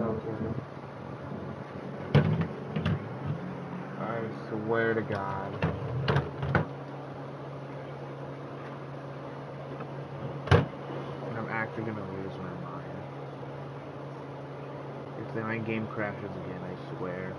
Okay. I swear to God. And I'm actually gonna lose my mind. If my game crashes again, I swear.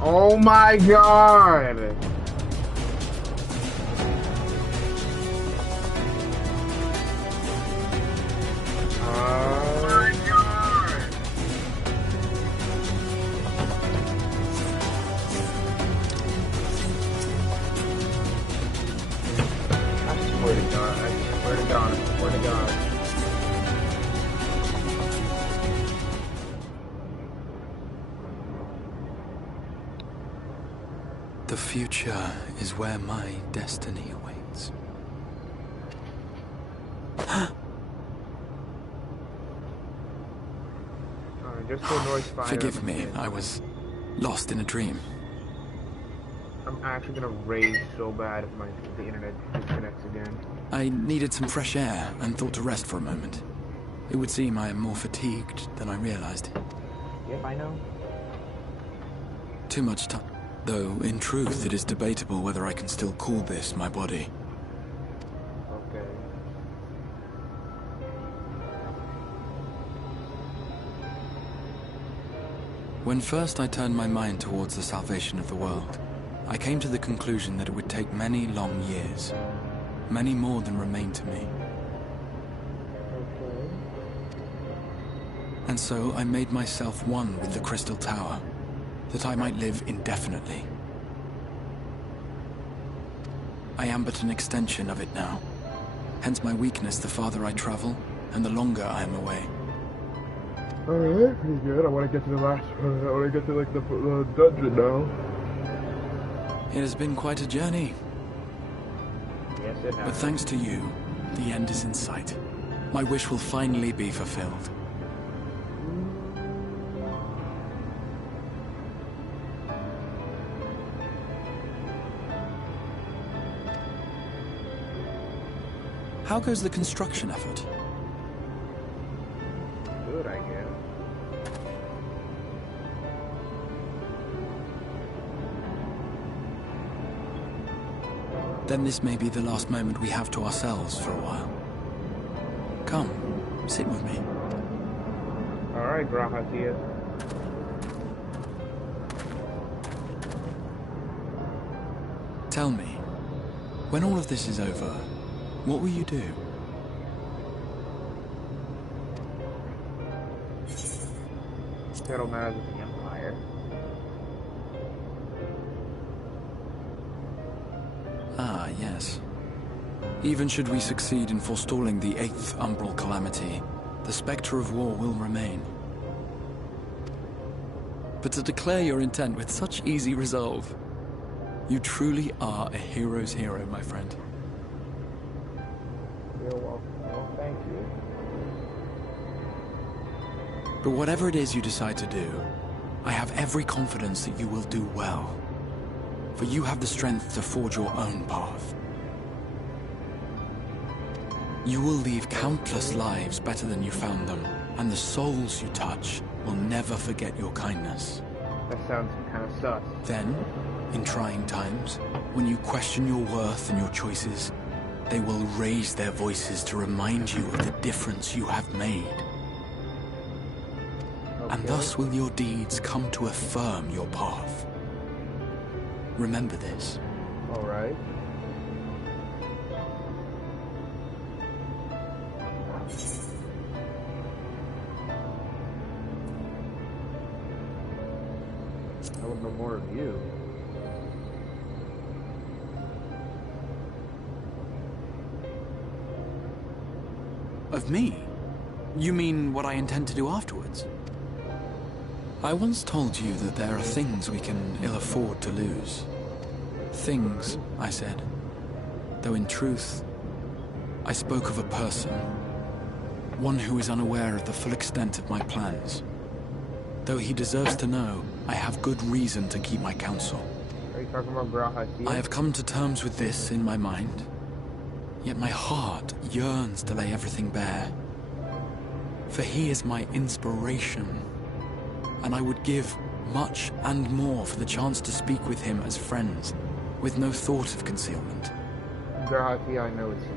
Oh my God! Oh my God! I swear to God, I swear to God, I swear to God. The future is where my destiny awaits. Just so North Fire. Forgive me, I was lost in a dream. I'm actually gonna rage so bad if the internet disconnects again. I needed some fresh air and thought to rest for a moment. It would seem I am more fatigued than I realized. Yep, I know. Too much time. Though, in truth, it is debatable whether I can still call this my body. Okay. When first I turned my mind towards the salvation of the world, I came to the conclusion that it would take many long years. Many more than remain to me. Okay. And so I made myself one with the Crystal Tower, that I might live indefinitely. I am but an extension of it now. Hence my weakness the farther I travel, and the longer I am away. Alright, pretty good. I want to get to the last one. I want to get to, like, the dungeon now. It has been quite a journey. Yes, it has. But thanks to you, the end is in sight. My wish will finally be fulfilled. How goes the construction effort? Good, I guess. Then this may be the last moment we have to ourselves for a while. Come, sit with me. Alright, Grahatia. Tell me, when all of this is over, what will you do? Settle matters with the Empire. Ah, yes. Even should we succeed in forestalling the 8th Umbral Calamity, the spectre of war will remain. But to declare your intent with such easy resolve, you truly are a hero's hero, my friend. You're welcome. Well, thank you. But whatever it is you decide to do, I have every confidence that you will do well. For you have the strength to forge your own path. You will leave countless lives better than you found them, and the souls you touch will never forget your kindness. That sounds kind of sus. Then, in trying times, when you question your worth and your choices, they will raise their voices to remind you of the difference you have made. Okay. And thus will your deeds come to affirm your path. Remember this. Alright. I would know more of you. Of me? You mean what I intend to do afterwards? I once told you that there are things we can ill afford to lose. Things, I said. Though in truth, I spoke of a person. One who is unaware of the full extent of my plans. Though he deserves to know, I have good reason to keep my counsel. Are you talking about Grahati? I have come to terms with this in my mind. Yet my heart yearns to lay everything bare. For he is my inspiration. And I would give much and more for the chance to speak with him as friends, with no thought of concealment. Grahati, I know it's you.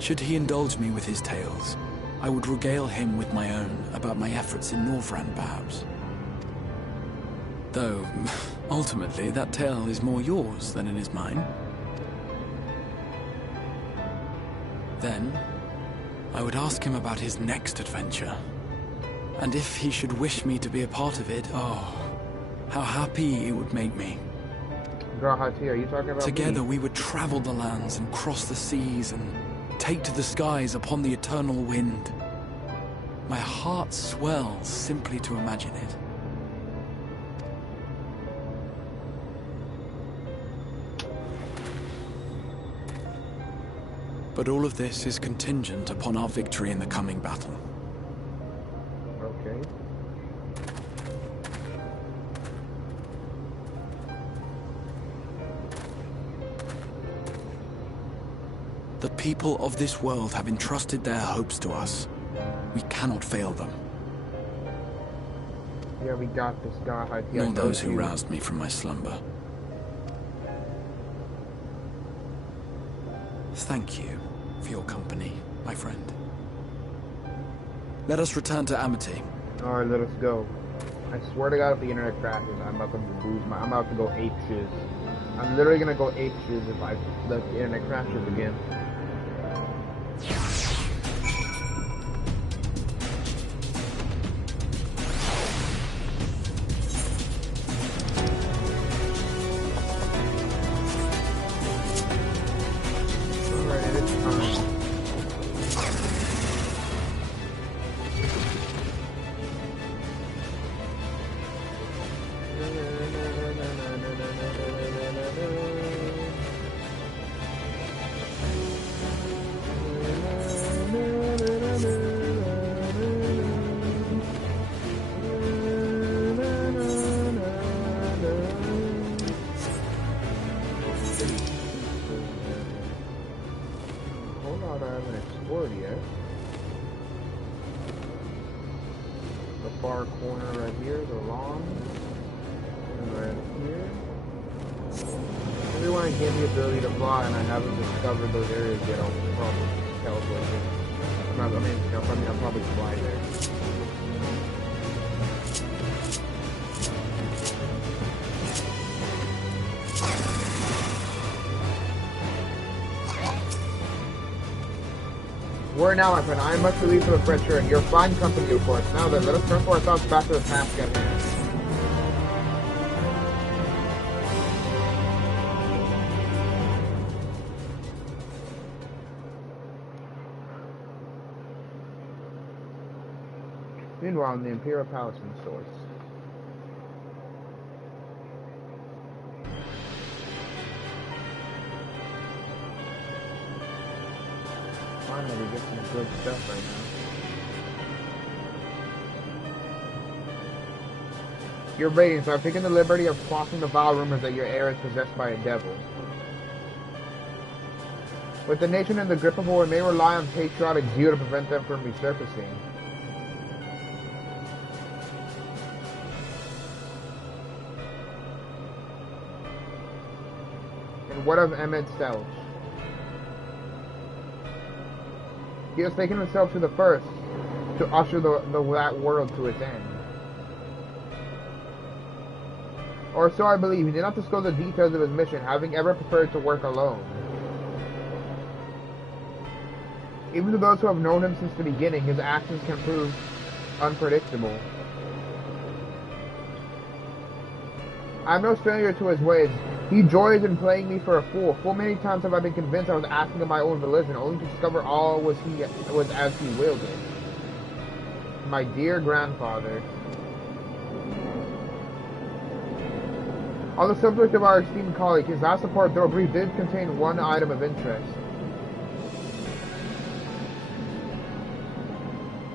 Should he indulge me with his tales, I would regale him with my own about my efforts in Northrend, perhaps. Though, ultimately, that tale is more yours than it is mine. Then, I would ask him about his next adventure. And if he should wish me to be a part of it, oh, how happy it would make me. Grahati, are you talking about Together me? we would travel the lands and cross the seas and take to the skies upon the eternal wind. My heart swells simply to imagine it. But all of this is contingent upon our victory in the coming battle. Okay. The people of this world have entrusted their hopes to us. We cannot fail them. Yeah, we got this, Grahati. Nor those who roused me from my slumber. Thank you for your company, my friend. Let us return to Amity. Alright, let us go. I swear to God, if the internet crashes, I'm about to lose my. I'm about to go ape shiz. I'm literally gonna go ape shiz if I let the internet crashes again. Alright, it is time. Hold on, I haven't explored yet. The far corner right here, the lawn. And right here. Maybe when I gain the ability to fly and I haven't discovered those areas yet, I'll probably teleport it. I'll probably fly there. Where now, my friend? I am much relieved for the pressure, and you're fine company, of course. Now then, let us turn for our thoughts back to the task at hand. Meanwhile, in the Imperial Palace in Source. Finally, we get some good stuff right now. Your ratings. I've taken the liberty of crossing the vile rumors that your heir is possessed by a devil. With the nation in the grip of war, it may rely on patriotic zeal to prevent them from resurfacing. And what of Emmett Selch? He has taken himself to the first to usher that world to its end. Or so I believe. He did not disclose the details of his mission, having ever preferred to work alone. Even to those who have known him since the beginning, his actions can prove unpredictable. I am no stranger to his ways. He joys in playing me for a fool. Full many times have I been convinced I was acting of my own volition, only to discover all was as he willed it. My dear grandfather. On the subject of our esteemed colleague, his last support door brief did contain one item of interest.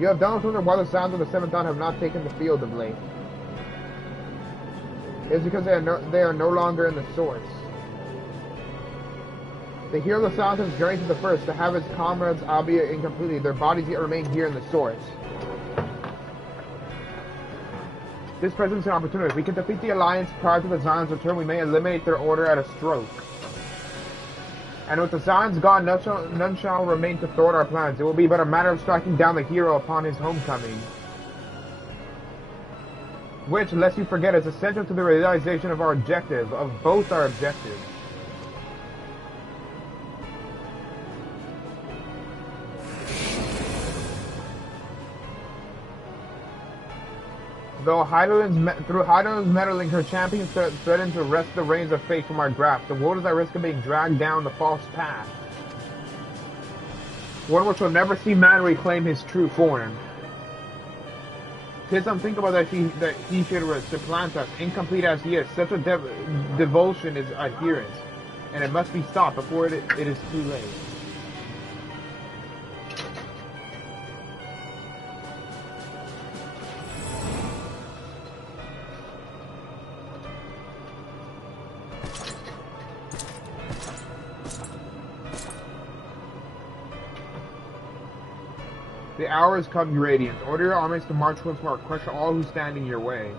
You have doubtless wondered why the sounds of the Seventh Dawn have not taken the field of late. It is because they are no longer in the source. The hero of the sounds has journeyed to the first to have his comrades, albeit incompletely, their bodies yet remain here in the source. This presents an opportunity. If we can defeat the Alliance prior to the Zion's return, we may eliminate their order at a stroke. And with the Zion's gone, none shall remain to thwart our plans. It will be but a matter of striking down the hero upon his homecoming. Which, lest you forget, is essential to the realization of our objective, of both our objectives. Through Heidel's meddling, her champions threatened to wrest the reins of fate from our grasp. The world is at risk of being dragged down the false path. One which will never see man reclaim his true form. 'Tis unthinkable that he should supplant us, incomplete as he is. Such a devotion is adherence, and it must be stopped before it is too late. The hour has come, you Radiants. Order your armies to march once more. Crush all who stand in your way.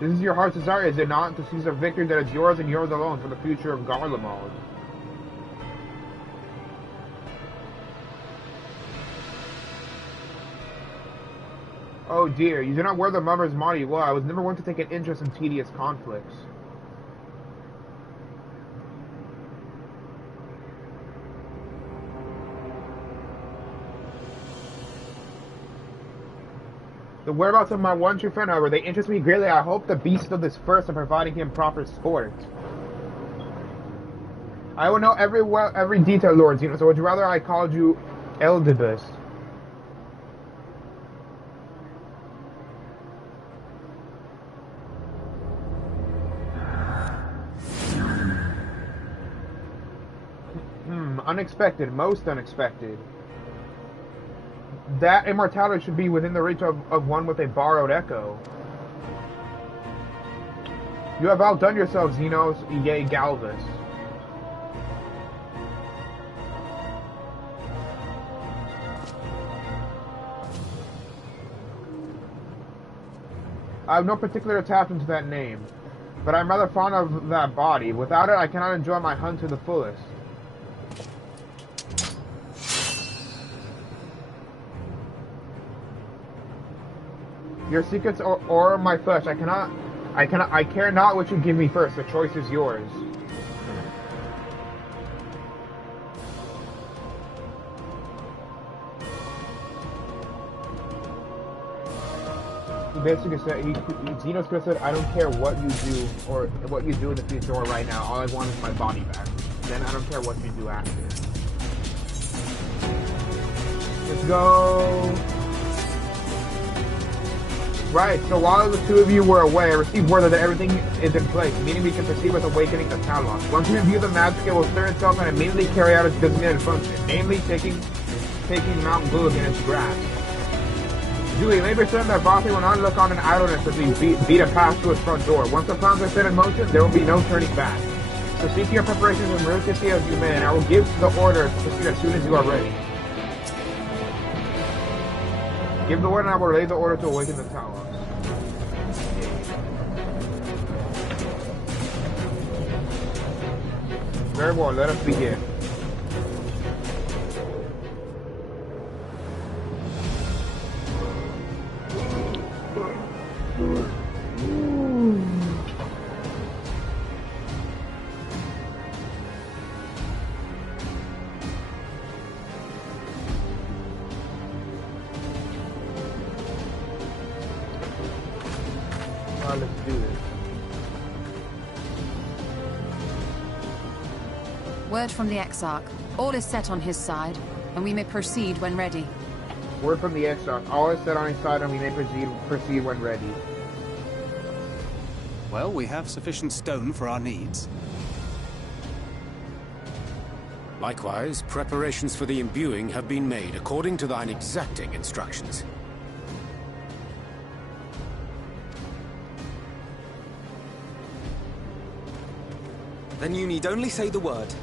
This is your heart's desire, is it not? To seize a victory that is yours and yours alone for the future of Garlemald. Oh dear, you do not wear the mummer's mighty well. I was never one to take an interest in tedious conflicts. The whereabouts of my one true friend, however, they interest me greatly. I hope the beast of this first are providing him proper sport. I will know every detail, Lord Xenos, or would you rather I called you Eldibus? Unexpected, most unexpected. That immortality should be within the reach of one with a borrowed echo. You have outdone yourself, Xenos, yea, Galvus. I have no particular attachment to that name, but I'm rather fond of that body. Without it, I cannot enjoy my hunt to the fullest. Your secrets or my flesh, I care not what you give me first, the choice is yours. He basically said, Xenos could have said, I don't care what you do, or what you do in the future or right now, all I want is my body back. Then I don't care what you do after. Let's go. Right, so while the two of you were away, I received word that everything is in place, meaning we can proceed with awakening the Talos. Once we review the magic, it will stir itself and immediately carry out its designated function, namely taking Mount Glug in its grasp. Dewey, may be certain that Vothi will not look on in idleness as we beat a path to its front door. Once the plans are set in motion, there will be no turning back. Proceed to your preparations as ruthlessly as you may, and I will give the order to proceed as soon as you are ready. Give the word and I will relay the order to awaken the Talos. Very well, let us begin. Let's do this. Word from the Exarch. All is set on his side, and we may proceed when ready. Word from the Exarch. All is set on his side, and we may proceed when ready. Well, we have sufficient stone for our needs. Likewise, preparations for the imbuing have been made according to thine exacting instructions. Then you need only say the word.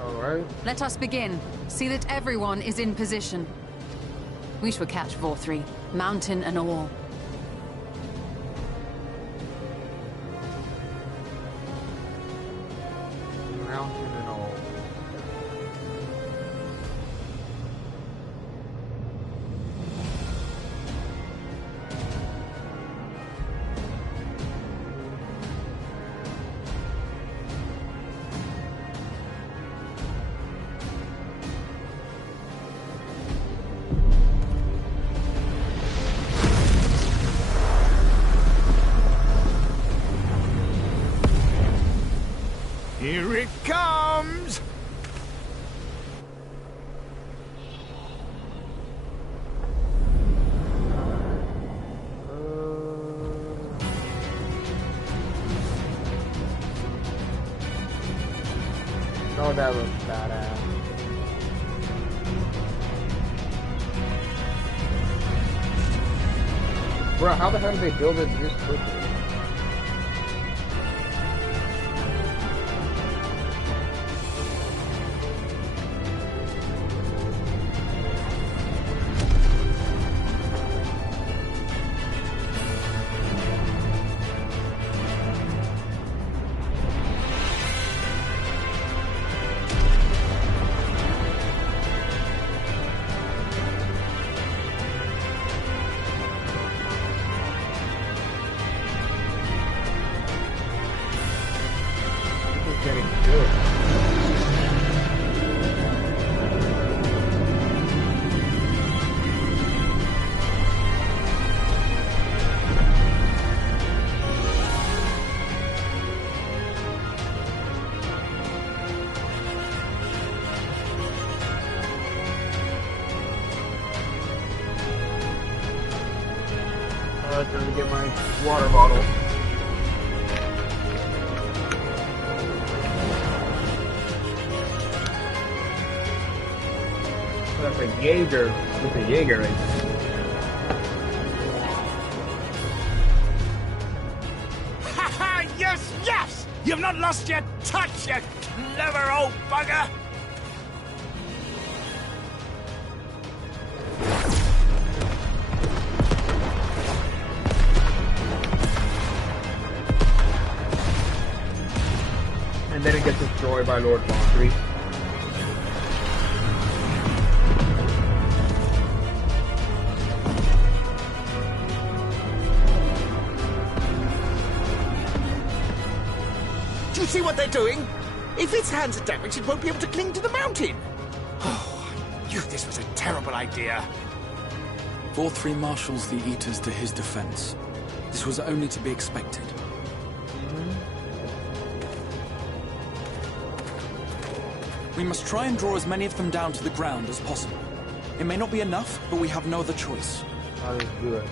Alright. Let us begin. See that everyone is in position. We shall catch Vorthree, mountain and all. Mountain and all. Here it comes! Oh, that looks badass. Bro, how the hell did they build it this quickly? Getting good. Alright, time to get my water bottle. That's a Jaeger with a Jaeger in it. Ha ha! Yes, yes! You've not lost your touch, you clever old bugger! And then it gets destroyed by Lord Vorthree. Do you see what they're doing? If its hands are damaged, it won't be able to cling to the mountain. Oh, I knew this was a terrible idea. Vorthree marshals the Eaters to his defense. This was only to be expected. We must try and draw as many of them down to the ground as possible. It may not be enough, but we have no other choice. That is good.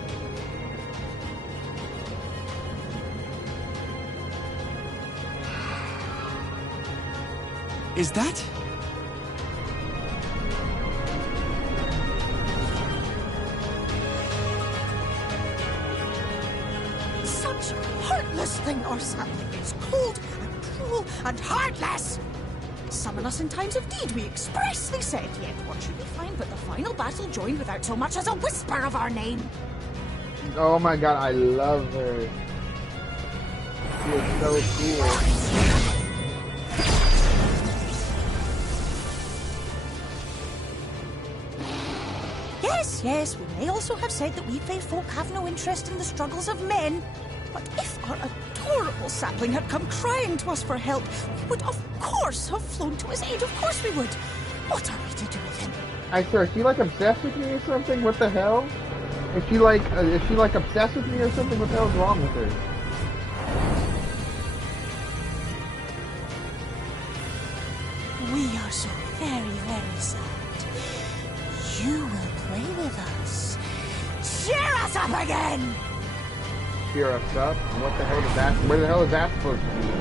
Is that? Such heartless thing, our sapling is cold and cruel and heartless. Summon us in times of need, we expressly said, yet what should we find but the final battle joined without so much as a whisper of our name? Oh my god, I love her. She is so cool. Yes, we may also have said that we fae folk have no interest in the struggles of men. But if our adorable sapling had come crying to us for help, we would of course have flown to his aid. Of course we would. What are we to do with him? I swear, is she like obsessed with me or something? What the hell? Is she like obsessed with me or something? What the hell's wrong with her? We are so very, very sad. You will play with us. Cheer us up again! cheer us up. And what the hell is that? Where the hell is that supposed to be?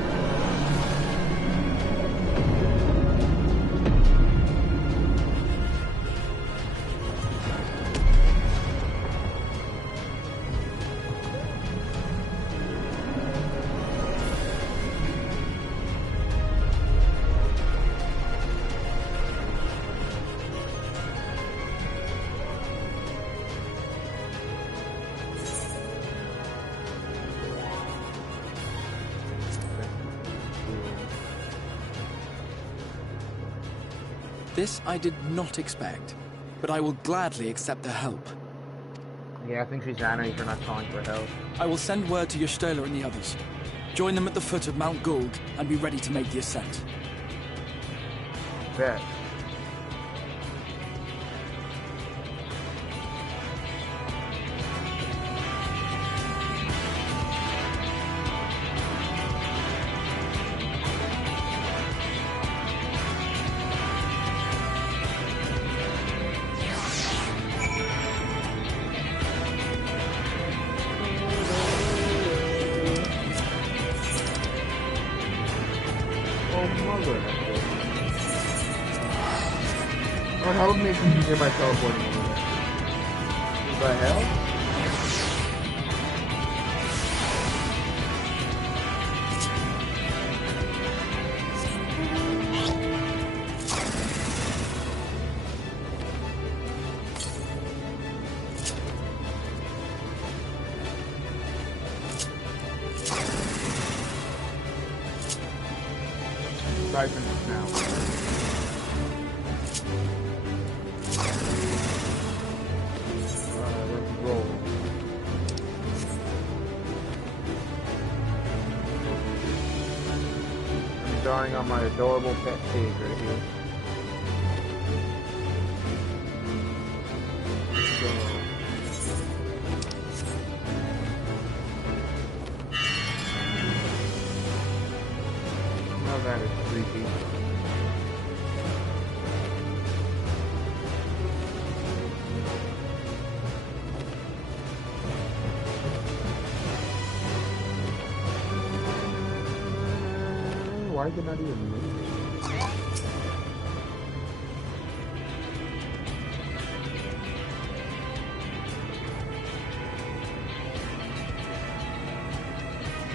This I did not expect, but I will gladly accept the help. Yeah, I think she's angry for not calling for help. I will send word to Yostela and the others. Join them at the foot of Mount Guld and be ready to make the ascent. Bet. How would make me hear my teleporting over there? What the hell? Siphon now. Drawing on my adorable pet pig right here. So. Now that is creepy. Why is it not even moving?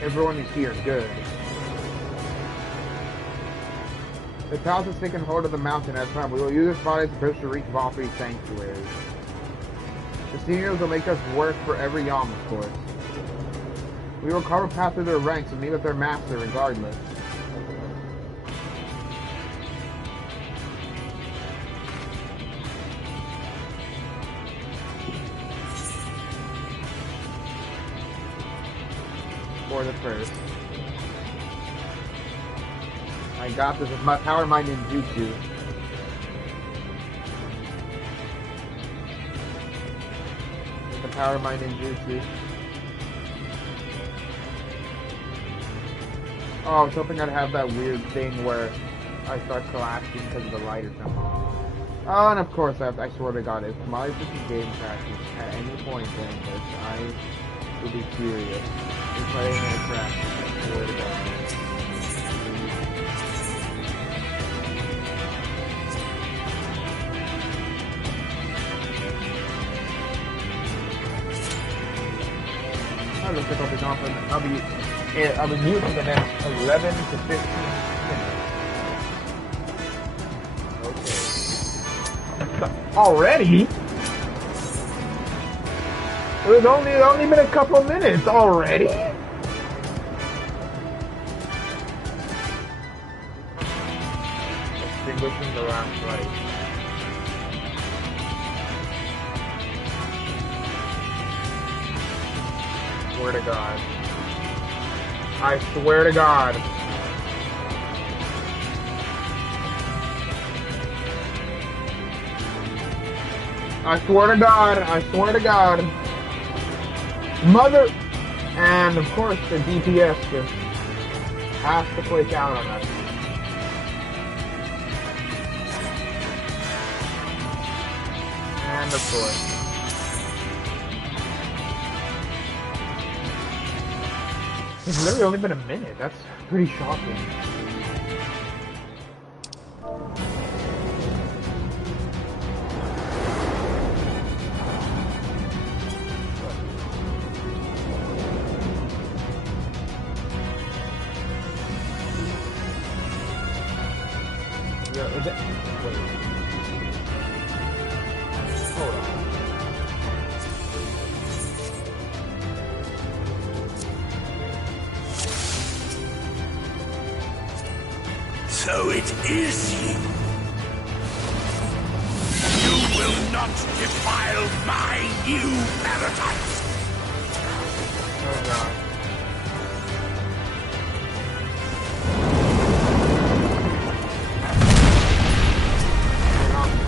Everyone is here. Good. The palace has taken hold of the mountain as well. We will use this body as a bridge to reach Valkyrie's sanctuary. The seniors will make us work for every Yam, of course. We will carve a path through their ranks and meet with their master regardless. For the first. I got this with my power my ninjutsu. With the power of my ninjutsu. Oh, I was hoping I'd have that weird thing where I start collapsing because of the light or something. Oh, and of course, I swear to God, if my game crashes at any point during this, I will be furious. If my internet crashes, I swear to God. I looks like I'll be gone for I'll be mute for the next 11 to 15 minutes. Okay. Already? It's only been a couple minutes already. Extinguishing the last light. Swear to God. I swear to God. I swear to God. I swear to God. Mother! And of course the DPS just has to click out on us. And of course. It's literally only been a minute. That's pretty shocking. Yeah, is it? Wait. Hold on. So it is you. You will not defile my new paradise. Oh god.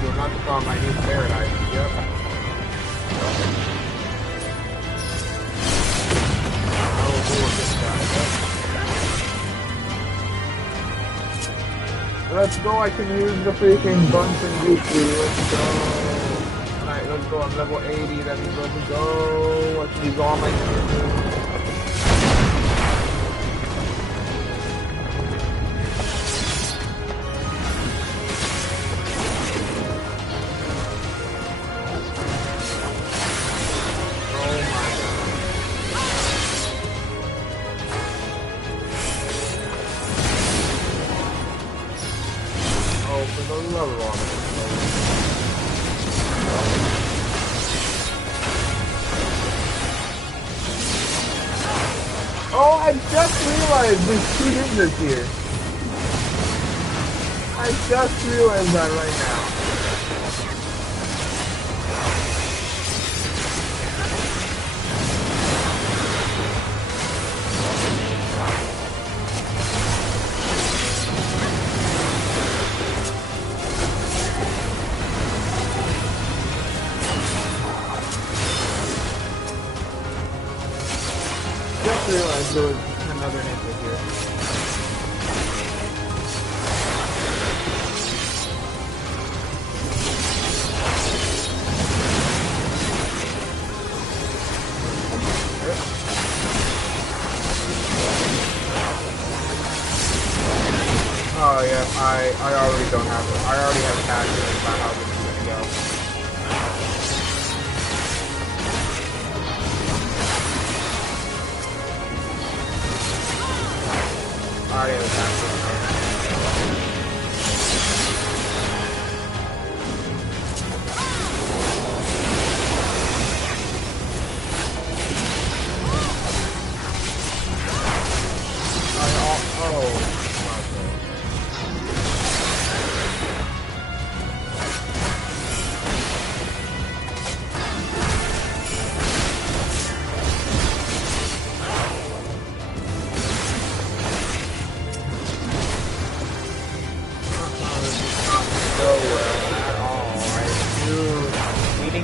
You're not defile my new paradise. Yep. I will deal with this guy. Yep. Let's go, I can use the freaking Bunsen weekly, let's go. Alright, let's go, I'm level 80, that means let's go. Let's use all my energy. Oh, I just realized there's two ninjas here. I just realized that right now. Just realized there was another ninja here. Oh yeah, I already don't have it. I already have a passion about how this is gonna go. I already have a passion.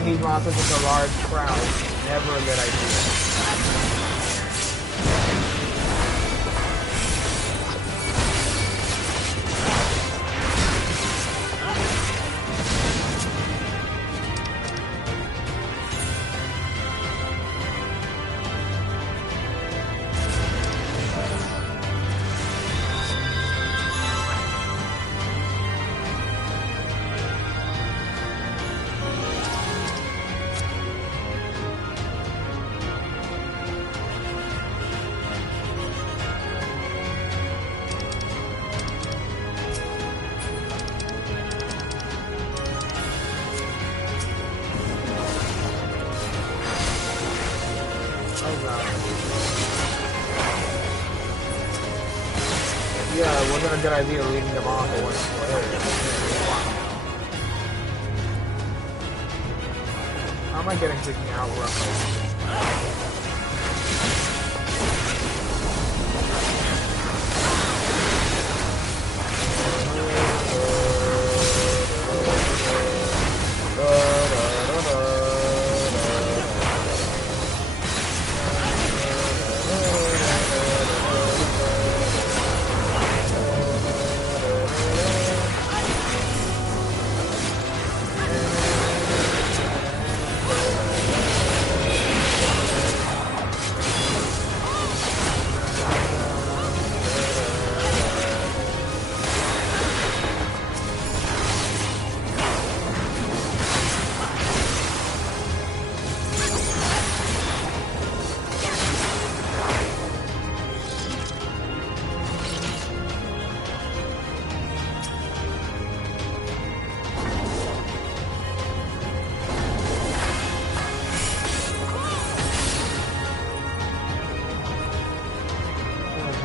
These monsters with a large crowd. Never a good idea. Yeah, it wasn't a good idea leading them on to one area. How am I getting taken out roughly?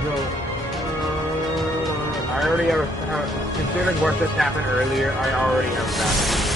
go. I already have considering what just happened earlier, I already have that.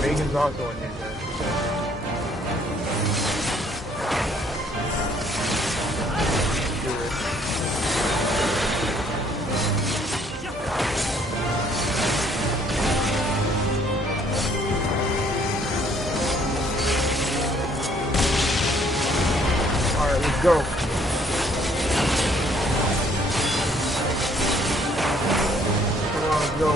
Megan's also a ninja. Alright, let's go. Come on, let's go.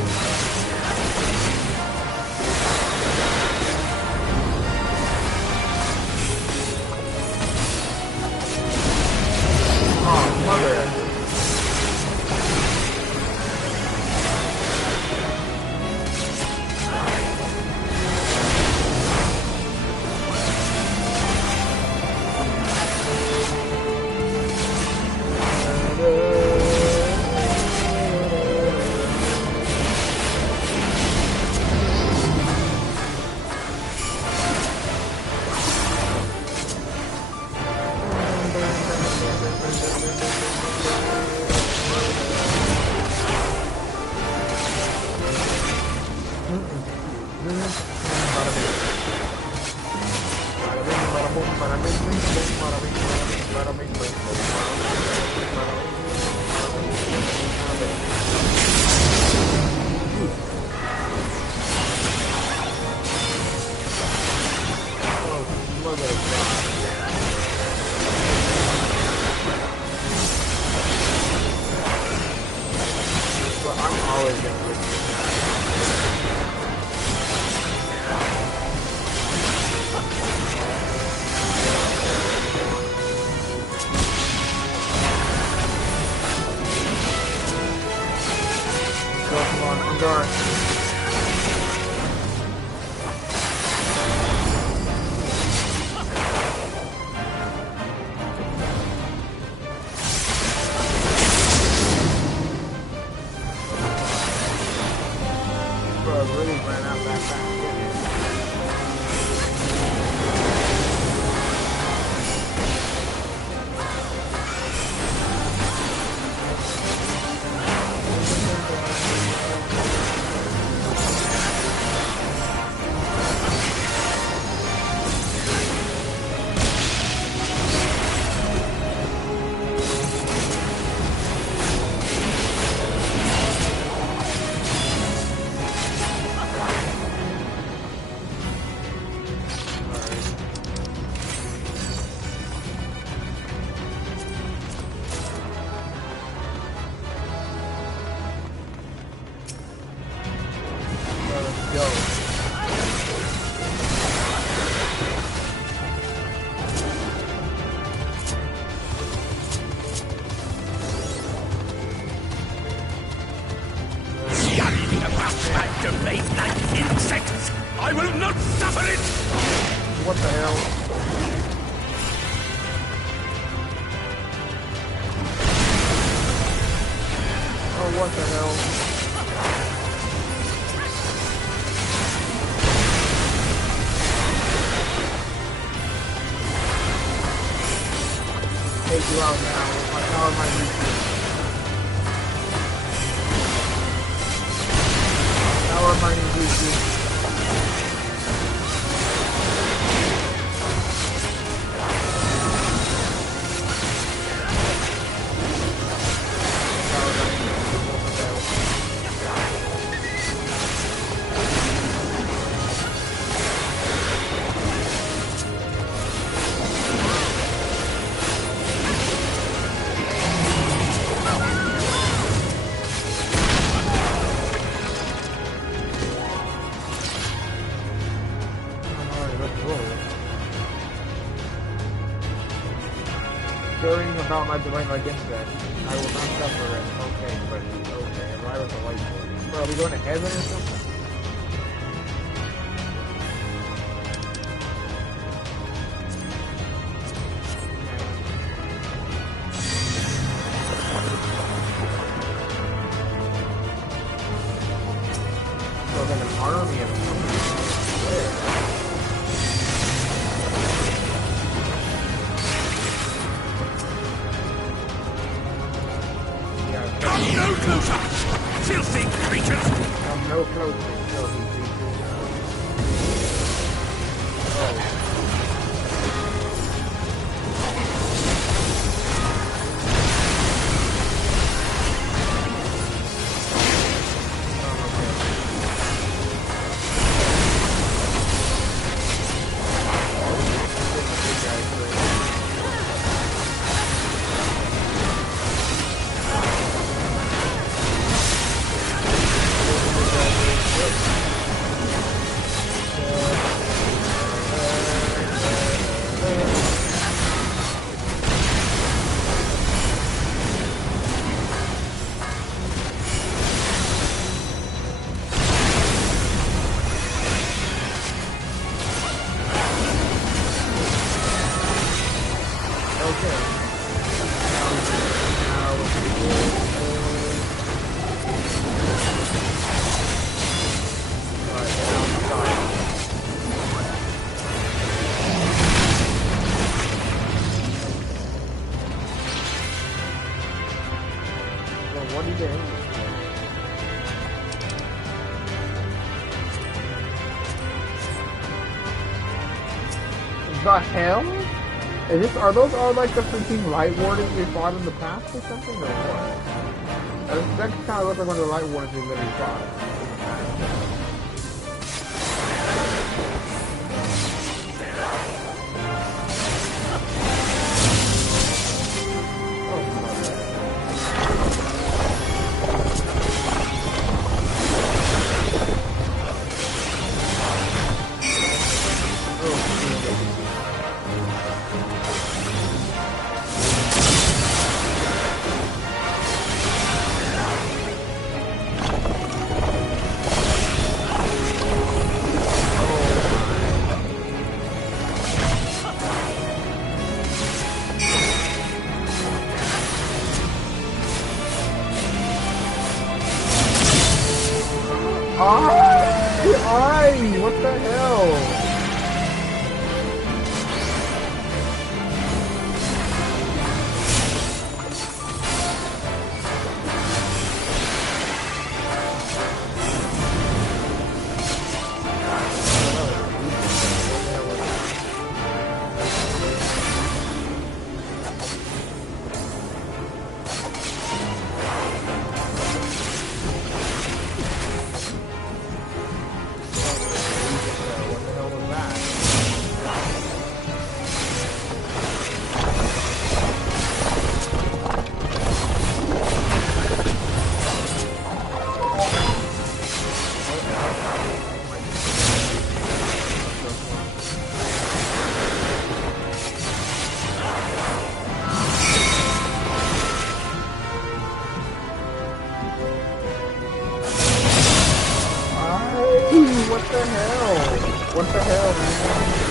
I will not suffer it! What the hell? Oh, what the hell? Take you out now. My tower might reach you. Tower might reach you. About my divine against that. I will not suffer it. Okay, but okay. Right with the light sword. Bro, are we going to heaven or something? So then an army of something. Where? Come no closer! Filthy creatures! Come no closer, filthy creatures. Oh. The hell? Is this, are those all like the freaking light wardens we fought in the past or something, or what? That kind of looks like one of the light wardens we literally fought. What the hell? What the hell was What the hell, man?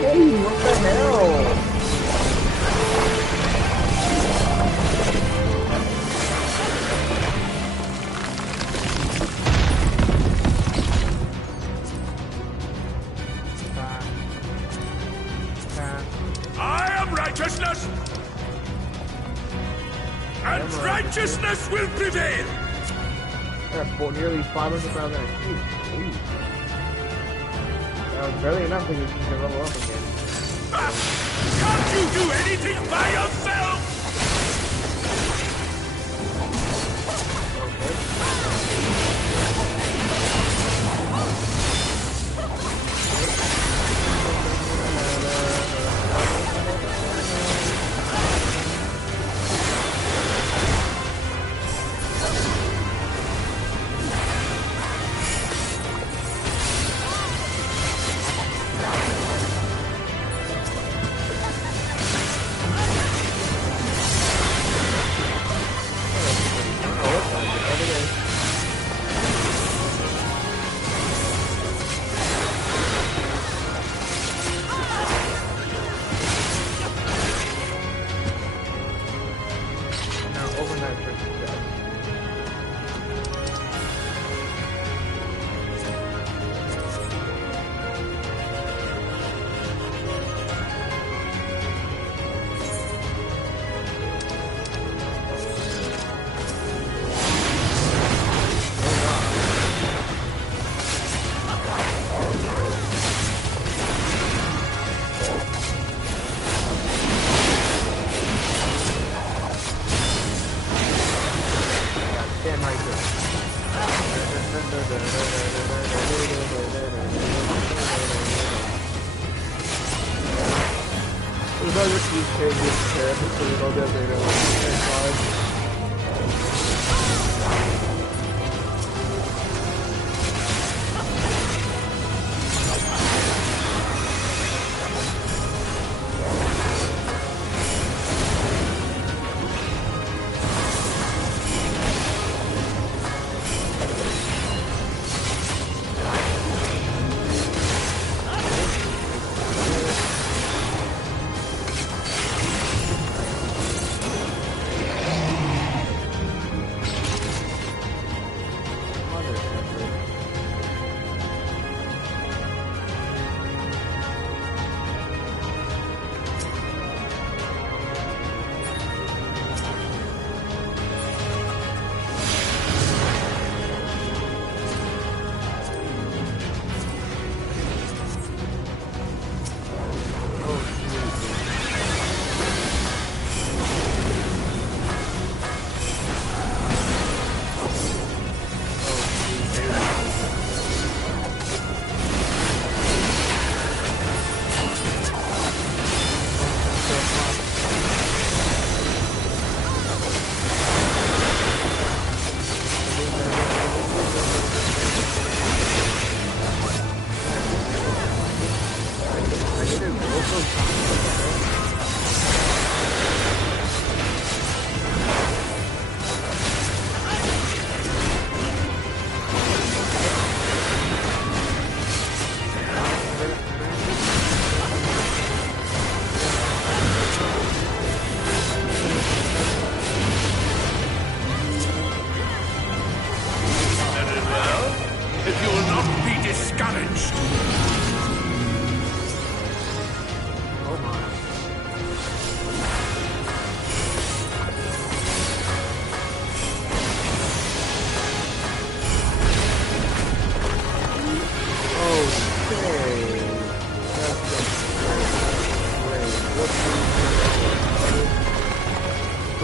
Hey, what the hell? I am righteousness! And righteousness will prevail! That's nearly 500,000 XP. That was barely enough to level up again. Can't you do anything by yourself?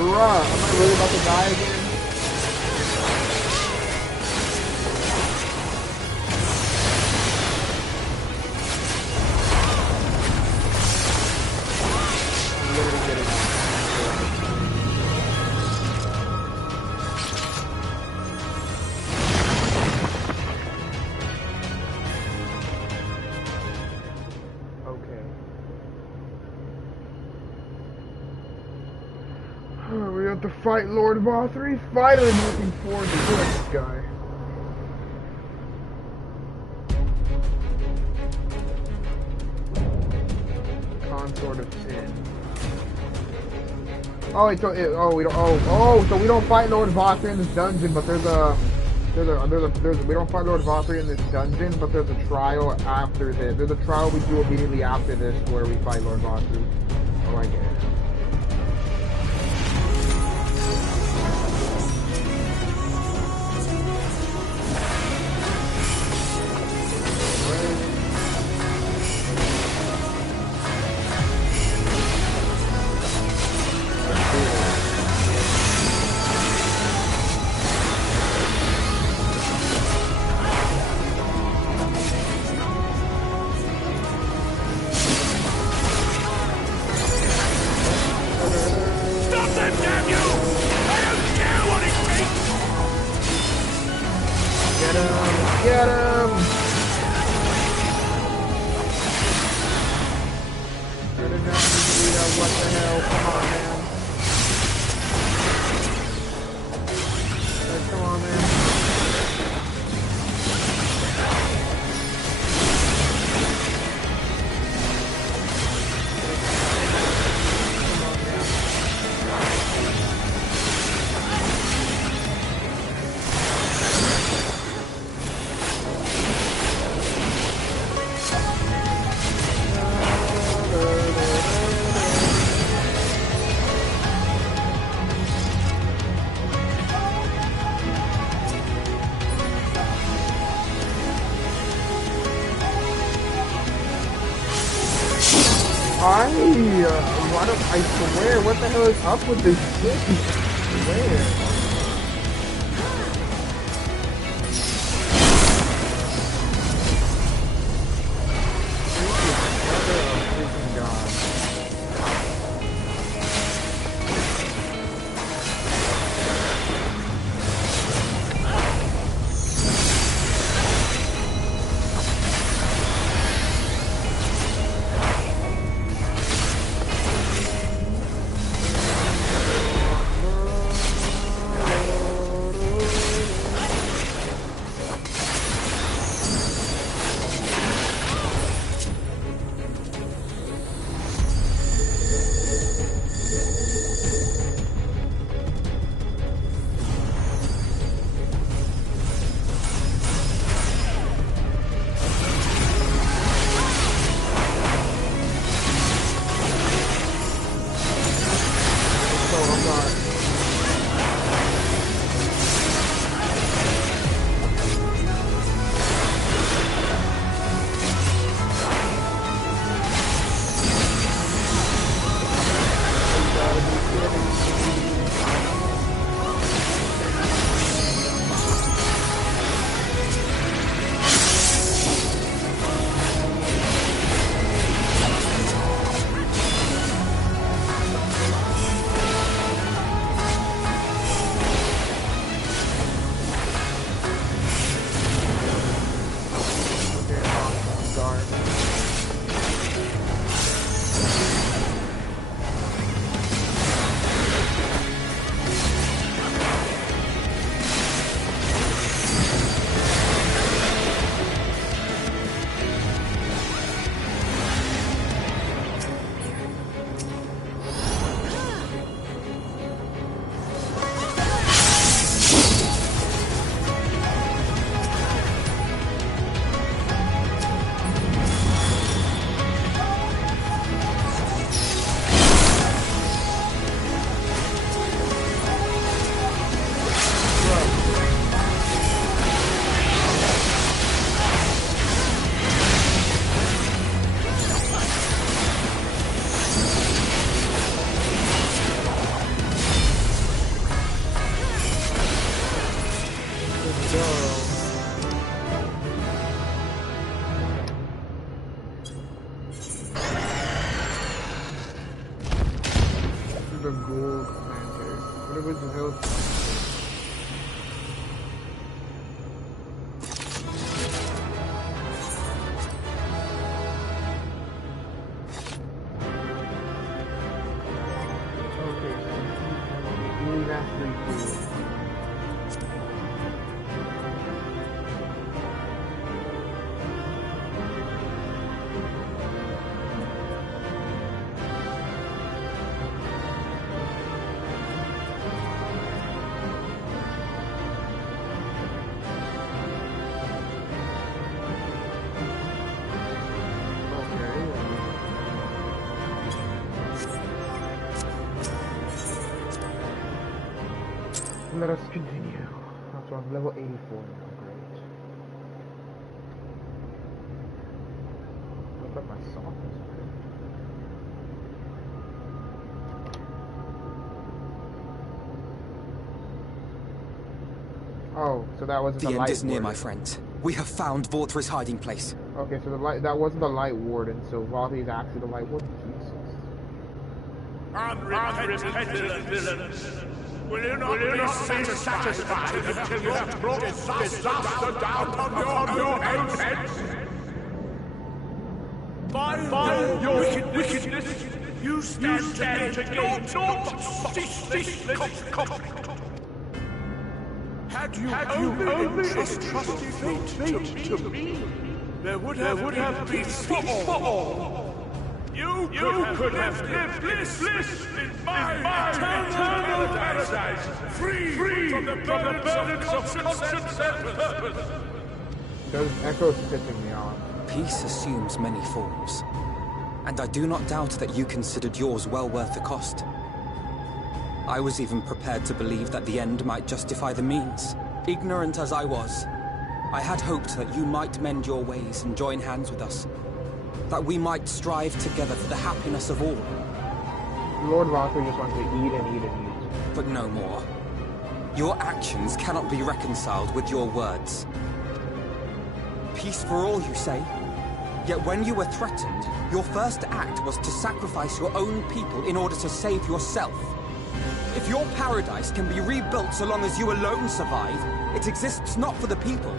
Bruh, am I really about to die again? I'm literally getting We have to fight Lord Vothry. Finally looking forward to killing this guy. Consort of Sin. Oh, wait, so we don't. So we don't fight Lord Vothry in this dungeon, but we don't fight Lord Vothry in this dungeon, but there's a trial after this. There's a trial we do immediately after this where we fight Lord Vothry. Oh, I get it. Get him! I did not need to do that. What the hell? Come on, man. Come on, man. I swear, what the hell is up with this shit? I swear. the ghoul commander. What was the hell? Let us continue. That's on level 84 now, great. Look at my softness. Oh, so that wasn't the light warden. The end is near, my friends. We have found Vorthra's hiding place. Okay, so that wasn't the light warden, so Vorthra is actually the light warden. Jesus. Unrepentant villains! Will you not be satisfied until you have brought disaster down upon your heads? By your wickedness, you stand to gain naught this conflict. Had you only entrusted fate to me, there would have been peace for all. You could have lived bliss in my eternal paradise, free from the burdens of conscience and purpose. Does Echo's pissing me off. Peace assumes many forms, and I do not doubt that you considered yours well worth the cost. I was even prepared to believe that the end might justify the means. Ignorant as I was, I had hoped that you might mend your ways and join hands with us. That we might strive together for the happiness of all. Lord Vorthra just wants to eat and eat and eat. But no more. Your actions cannot be reconciled with your words. Peace for all, you say? Yet when you were threatened, your first act was to sacrifice your own people in order to save yourself. If your paradise can be rebuilt so long as you alone survive, it exists not for the people.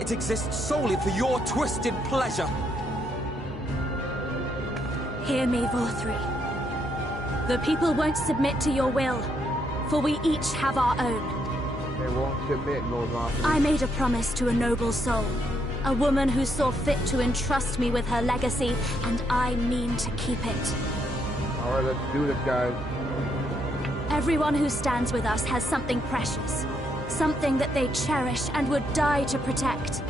It exists solely for your twisted pleasure. Hear me, Vorthri. The people won't submit to your will, for we each have our own. They won't submit, Lord Vorthri. I made a promise to a noble soul, a woman who saw fit to entrust me with her legacy, and I mean to keep it. Alright, let's do this, guys. Everyone who stands with us has something precious, something that they cherish and would die to protect.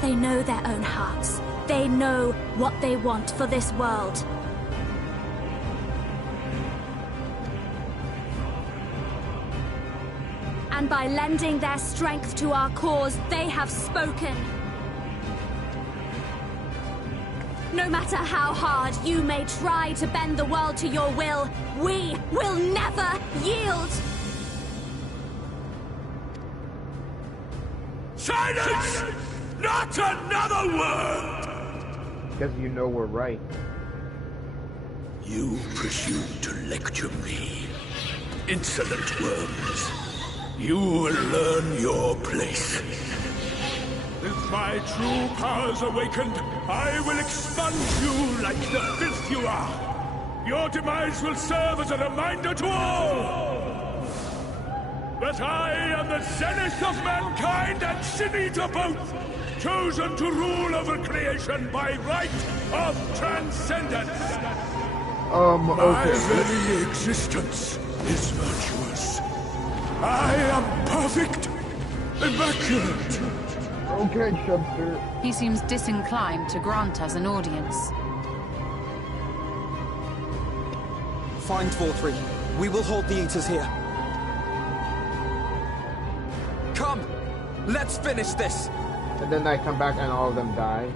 They know their own hearts. They know what they want for this world. And by lending their strength to our cause, they have spoken. No matter how hard you may try to bend the world to your will, we will never yield! Silence! Not another word! Because you know we're right. You presume to lecture me. Insolent worms. You will learn your place. With my true powers awakened, I will expunge you like the filth you are. Your demise will serve as a reminder to all that I am the zenith of mankind and Sin-Eater both, chosen to rule over creation by right of transcendence. Okay. My very existence is virtuous. I am perfect, immaculate. Okay, Shubster. He seems disinclined to grant us an audience. Find Vorthri. We will hold the Eaters here. Come! Let's finish this! And then I come back and all of them die.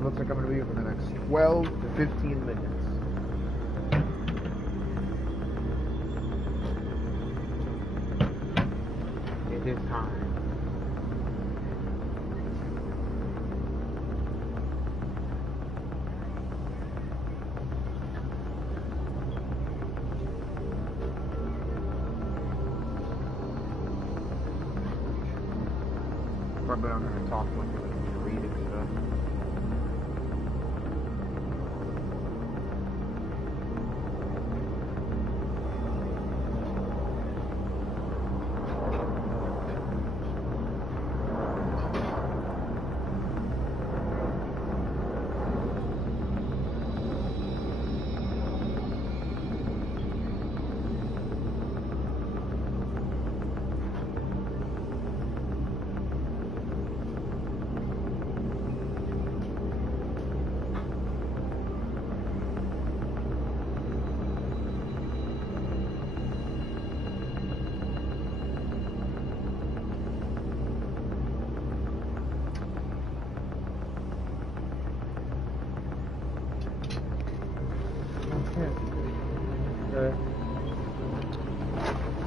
looks like I'm gonna be here for the next 12 to 15 minutes. It is time. Probably not gonna talk much of it, reading stuff.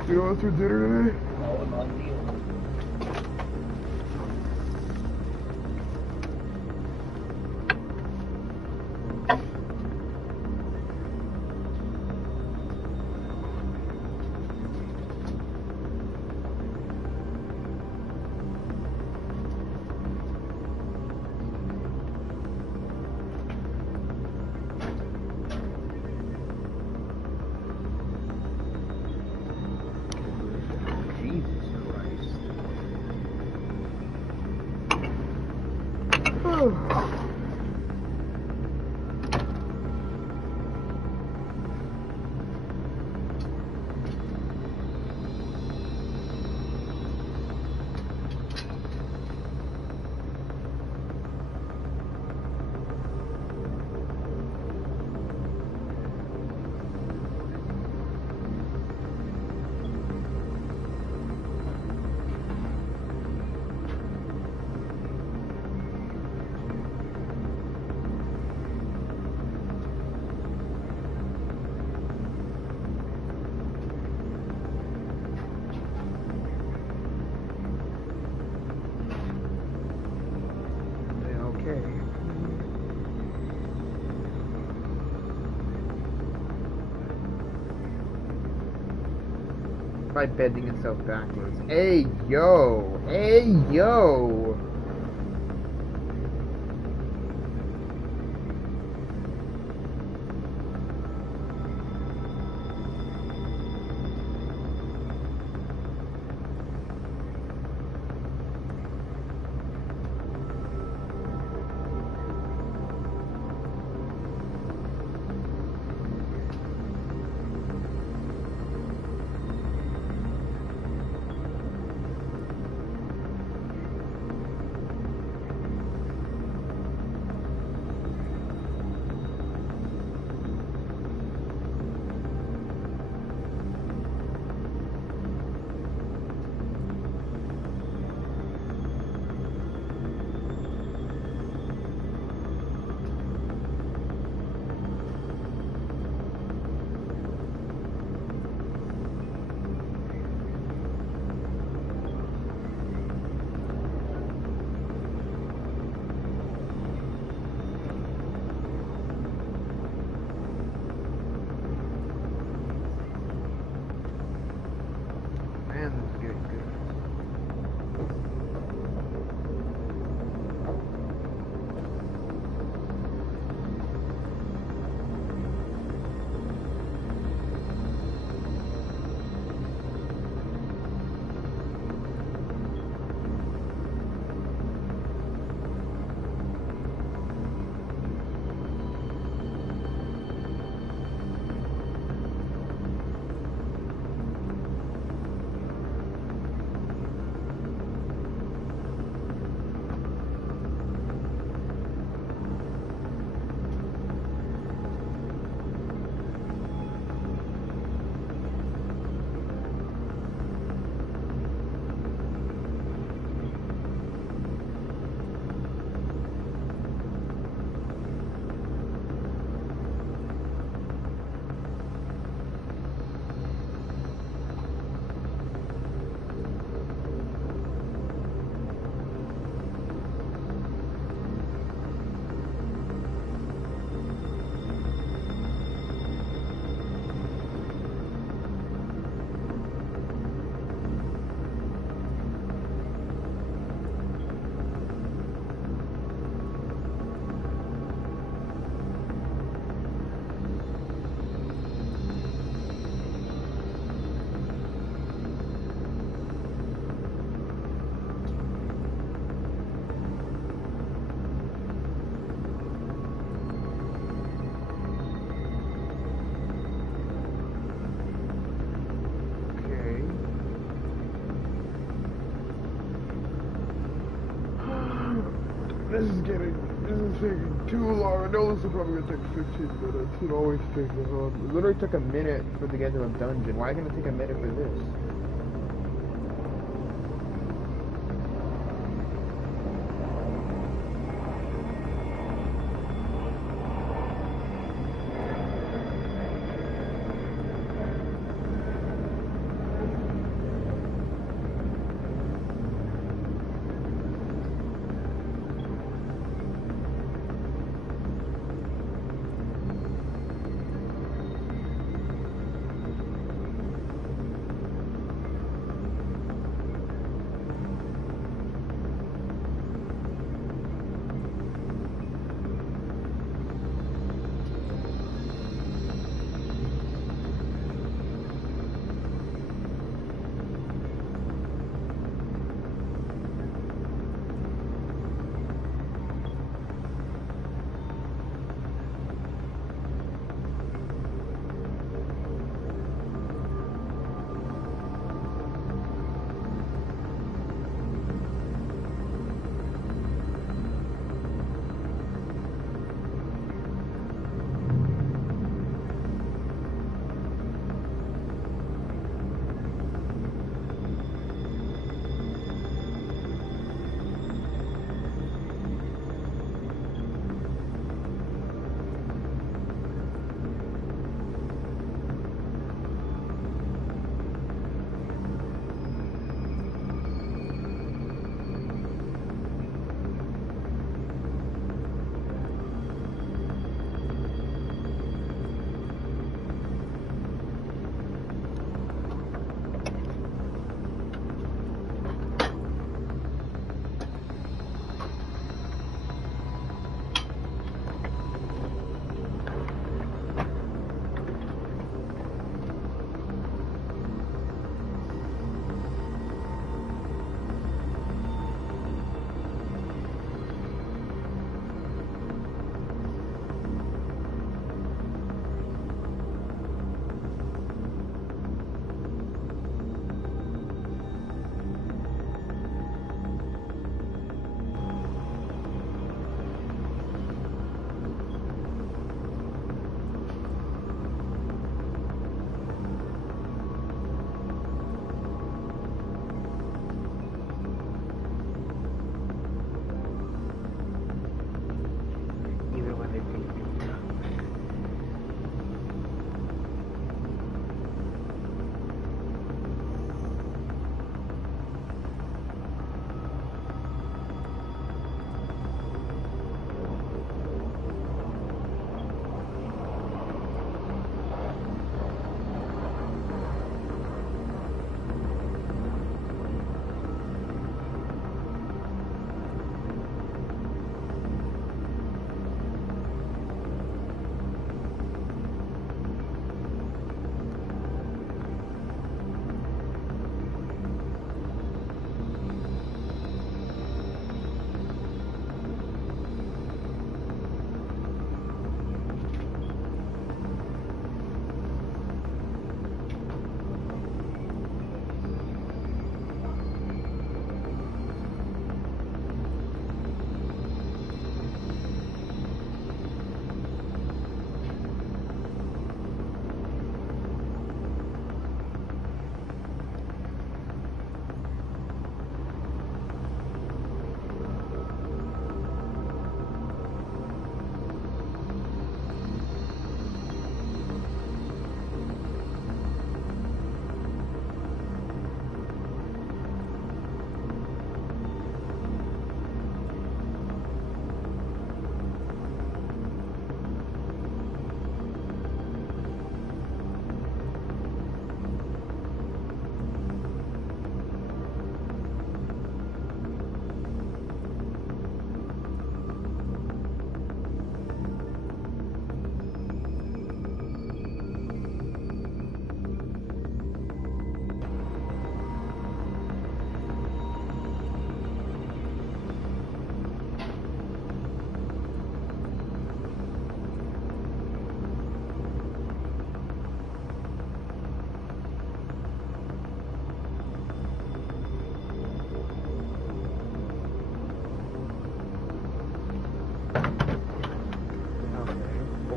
You going through dinner today? By bending itself backwards. Hey, yo! Hey, yo! this is taking too long. I know this is probably gonna take 15 minutes. It always takes this long. It literally took a minute for to get to a dungeon. Why is it gonna take a minute for this?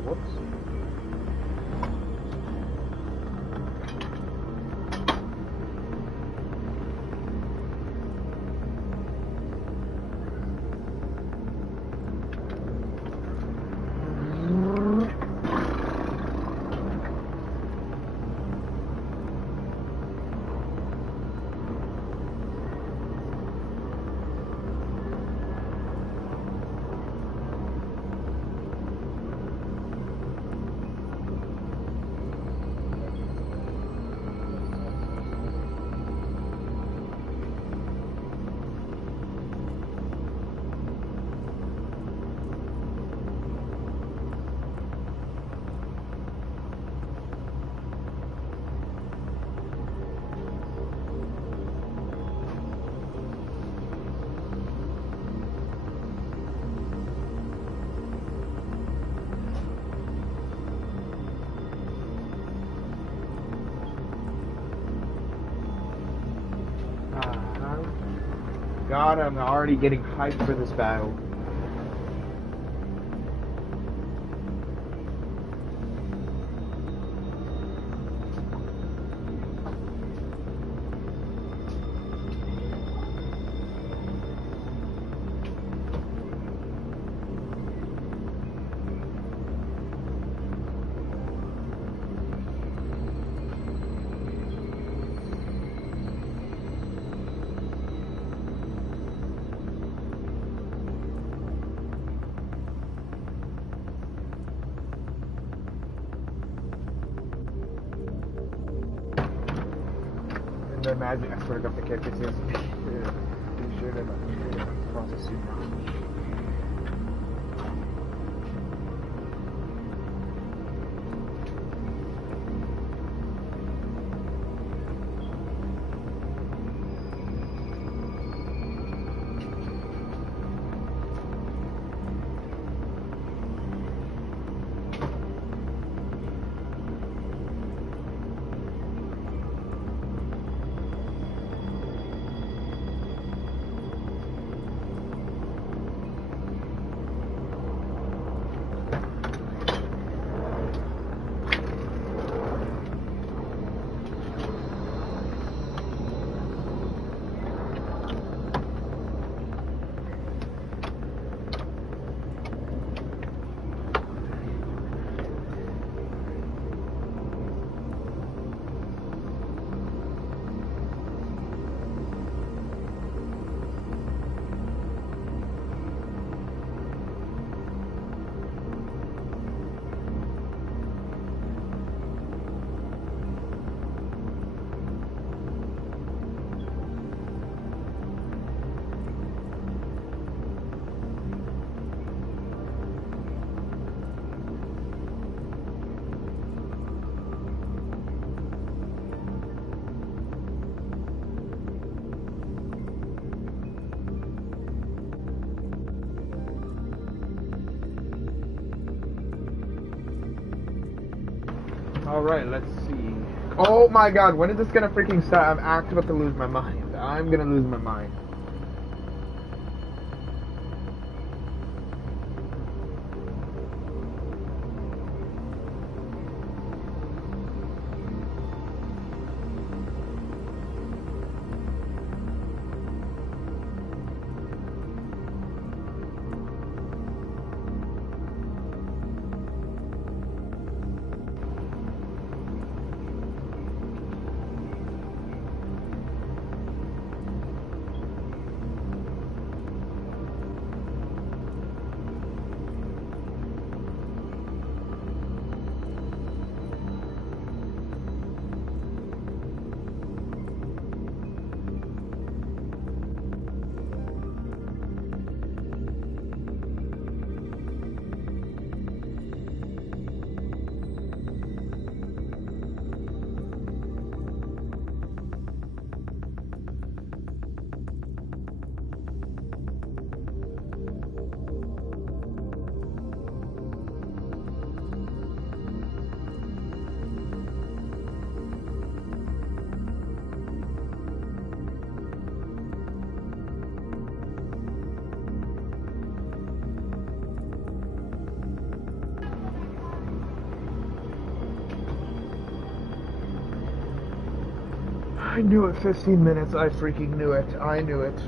Whoops. God, I'm already getting hyped for this battle. Imagine, I swear to God, the character says, you should have processed it now. Alright, let's see. Oh my god, when is this gonna freaking start? I'm actually about to lose my mind. I'm gonna lose my mind. I knew it. 15 minutes. I freaking knew it. I knew it.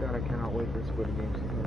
God, I cannot wait for Squid Games to come out.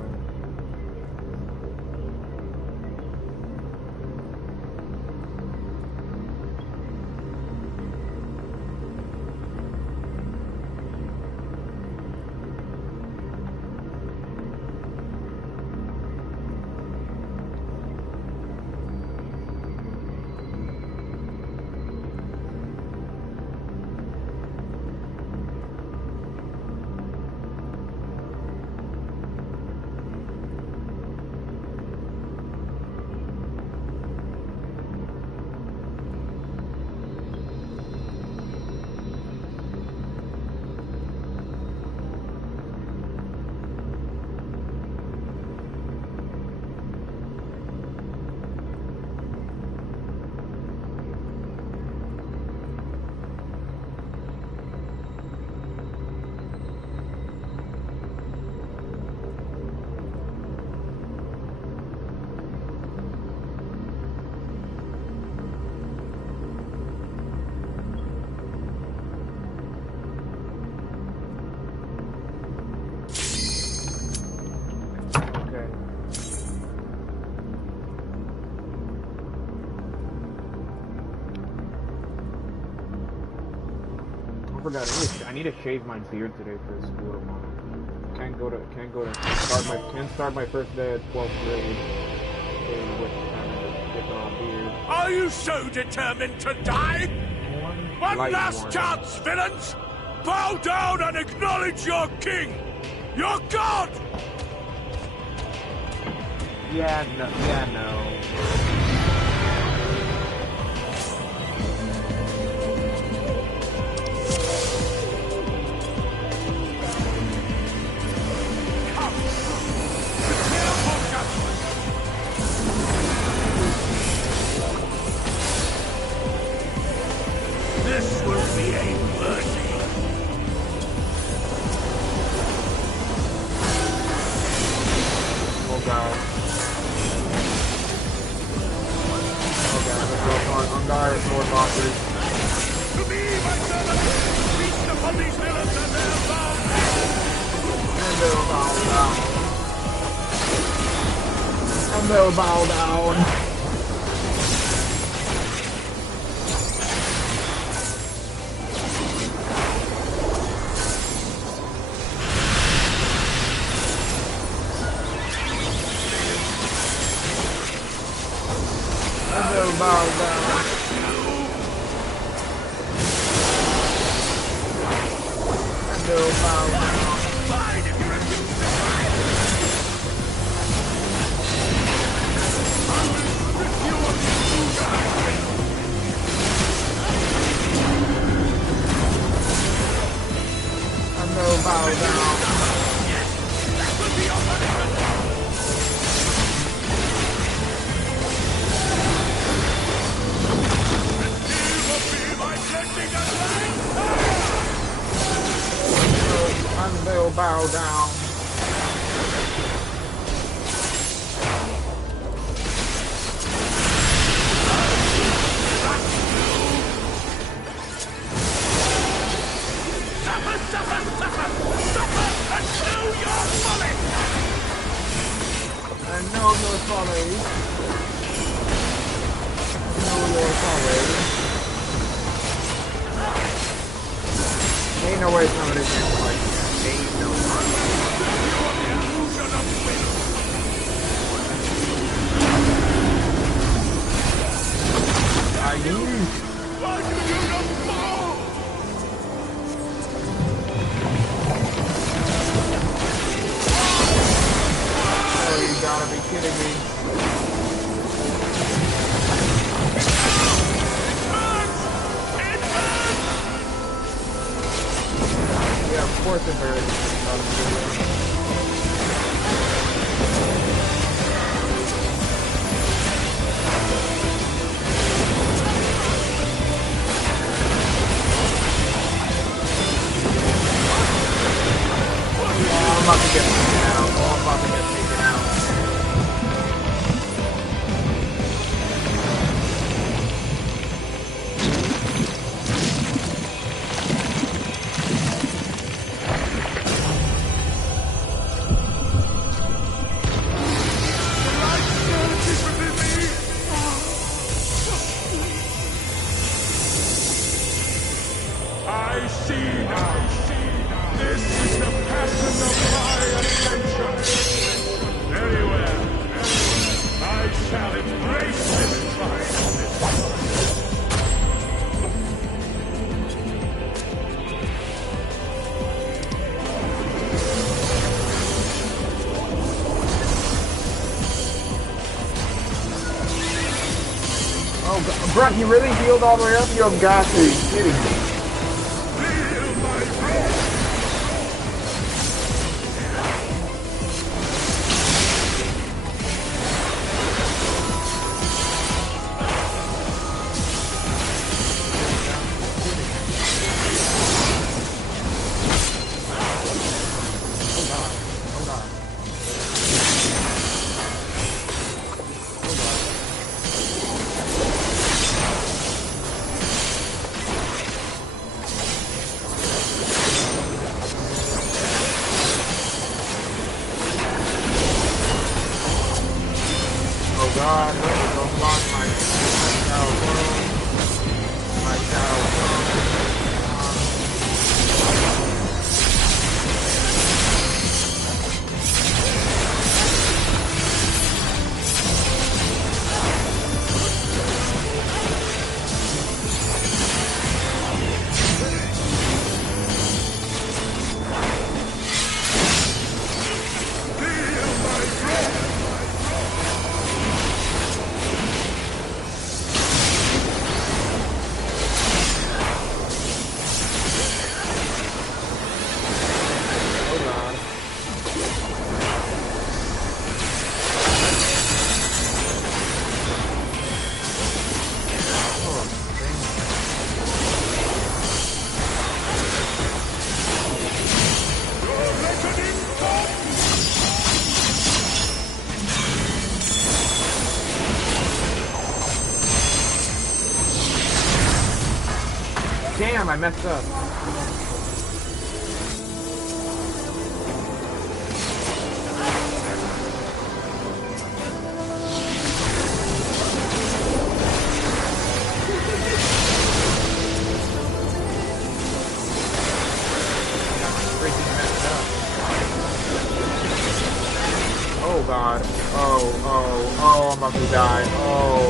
I forgot. I need to shave my beard today for school tomorrow. Can't start my first day at 12th grade with beard. Are you so determined to die? One last chance, villains! Bow down and acknowledge your king! Your god! Yeah, no. This will be a mercy. Oh god. Let's go on guard, Lord Bossers. To me, my servant! Feast upon these villains and their bound! And they'll bow down. And they'll bow down. Bow down. And they'll bow down. Fine if you refuse to fight! I will strip you of your die! And they'll bow down. Yes! That will be your punishment! And they'll bow down. north imperative. I'm about to get taken out. Oh, I'm about to get taken out. I see now. This is the passion of my ascension. Very well. I shall embrace this triumph. Oh, bro, he really healed all the way up? You have got to be kidding me. God, let me go block my child world. My child world. Damn, I messed up. Freaking messed up. Oh god. Oh, I'm about to die. Oh.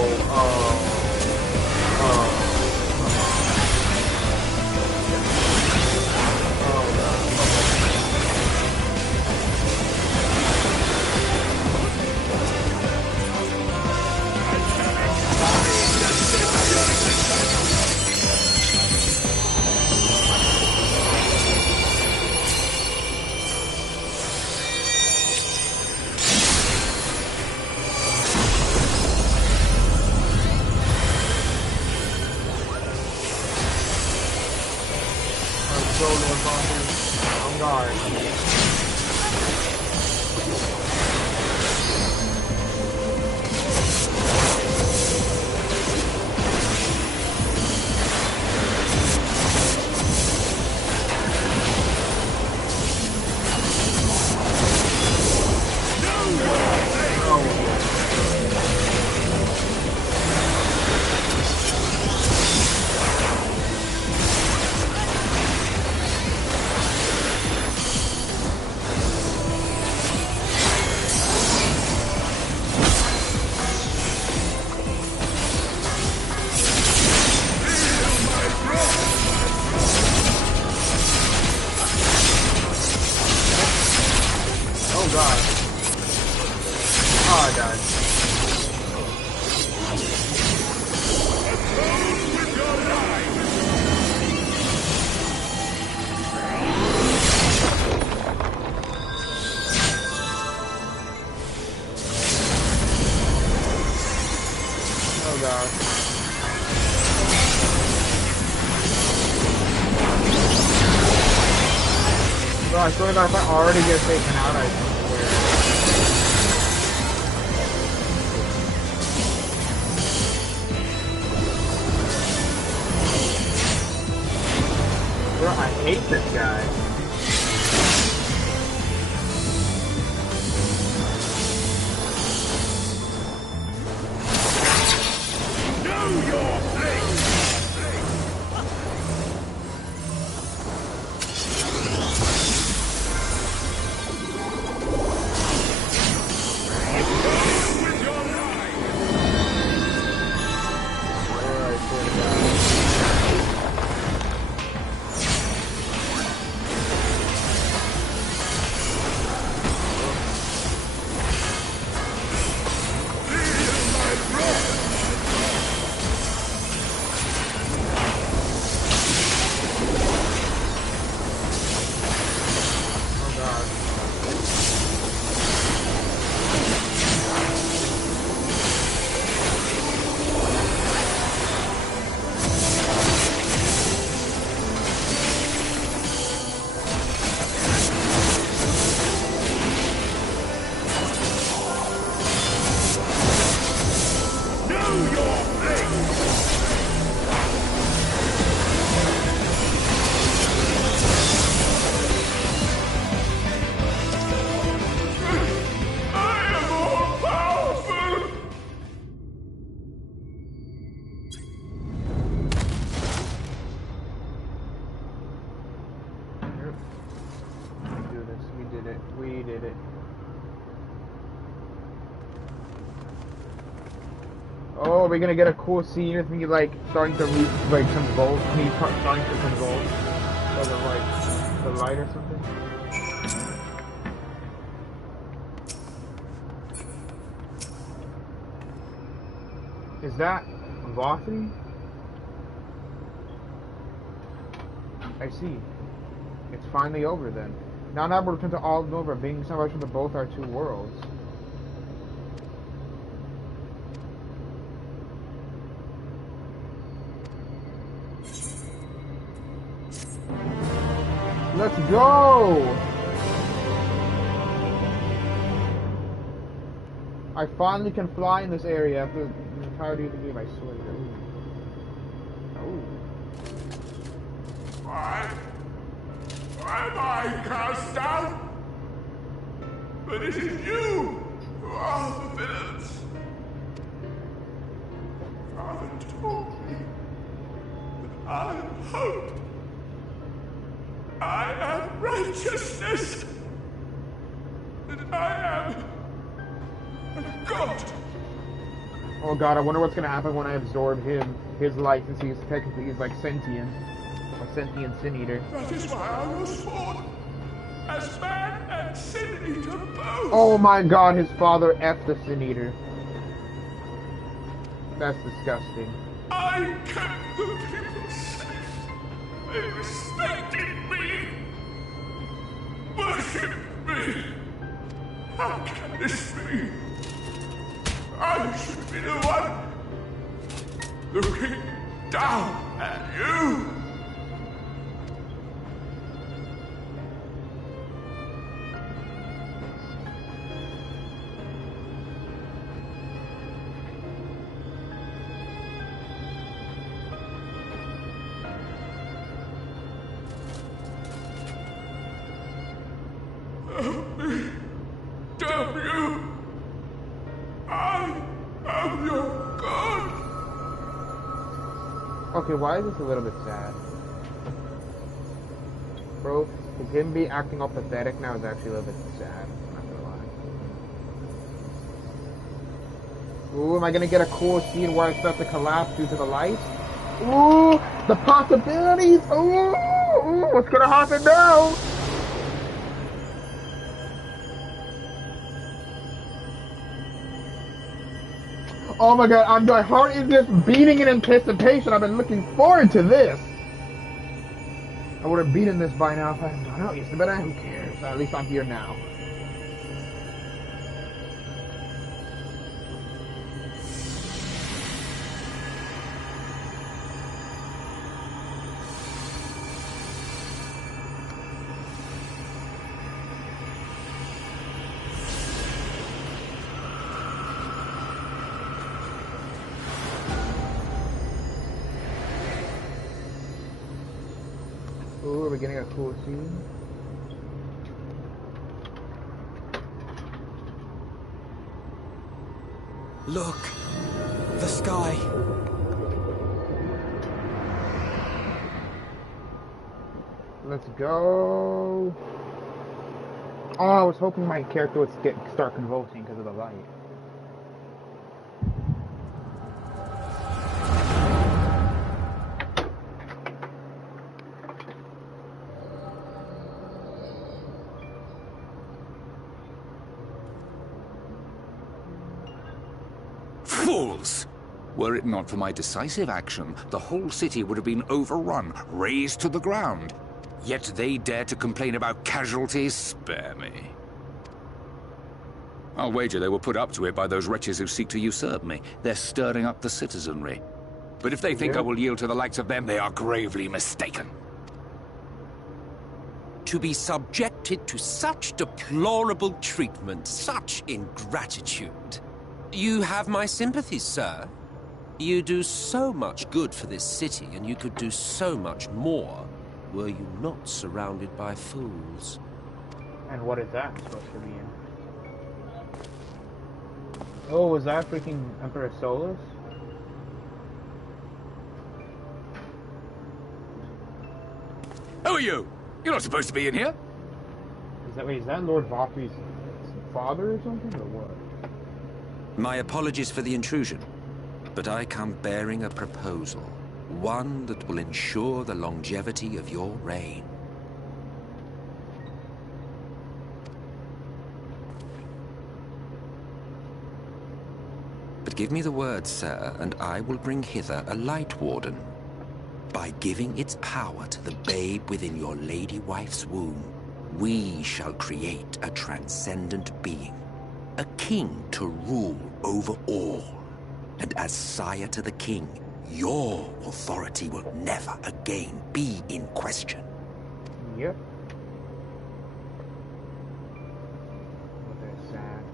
On guard. Oh god. Bro, I swear that if I already get taken out, I swear. Bro, I hate this guy. Know your place! We did it. Oh, we're gonna get a cool scene with me like starting to like convulse, me starting to convulse, because of like the light or something. Is that Vothri? I see. It's finally over then. Now that we're returned to all Nova, being salvation to both our two worlds. Let's go! I finally can fly in this area after the entirety of the game, I swear. Why am I cast down? But it is you who are the villains. Father told me that I am hope. I am righteousness. That I am a god. Oh god, I wonder what's gonna happen when I absorb him, his life, since he's technically like sentient. A sentient Sin Eater. That is why I was born. As man and Sin Eater both. Oh my god, his father F the Sin Eater. That's disgusting. I kept the people safe. They respected me. Worshipped me. How can this be? I should be the one looking down at you. Help me. Damn you. I am your god. Okay, why is this a little bit sad? Bro, him be acting all pathetic now is actually a little bit sad. I'm not gonna lie. Ooh, am I gonna get a cool scene where I start to collapse due to the light? Ooh, the possibilities! Ooh, what's gonna happen now? Oh my god, my heart is just beating in anticipation. I've been looking forward to this. I would have beaten this by now if I hadn't gone out yesterday, but who cares? At least I'm here now. Ooh, we're getting a cool scene. Look! The sky! Let's go. Oh, I was hoping my character would start convulsing because of the light. Fools! Were it not for my decisive action, the whole city would have been overrun, razed to the ground. Yet they dare to complain about casualties? Spare me. I'll wager they were put up to it by those wretches who seek to usurp me. They're stirring up the citizenry. But if they think I will yield to the likes of them, they are gravely mistaken. To be subjected to such deplorable treatment, such ingratitude. You have my sympathies, sir. You do so much good for this city, and you could do so much more were you not surrounded by fools. And what is that supposed to mean? Oh, was that freaking Emperor Solus? Who are you? You're not supposed to be in here. Is that Lord Valkyrie's father or something, or what? My apologies for the intrusion, but I come bearing a proposal. One that will ensure the longevity of your reign. But give me the word, sir, and I will bring hither a Light Warden. By giving its power to the babe within your lady wife's womb, we shall create a transcendent being. A king to rule over all. And as sire to the king, your authority will never again be in question. Yep. Oh, that's sad.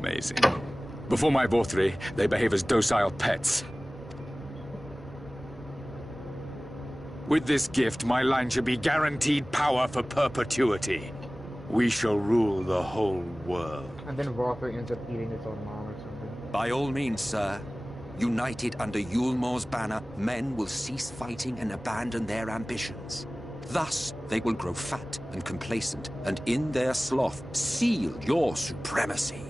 Amazing. Before my Vorthri, they behave as docile pets. With this gift, my line should be guaranteed power for perpetuity. We shall rule the whole world. And then Valkyrie ends up eating its own mom or something. By all means, sir. United under Yulmor's banner, men will cease fighting and abandon their ambitions. Thus, they will grow fat and complacent, and in their sloth, seal your supremacy.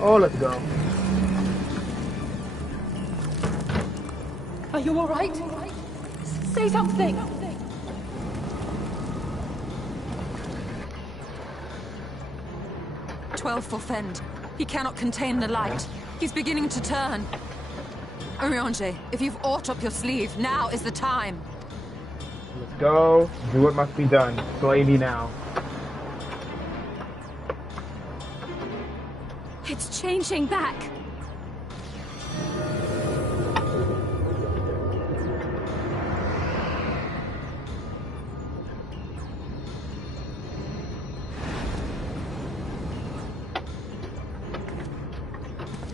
Oh, let's go. Are you all right? Say something. 12 for Fend. He cannot contain the light. He's beginning to turn. Urianger, if you've aught up your sleeve, now is the time. Let's go. Do what must be done. Slay me now. It's changing back.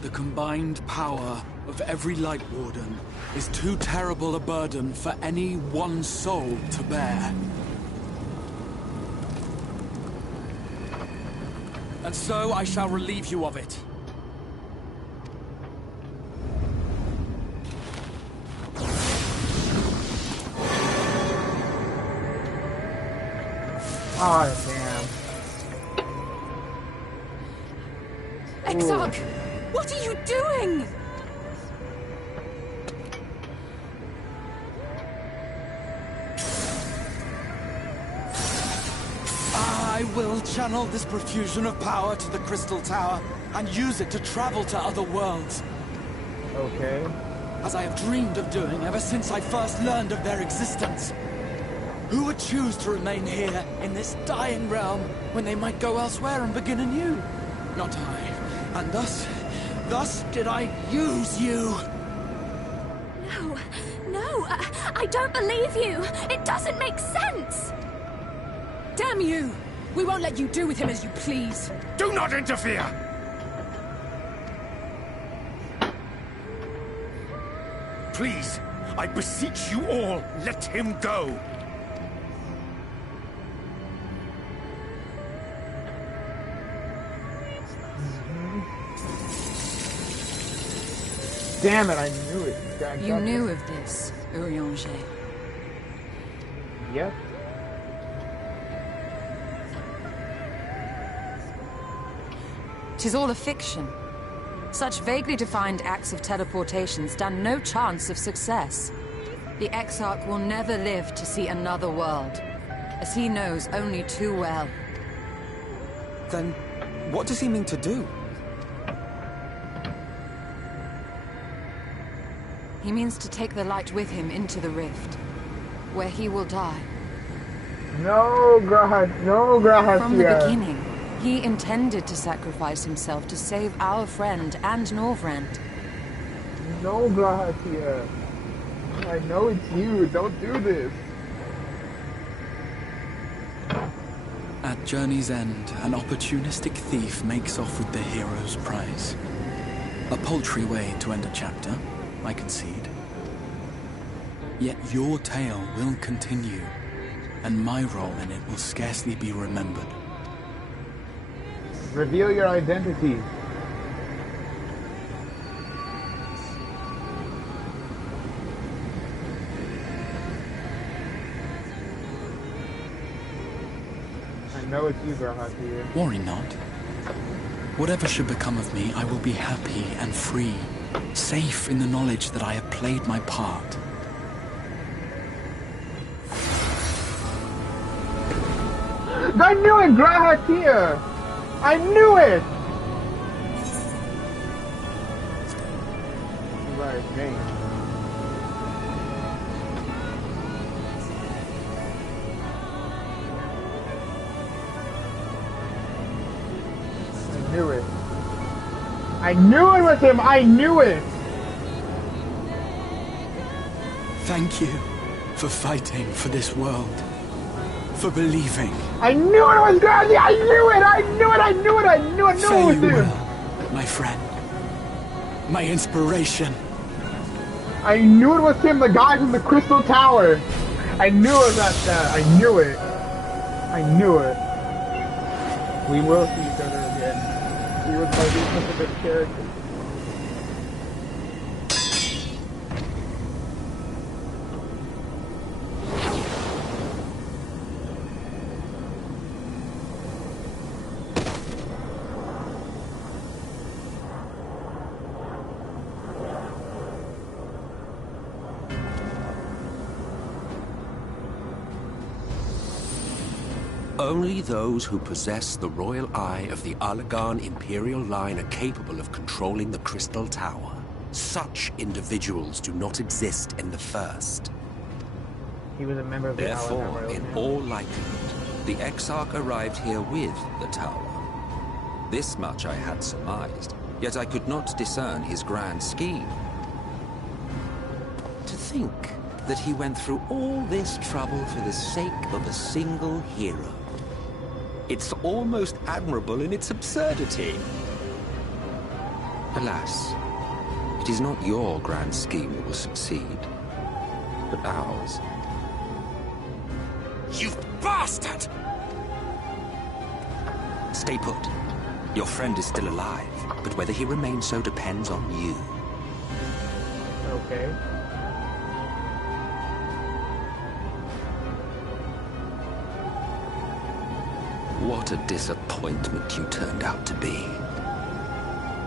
The combined power of every Light Warden is too terrible a burden for any one soul to bear. And so I shall relieve you of it. Oh, damn. Exarch, what are you doing? I will channel this profusion of power to the Crystal Tower and use it to travel to other worlds. Okay. As I have dreamed of doing ever since I first learned of their existence. Who would choose to remain here in this dying realm when they might go elsewhere and begin anew? Not I. And thus did I use you. No, I don't believe you. It doesn't make sense. Damn you! We won't let you do with him as you please. Do not interfere! Please, I beseech you all, let him go! Damn it, I knew it. You knew of this, Urianger. Yep. Tis all a fiction. Such vaguely defined acts of teleportation stand no chance of success. The Exarch will never live to see another world, as he knows only too well. Then, what does he mean to do? He means to take the light with him into the rift, where he will die. No, Grahatia. From the beginning, he intended to sacrifice himself to save our friend and Norvrend. No, Grahatia. I know it's you. Don't do this. At journey's end, an opportunistic thief makes off with the hero's prize. A paltry way to end a chapter, I concede. Yet your tale will continue, and my role in it will scarcely be remembered. Reveal your identity. I know it's you, Grahatia. Worry not. Whatever should become of me, I will be happy and free, safe in the knowledge that I have played my part. I knew it, Grahatia! I knew it! Right, dang. I knew it. I knew it was him! I knew it! Thank you for fighting for this world. For believing. I knew it was Grahatia! I knew it! I knew it! I knew it! I knew it! Fare It you was him! well, my friend. My inspiration. I knew it was him, the guy from the Crystal Tower. I knew it was that. I knew it. I knew it. We will see each other again. He was my weakness of his character. Only those who possess the royal eye of the Allagan Imperial line are capable of controlling the Crystal Tower. Such individuals do not exist in the First. He was a member of the Therefore, in all likelihood, the Exarch arrived here with the tower. This much I had surmised, yet I could not discern his grand scheme. To think that he went through all this trouble for the sake of a single hero. It's almost admirable in its absurdity. Alas, it is not your grand scheme that will succeed, but ours. You bastard! Stay put. Your friend is still alive, but whether he remains so depends on you. Okay. What a disappointment you turned out to be.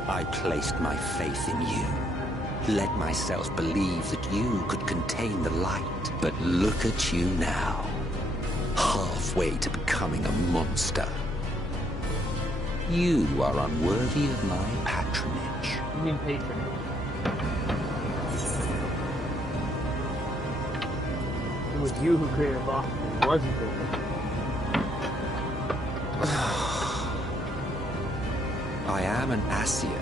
I placed my faith in you, let myself believe that you could contain the light. But look at you now, halfway to becoming a monster. You are unworthy of my patronage. You mean patron? It was you who created Boston, wasn't it? I am an Ascian.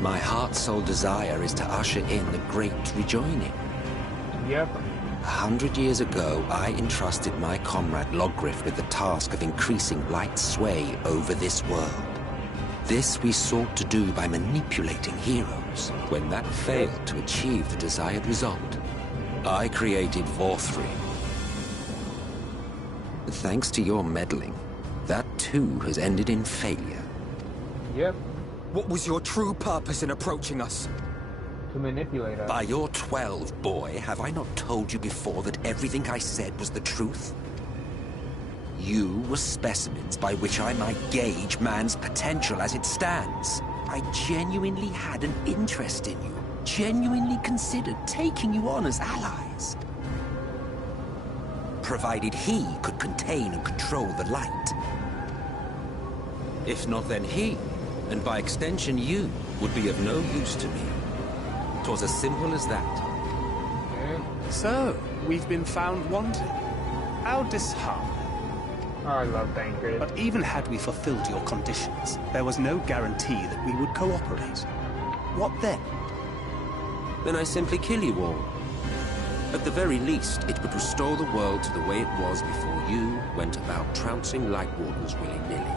My heart's sole desire is to usher in the Great Rejoining. Yep. 100 years ago, I entrusted my comrade Logriff with the task of increasing light's sway over this world. This we sought to do by manipulating heroes. When that failed to achieve the desired result, I created Vorthri. Thanks to your meddling, that too has ended in failure. Yep. What was your true purpose in approaching us? To manipulate us. By your 12, boy, have I not told you before that everything I said was the truth? You were specimens by which I might gauge man's potential as it stands. I genuinely had an interest in you, genuinely considered taking you on as allies. Provided he could contain and control the light. If not, then he, and by extension you, would be of no use to me. 'Twas as simple as that. So, we've been found wanting. How disheartening. Oh, I love Tancred. But even had we fulfilled your conditions, there was no guarantee that we would cooperate. What then? Then I simply kill you all. At the very least, it would restore the world to the way it was before you went about trouncing Light Wardens willy-nilly.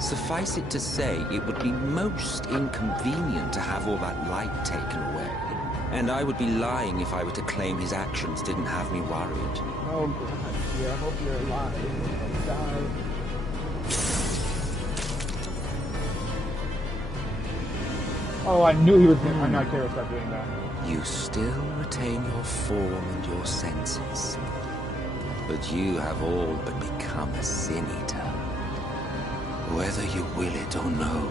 Suffice it to say, it would be most inconvenient to have all that light taken away. And I would be lying if I were to claim his actions didn't have me worried. Oh, God. Yeah, I hope you're alive. Oh, I knew he was gonna... I know I can't stop doing that. You still retain your form and your senses. But you have all but become a Sin Eater. Whether you will it or no,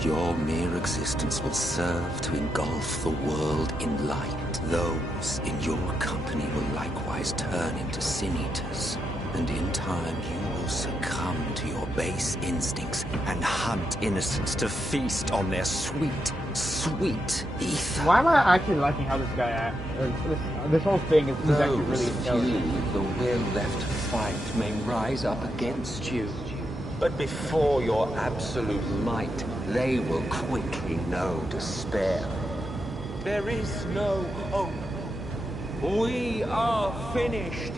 your mere existence will serve to engulf the world in light. Those in your company will likewise turn into Sin Eaters, and in time you will succumb to your base instincts and hunt innocents to feast on their sweet, sweet ether. Why am I actually liking how this guy acts? This whole thing is actually really intelligent. Few, the will left to fight may rise up against you. But before your absolute might, they will quickly know despair. There is no hope. We are finished.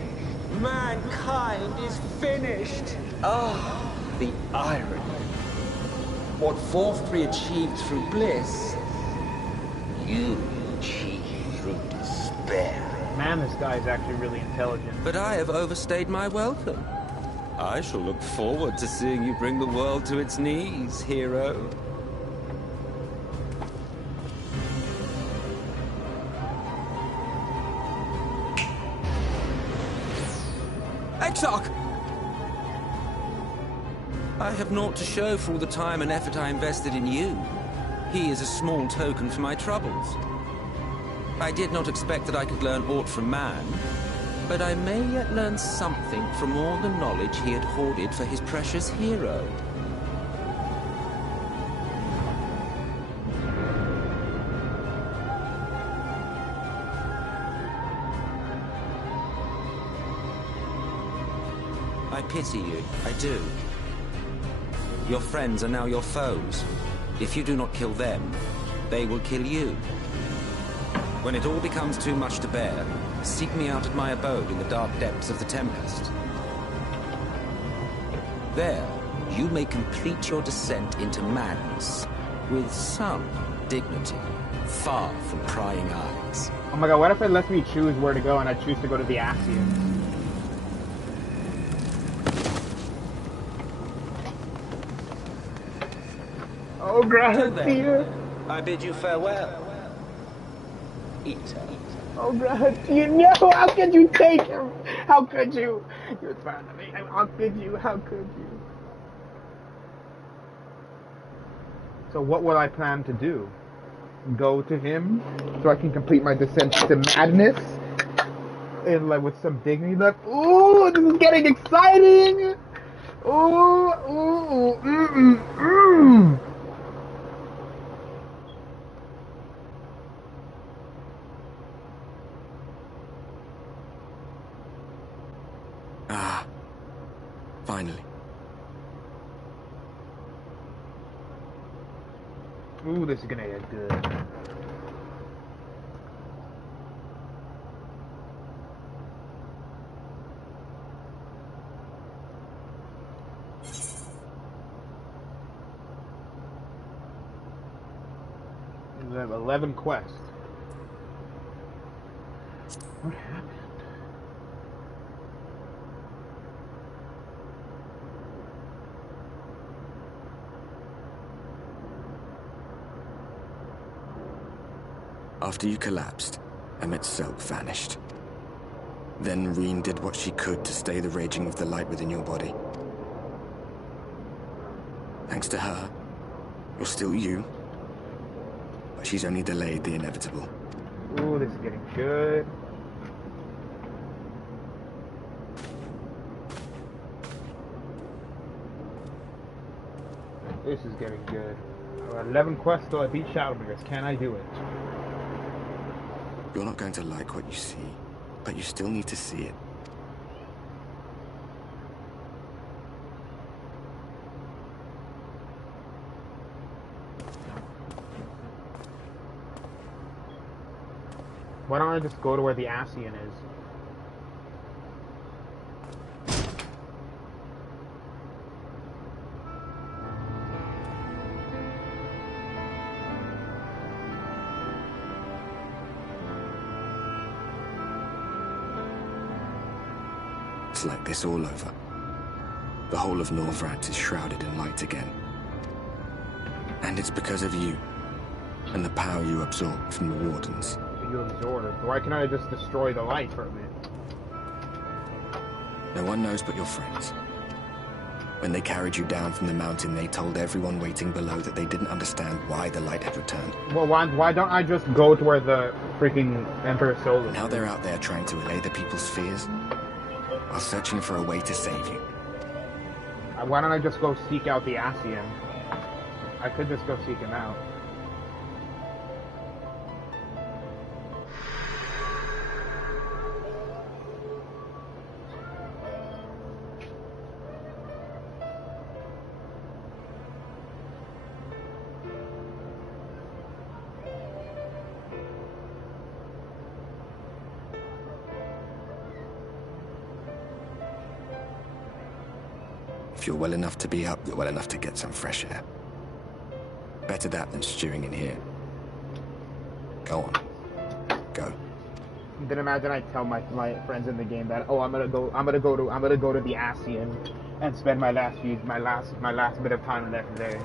Mankind is finished. Ah, the irony. What Vorthri achieved through bliss, you achieved through despair. Man, this guy is actually really intelligent. But I have overstayed my welcome. I shall look forward to seeing you bring the world to its knees, hero. Exarch! I have naught to show for all the time and effort I invested in you. He is a small token for my troubles. I did not expect that I could learn aught from man, but I may yet learn something from all the knowledge he had hoarded for his precious hero. I pity you, I do. Your friends are now your foes. If you do not kill them, they will kill you. When it all becomes too much to bear, seek me out at my abode in the dark depths of the Tempest. There, you may complete your descent into madness with some dignity, far from prying eyes. Oh my god, what if it lets me choose where to go and I choose to go to the Ascians? Oh, Gratia! I bid you farewell. Eater. Oh, Gratia, no! How could you take him? How could you? You're fine to me. How could you? How could you? So what will I plan to do? Go to him so I can complete my descent to madness? And like with some dignity left? Ooh, this is getting exciting! Ooh, ooh, ooh, Finally. Ooh, this is gonna get good. We have 11 quests. What happened? After you collapsed, Emmet's self vanished. Then Reen did what she could to stay the raging of the light within your body. Thanks to her, you're still you, but she's only delayed the inevitable. Ooh, this is getting good. This is getting good. 11 quests till I beat Shadowbringers. Can I do it? You're not going to like what you see, but you still need to see it. Why don't I just go to where the Ascian is? It's like this all over. The whole of Norvrat is shrouded in light again. And it's because of you, and the power you absorb from the Wardens. You absorb. Why can't I just destroy the light from it? No one knows but your friends. When they carried you down from the mountain, they told everyone waiting below that they didn't understand why the light had returned. Well, why don't I just go to where the freaking Emperor Soul is? Now they're out there trying to allay the people's fears, while searching for a way to save you. Why don't I just go seek out the Ascian? I could just go seek him out. If you're well enough to be up, you're well enough to get some fresh air. Better that than stewing in here. Go on. Go. Then imagine I tell my friends in the game that, oh, I'm gonna go to the Ascian and spend my last bit of time left there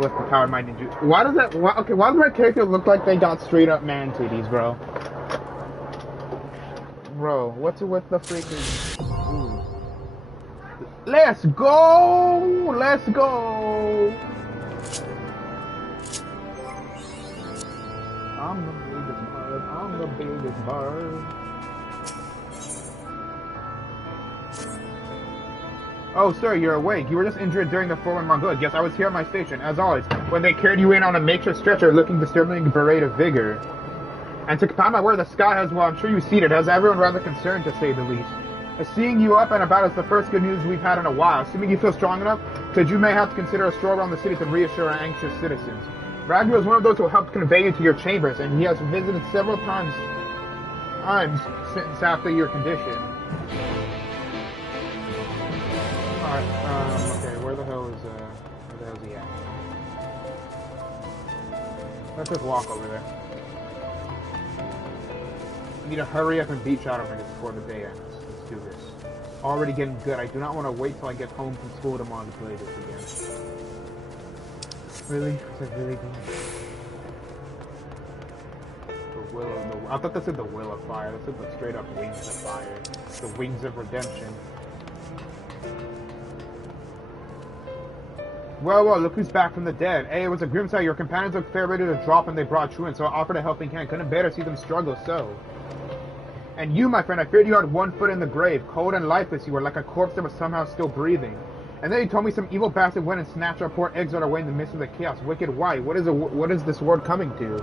with the power of my ninja. Why does my character look like they got straight up man titties, bro? Bro, what's with the freaking? Ooh. Let's go! Let's go! I'm the biggest bird. I'm the biggest bird. Oh, sir, you're awake. You were just injured during the Foreman Mongol. Yes, I was here at my station, as always, when they carried you in on a makeshift stretcher looking disturbingly berate of vigor. And to compound my word, the sky has, well, I'm sure you've seen it, has everyone rather concerned, to say the least. Seeing you up and about is the first good news we've had in a while. Assuming you feel strong enough, because you may have to consider a stroll around the city to reassure our anxious citizens. Ragnar is one of those who helped convey you to your chambers, and he has visited several times since after your condition. Alright, okay, where the hell is he at? Let's just walk over there. We need to hurry up and beat Shadowbringers before the day ends. Let's do this. Already getting good. I do not want to wait till I get home from school tomorrow to play this again. Really? Is that really good? I thought that said the will of fire. That said the straight up wings of fire. The wings of redemption. Well, look who's back from the dead. Hey, it was a grim sight. Your companions looked fair ready to drop when they brought you in, so I offered a helping hand. Couldn't bear to see them struggle so. And you, my friend, I feared you had one foot in the grave. Cold and lifeless you were, like a corpse that was somehow still breathing. And then you told me some evil bastard went and snatched our poor exile away in the midst of the chaos. Wicked white. What is this world coming to?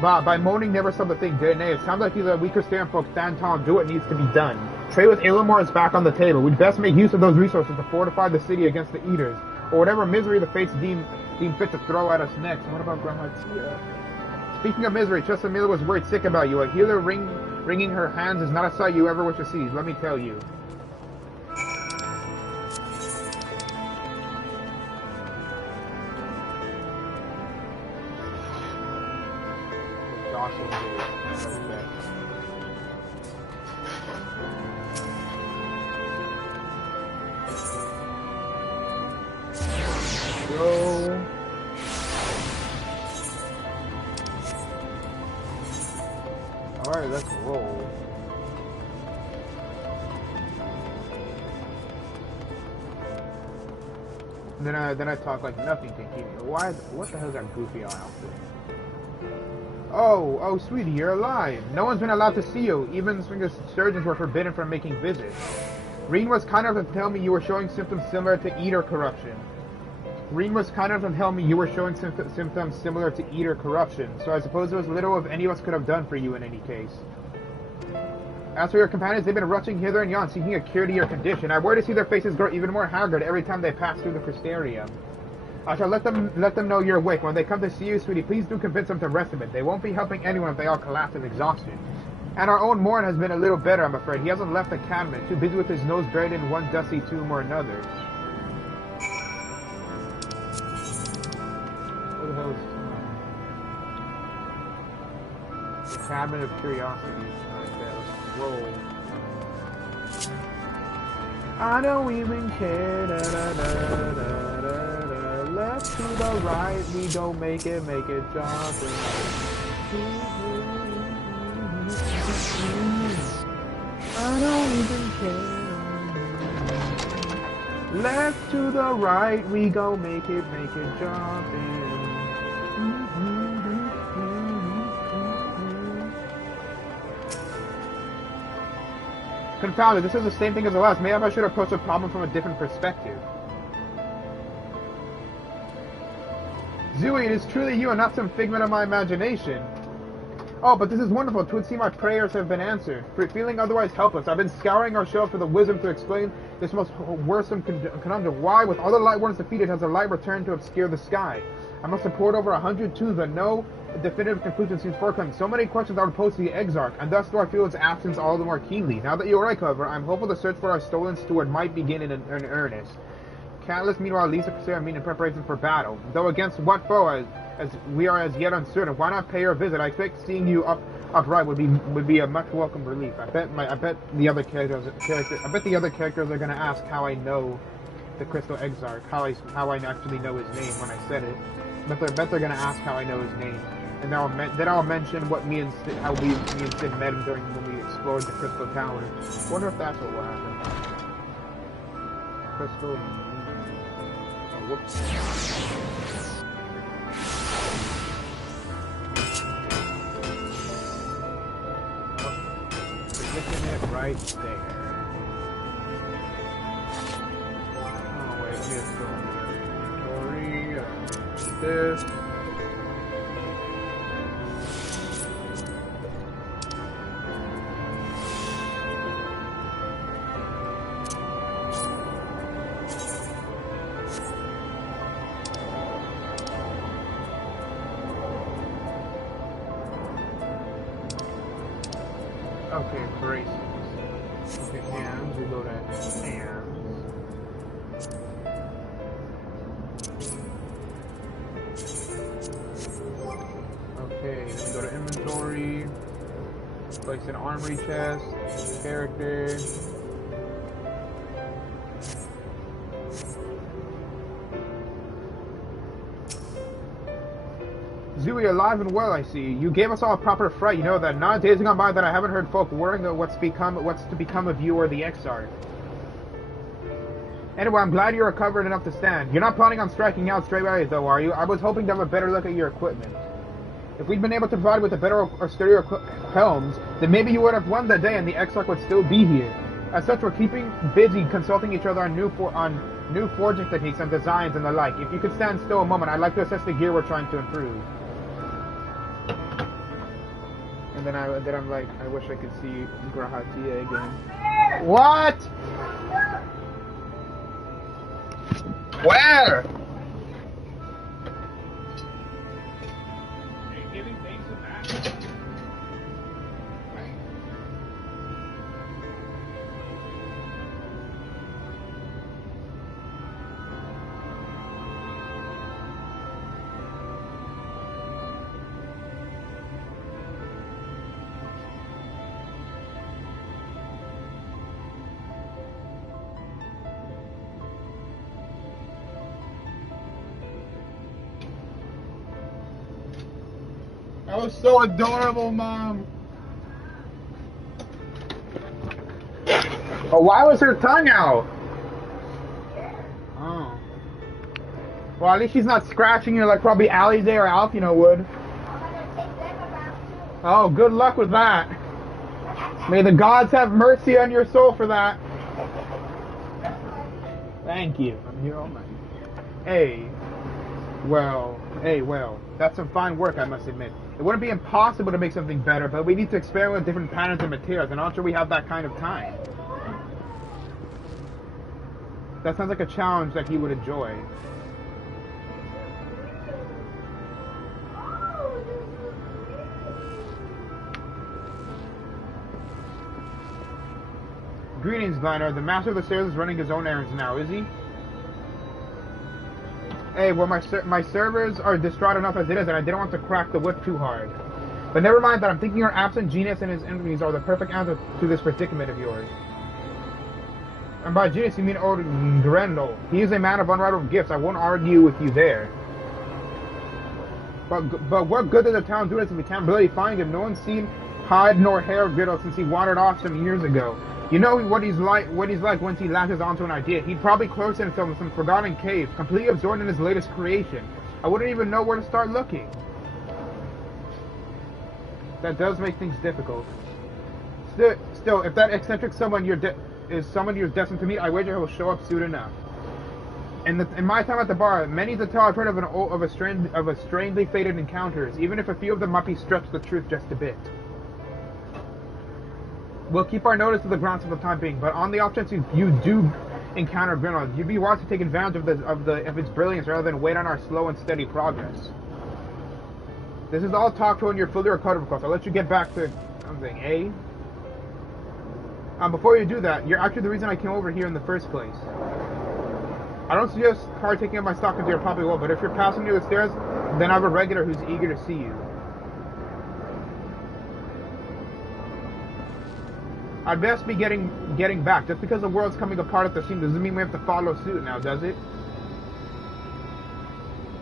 By moaning never saw the thing, did nay. It sounds like either a weaker stand folk stand tall and do what needs to be done. Trade with Illimore is back on the table. We'd best make use of those resources to fortify the city against the Eaters, or whatever misery the fates deem fit to throw at us next. What about Grandma Tia? Speaking of misery, Chesamila was worried sick about you. A healer wringing her hands is not a sight you ever wish to see, let me tell you. Alright, let's roll. Then I talk like nothing can keep me. What the hell is that goofy outfit? Oh, sweetie, you're alive. No one's been allowed to see you. Even the Swinger surgeons were forbidden from making visits. Reen was kind enough to tell me you were showing symptoms similar to Eater corruption. Symptoms similar to Eater corruption, so I suppose there was little of any of us could have done for you in any case. As for your companions, they've been rushing hither and yon, seeking a cure to your condition. I worry to see their faces grow even more haggard every time they pass through the Crystarium. I shall let them know you're awake. When they come to see you, sweetie, please do convince them to rest a bit. They won't be helping anyone if they all collapse and exhausted. And our own Morn has been a little better, I'm afraid. He hasn't left the cabinet, too busy with his nose buried in one dusty tomb or another. What the hell is the Cabinet of Curiosities? Alright, let's roll. I don't even care. Da, da, da, da, da, da. Left to the right, we don't make it jumping. I don't even care. Left to the right, we gon' make it jumping. Confounded, this is the same thing as the last. Maybe I should approach the problem from a different perspective. Zooey, it is truly you and not some figment of my imagination. Oh, but this is wonderful. It would seem my prayers have been answered. Feeling otherwise helpless, I've been scouring our shelf for the wisdom to explain this most worrisome conundrum. Why, with all the light ones defeated, has the light returned to obscure the sky? I must have poured over 100 tubes, but no definitive conclusion seems forthcoming. So many questions I would pose to the Exarch, and thus do I feel its absence all the more keenly. Now that you are right, however, I'm hopeful the search for our stolen steward might begin in earnest. Catalyst, meanwhile, leads the Crystarium in preparation for battle. Though against what foe, as we are as yet uncertain. Why not pay her a visit? I expect seeing you upright would be a much welcome relief. I bet the other characters are gonna ask how I know the Crystal Exarch, how I actually know his name when I said it. I bet they're gonna ask how I know his name, and then I'll mention what me and Sid met him during when we explored the Crystal Tower. Wonder if that's what will happen. Crystal. Oh, whoops. Position it right there. Oh wait, let me just go into inventory. This. Okay, braces. Okay, hands, we go to hands. Okay, then we go to inventory. Place an armory chest, character. Zooey, alive and well, I see. You gave us all a proper fright. You know that. Not days gone by that I haven't heard folk worrying about what's to become of you or the Exarch. Anyway, I'm glad you're recovered enough to stand. You're not planning on striking out straight away, though, are you? I was hoping to have a better look at your equipment. If we'd been able to provide with a better or sturdier helms, then maybe you would have won that day and the Exarch would still be here. As such, we're keeping busy consulting each other on new forging techniques and designs and the like. If you could stand still a moment, I'd like to assess the gear we're trying to improve. And then I'm like, I wish I could see Grahatia again. What? Where? That was so adorable, Mom. But why was her tongue out? Oh. Well, at least she's not scratching you like probably Alize or Alfino would. Oh, good luck with that. May the gods have mercy on your soul for that. Thank you. I'm here all night. Hey, well, that's some fine work, I must admit. It wouldn't be impossible to make something better, but we need to experiment with different patterns and materials, and I'm not sure we have that kind of time. That sounds like a challenge that he would enjoy. Greetings, Gliner. The master of the stairs is running his own errands now, is he? Hey, well, my servers are distraught enough as it is, and I didn't want to crack the whip too hard. But never mind that. I'm thinking your absent genius and his enemies are the perfect answer to this predicament of yours. And by genius, you mean old Grendel. He is a man of unrivaled gifts. I won't argue with you there. But what good does the town do us if we can't really find him? No one's seen hide nor hair of Grendel since he wandered off some years ago. You know what he's like once he latches onto an idea. He'd probably close himself in some forgotten cave, completely absorbed in his latest creation. I wouldn't even know where to start looking. That does make things difficult. Still, if that eccentric someone is someone you're destined to meet, I wager he'll show up soon enough. In my time at the bar, many's the tale I've heard of strangely fated encounters, even if a few of them might be stretched the truth just a bit. We'll keep our notice to the ground for the time being, but on the off chance you do encounter Grendel, you'd be wise to take advantage of its brilliance rather than wait on our slow and steady progress. This is all talk to when you're fully recovered, of course. I'll let you get back to something, eh? Before you do that, you're actually the reason I came over here in the first place. I don't suggest taking up my stock into your probably will, but if you're passing near the stairs, then I have a regular who's eager to see you. I'd best be getting back. Just because the world's coming apart at the seams doesn't mean we have to follow suit now, does it?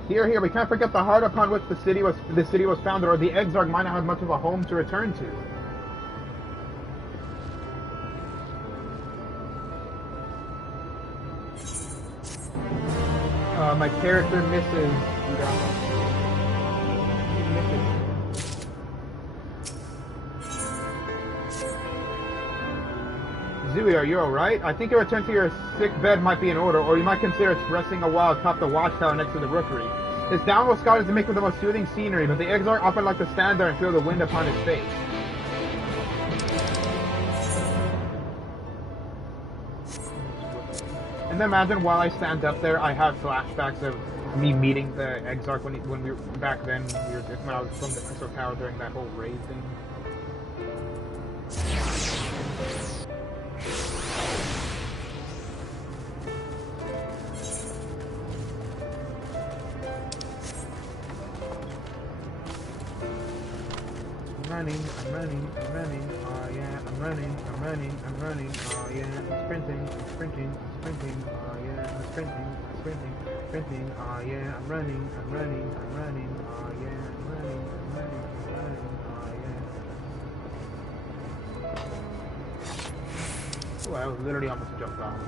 Here, we can't forget the heart upon which the city was founded, or the Exarch might not have much of a home to return to. My character misses. Zooey, are you alright? I think a return to your sick bed might be in order, or you might consider resting a while atop the watchtower next to the rookery. This downward scout is to make for the most soothing scenery, but the Exarch often like to stand there and feel the wind upon his face. And imagine while I stand up there, I have flashbacks of me meeting the Exarch when we were back then, when I was from the Crystal Tower during that whole raid thing. I'm running, oh yeah, I'm running, oh yeah, I'm sprinting, oh yeah, I'm sprinting, oh yeah, I'm running, oh yeah, I'm running, oh yeah. Oh, I was literally almost jumped off.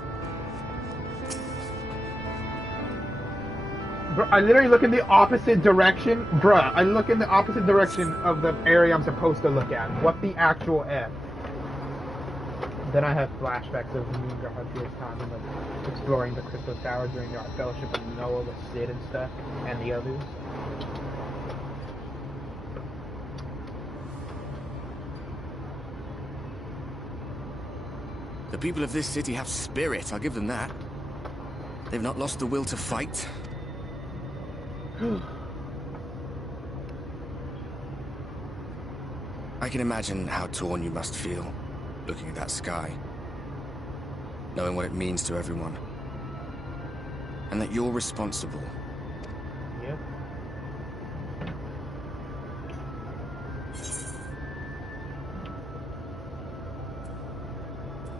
Bro, I literally look in the opposite direction. Bruh, I look in the opposite direction of the area I'm supposed to look at. What the actual F? Then I have flashbacks of me and Garfield time and like exploring the Crystal Tower during our fellowship with Noah, with Sid and stuff, and the others. The people of this city have spirit, I'll give them that. They've not lost the will to fight. I can imagine how torn you must feel, looking at that sky. Knowing what it means to everyone. And that you're responsible. Yep.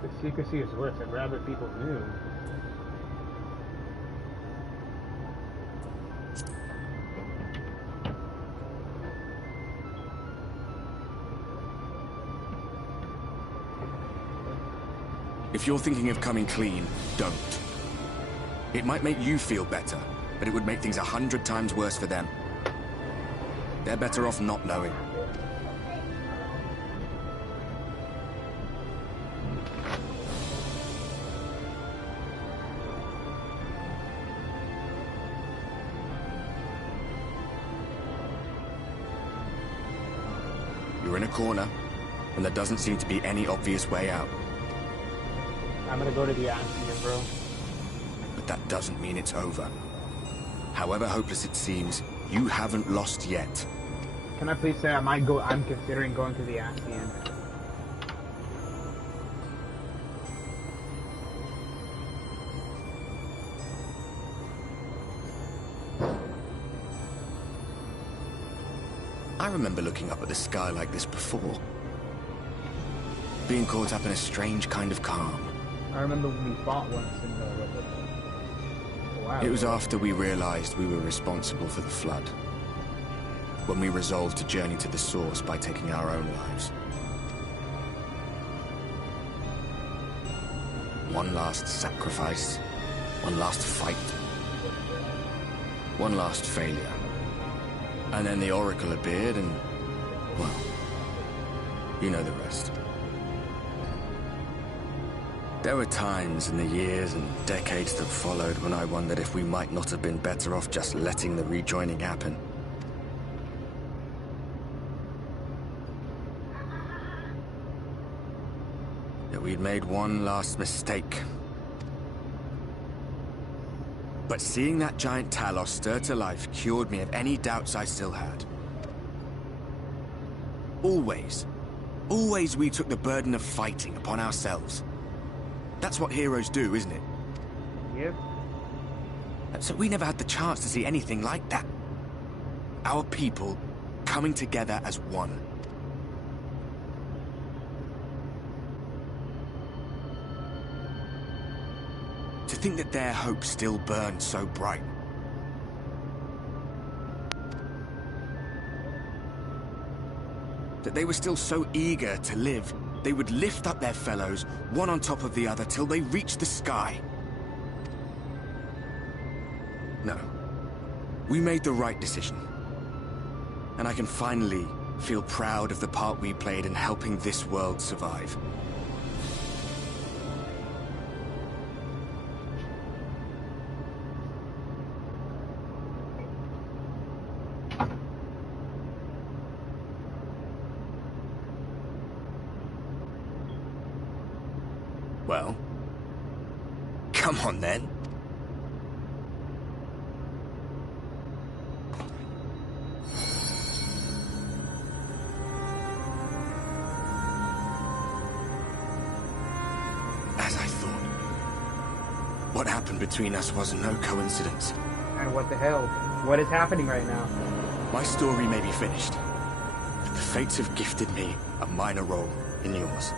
The secrecy is worse. I'd rather people knew. If you're thinking of coming clean, don't. It might make you feel better, but it would make things 100 times worse for them. They're better off not knowing. You're in a corner, and there doesn't seem to be any obvious way out. I'm gonna go to the amphitheater, bro. But that doesn't mean it's over. However hopeless it seems, you haven't lost yet. Can I please say I'm considering going to the amphitheater. I remember looking up at the sky like this before. Being caught up in a strange kind of calm. I remember when we fought once in the... Wow. It was after we realized we were responsible for the flood. When we resolved to journey to the source by taking our own lives. One last sacrifice. One last fight. One last failure. And then the Oracle appeared and... well... you know the rest. There were times in the years and decades that followed when I wondered if we might not have been better off just letting the rejoining happen. That we'd made one last mistake. But seeing that giant Talos stir to life cured me of any doubts I still had. Always we took the burden of fighting upon ourselves. That's what heroes do, isn't it? Yep. So we never had the chance to see anything like that. Our people coming together as one. To think that their hope still burned so bright. That they were still so eager to live, they would lift up their fellows, one on top of the other, till they reached the sky. No. We made the right decision. And I can finally feel proud of the part we played in helping this world survive. Well, come on then. As I thought. What happened between us was no coincidence. And what the hell? What is happening right now? My story may be finished, but the fates have gifted me a minor role in yours.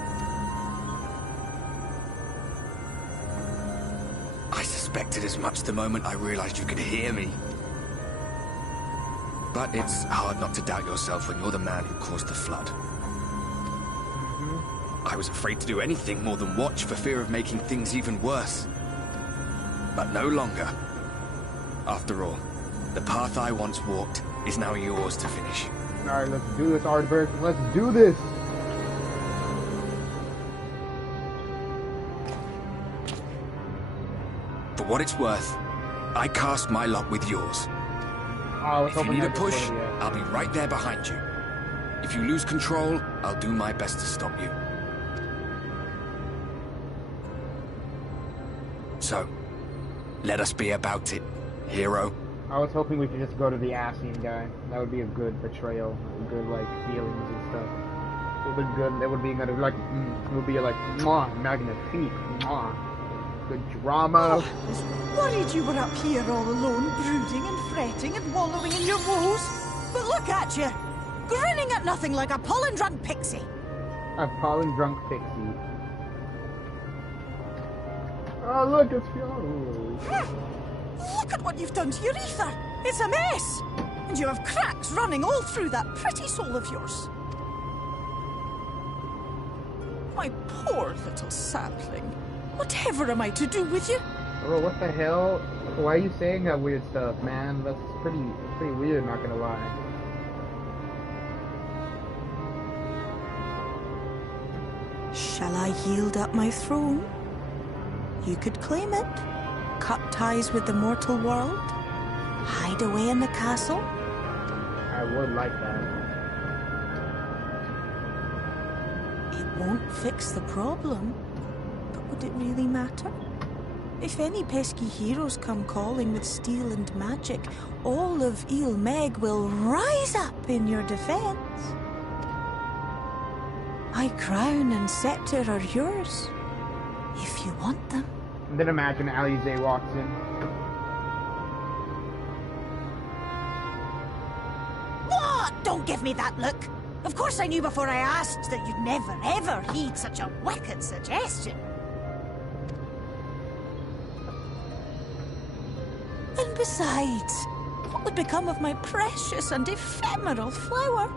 I suspected as much the moment I realized you could hear me. But it's hard not to doubt yourself when you're the man who caused the flood. I was afraid to do anything more than watch for fear of making things even worse. But no longer. After all, the path I once walked is now yours to finish. Alright, let's do this, Ardbert. Let's do this! For what it's worth, I cast my lot with yours. If you need a push, I'll be right there behind you. If you lose control, I'll do my best to stop you. So, let us be about it, hero. I was hoping we could just go to the Asian guy. That would be a good betrayal, good like feelings and stuff. It would be good. It would be good. Like it would be like mwah, magnifique, mwah. Good drama. I was worried you were up here all alone, brooding and fretting and wallowing in your woes. But look at you, grinning at nothing like a pollen-drunk pixie. A pollen-drunk pixie. Oh look, it's Fiona. Look at what you've done to your ether. It's a mess. And you have cracks running all through that pretty soul of yours. My poor little sapling. Whatever am I to do with you? Oh, what the hell? Why are you saying that weird stuff, man? That's pretty weird, not gonna lie. Shall I yield up my throne? You could claim it. Cut ties with the mortal world. Hide away in the castle. I would like that. It won't fix the problem. But would it really matter? If any pesky heroes come calling with steel and magic, all of Il Meg will rise up in your defense. My crown and scepter are yours, if you want them. And then imagine Alize walks in. What? Don't give me that look. Of course I knew before I asked that you'd never ever heed such a wicked suggestion. And besides, what would become of my precious and ephemeral flower?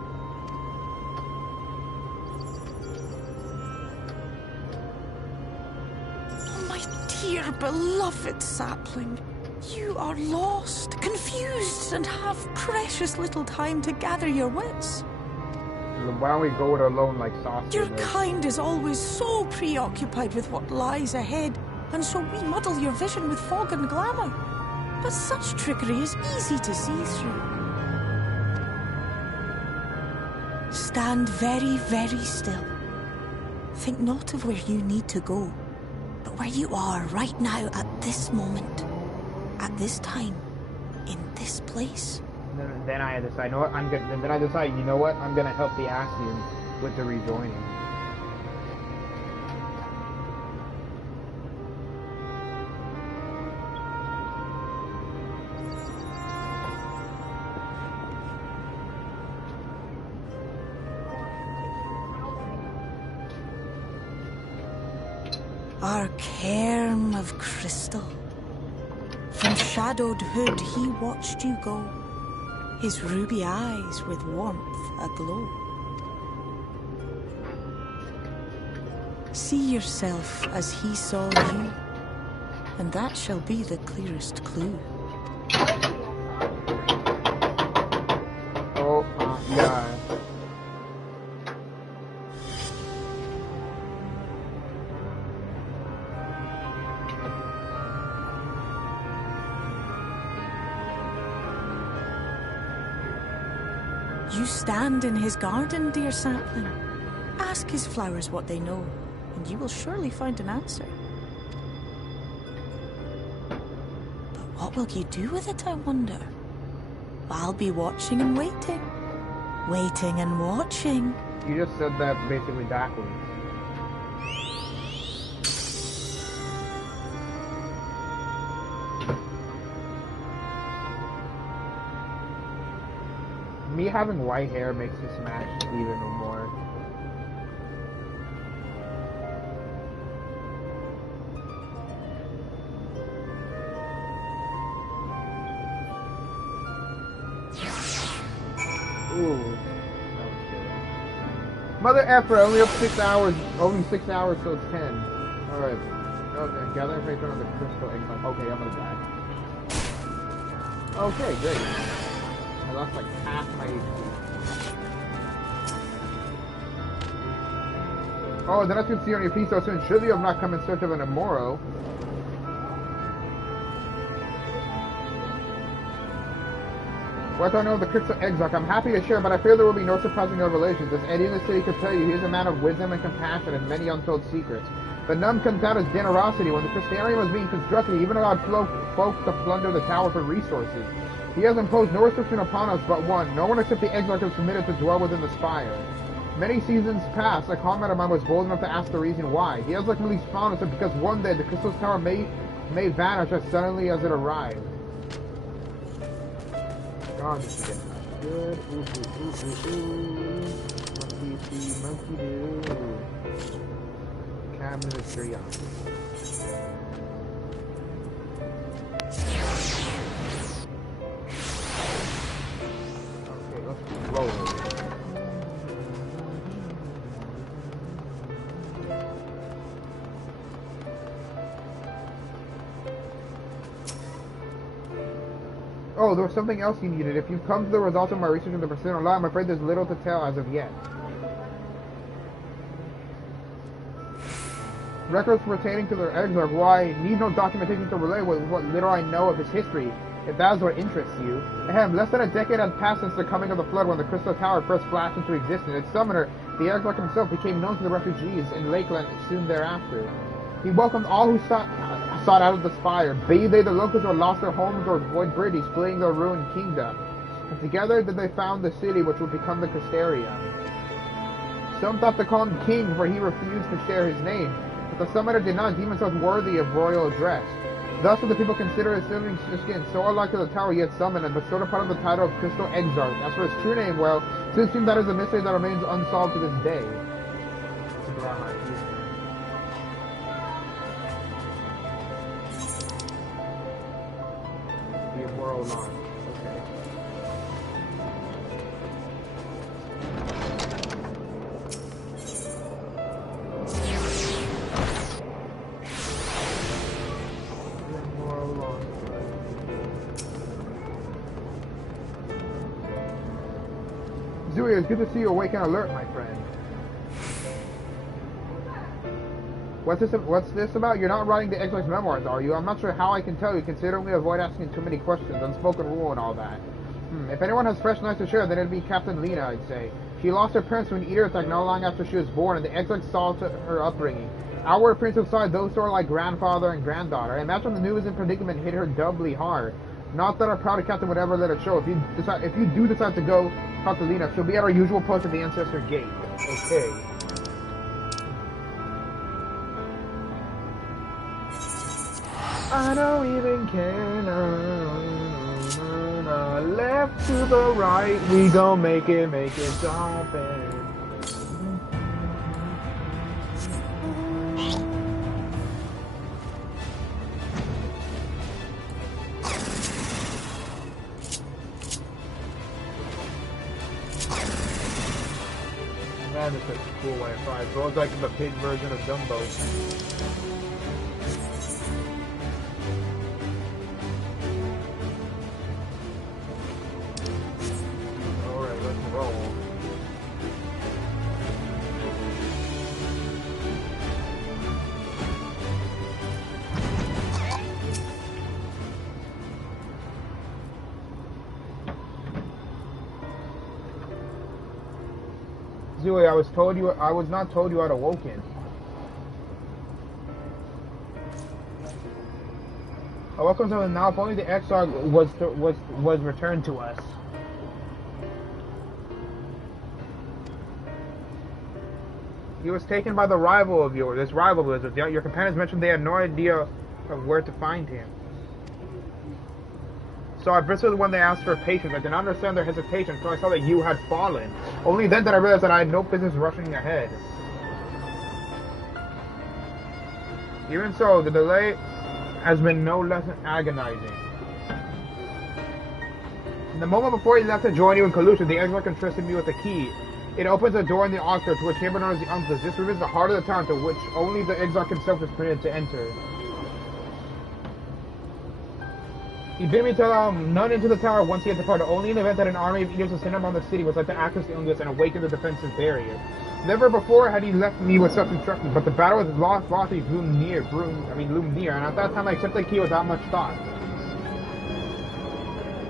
Oh, my dear beloved sapling, you are lost, confused, and have precious little time to gather your wits. Why don't we go it alone like Saucy? Your kind is always so preoccupied with what lies ahead, and so we muddle your vision with fog and glamour. But such trickery is easy to see through. Stand very, very still. Think not of where you need to go, but where you are right now at this moment, at this time, in this place. Then I decide, you know what, then I decide, you know what, I'm gonna help the Asians with the rejoining. Our cairn of crystal. From shadowed hood he watched you go, his ruby eyes with warmth aglow. See yourself as he saw you, and that shall be the clearest clue. Oh my god. You stand in his garden, dear sapling. Ask his flowers what they know, and you will surely find an answer. But what will you do with it, I wonder? I'll be watching and waiting. Waiting and watching. You just said that basically backwards. Me having white hair makes this match even more. Ooh, that was good. Mother effer, only up 6 hours. Only 6 hours, so it's 10. All right. Okay, gather information on the crystal egg. Okay, I'm gonna die. Okay, great. I lost like half my HP. Oh, then I can see on your piece so soon. Surely you have not come in search of an Amoro. What do I know of the crystal exarch? I'm happy to share, but I fear there will be no surprising revelations. As Eddie in the city could tell you, he is a man of wisdom and compassion and many untold secrets. The nun comes out his generosity. When the Crystarium was being constructed, he even allowed folks to plunder the tower for resources. He has imposed no restriction upon us but one. No one except the Exarch is permitted to dwell within the spire. Many seasons passed, a comrade of mine was bold enough to ask the reason why. He has luckily found us because one day the Crystal Tower may vanish as suddenly as it arrived. God, this is getting good. Monkey do. Cabinet of Curiosity. Okay, let's roll. Oh, there was something else you needed. If you've come to the results of my research in the Persona Law, I'm afraid there's little to tell as of yet. Records pertaining to the Exarch, why need no documentation to relay with what little I know of his history, if that is what interests you. Ahem, less than a decade had passed since the coming of the Flood when the Crystal Tower first flashed into existence. Its summoner, the Exarch himself, became known to the refugees in Lakeland soon thereafter. He welcomed all who sought out of the spire, be they the locals or lost their homes or void British fleeing their ruined kingdom. And together did they found the city which would become the Crystarium. Some thought to call him king, for he refused to share his name. But the summoner did not deem himself worthy of royal address. Thus did the people consider his silvering skin so alike to the tower he had summoned and bestowed upon him the title of Crystal Exarch. As for his true name, well, it seems that is a mystery that remains unsolved to this day. The immoral line. Okay. Zui, it's good to see you awake and alert, my friend. What's this about? You're not writing the Exarch's memoirs, are you? I'm not sure how I can tell you, considering we avoid asking too many questions, unspoken rule and all that. If anyone has fresh news to share, then it'd be Captain Lena, I'd say. She lost her parents to an eater attack not long after she was born, and the Exarch saw to her upbringing. Our appearance side, those who are like grandfather and granddaughter. I imagine the news and predicament hit her doubly hard. Not that our proud captain would ever let it show. If you do decide to go talk to Lena, she'll be at our usual post at the Ancestor Gate. Okay. I don't even care. Left to the right, we gon' make it jumpin'. Man, this is a cool way of fire. So it's like the pig version of Dumbo. Alright, let's roll. Zui, I was not told you had awoken. Welcome to the now. If only the Exarch was returned to us. He was taken by the rival of yours. This rival wizard. Your companions mentioned they had no idea of where to find him. So I bristled when they asked for patience. I did not understand their hesitation until I saw that you had fallen. Only then did I realize that I had no business rushing ahead. Even so, the delay has been no less agonizing. In the moment before he left to join you in collusion, the Exarch entrusted me with a key. It opens a door in the altar to a chamber known as the Unctus. This room is the heart of the town to which only the Exarch himself is permitted to enter. He bid me tell none into the tower once he had departed, only in the event that an army of eaters ascended upon the city was like to access the Unctus and awaken the defensive barrier. Never before had he left me with such instructions, but the battle with Lost Lothies loomed near, and at that time I accepted the key without much thought.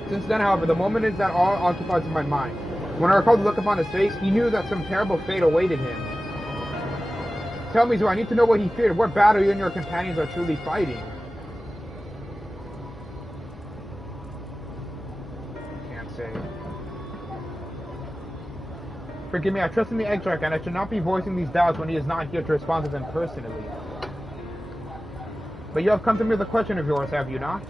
Since then, however, the moment is that all occupies in my mind. When I recalled to look upon his face, he knew that some terrible fate awaited him. Tell me, do I need to know what he feared? What battle you and your companions are truly fighting? Can't say. Forgive me, I trust in the Exarch, and I should not be voicing these doubts when he is not here to respond to them personally. But you have come to me with a question of yours, have you not?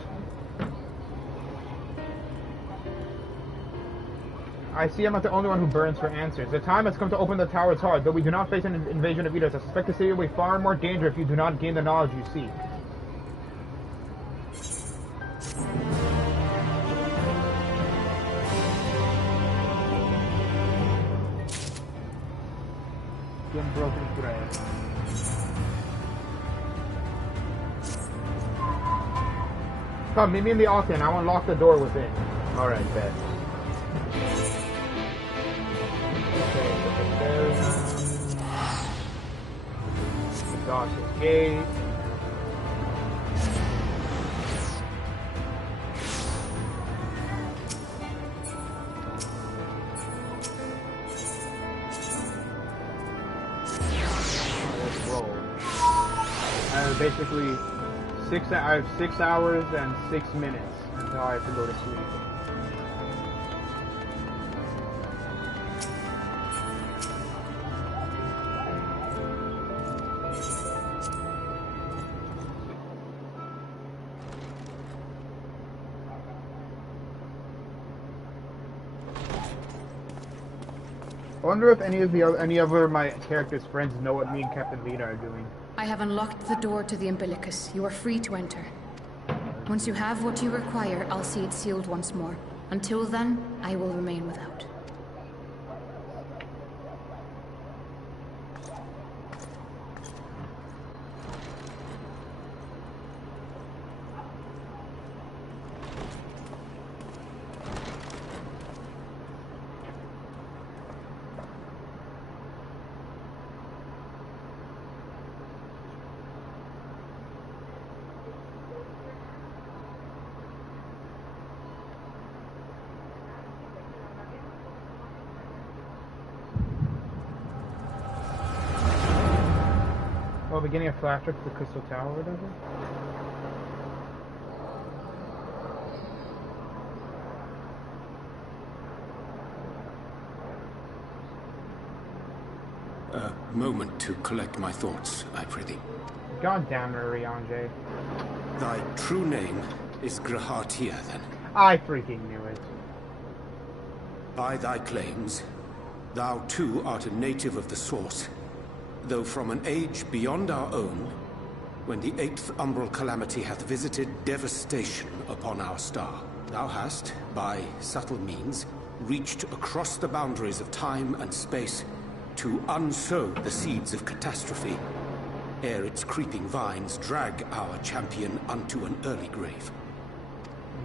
I see I'm not the only one who burns for answers. The time has come to open the tower's heart. Though we do not face an invasion of eaters, I suspect the city will be far more danger if you do not gain the knowledge you seek. Again, broken thread. Come, meet me in the Octane. I will unlock the door within. Alright, bet. Exhausted gate. Let's roll. Basically, I have 6 hours and 6 minutes until I have to go to sleep. I wonder if any of my characters' friends know what me and Captain Vita are doing. I have unlocked the door to the umbilicus. You are free to enter. Once you have what you require, I'll see it sealed once more. Until then, I will remain without. Oh, beginning a flashback to the Crystal Tower or whatever? A moment to collect my thoughts, I prithee. God damn it, Rianjay. Thy true name is Grahatia, then? I freaking knew it. By thy claims, thou too art a native of the Source, though from an age beyond our own, when the 8th umbral calamity hath visited devastation upon our star. Thou hast, by subtle means, reached across the boundaries of time and space to unsow the seeds of catastrophe, ere its creeping vines drag our champion unto an early grave.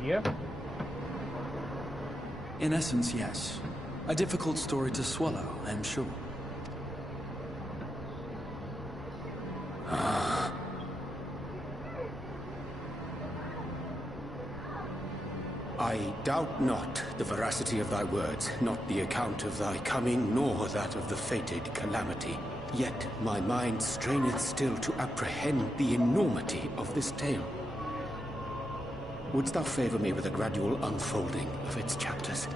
Yep. In essence, yes. A difficult story to swallow, I am sure. I doubt not the veracity of thy words, not the account of thy coming, nor that of the fated calamity. Yet my mind straineth still to apprehend the enormity of this tale. Wouldst thou favor me with a gradual unfolding of its chapters?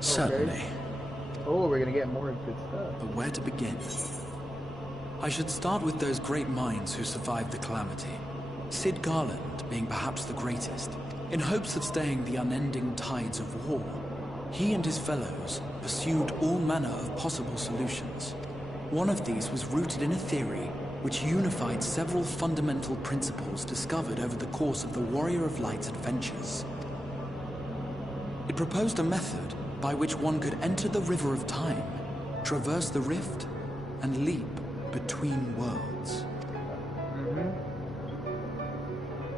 Certainly. Okay. Oh, we're gonna get more good stuff. But where to begin? I should start with those great minds who survived the calamity. Sid Garland being perhaps the greatest. In hopes of staying the unending tides of war, he and his fellows pursued all manner of possible solutions. One of these was rooted in a theory which unified several fundamental principles discovered over the course of the Warrior of Light's adventures. It proposed a method by which one could enter the River of Time, traverse the rift, and leap between worlds.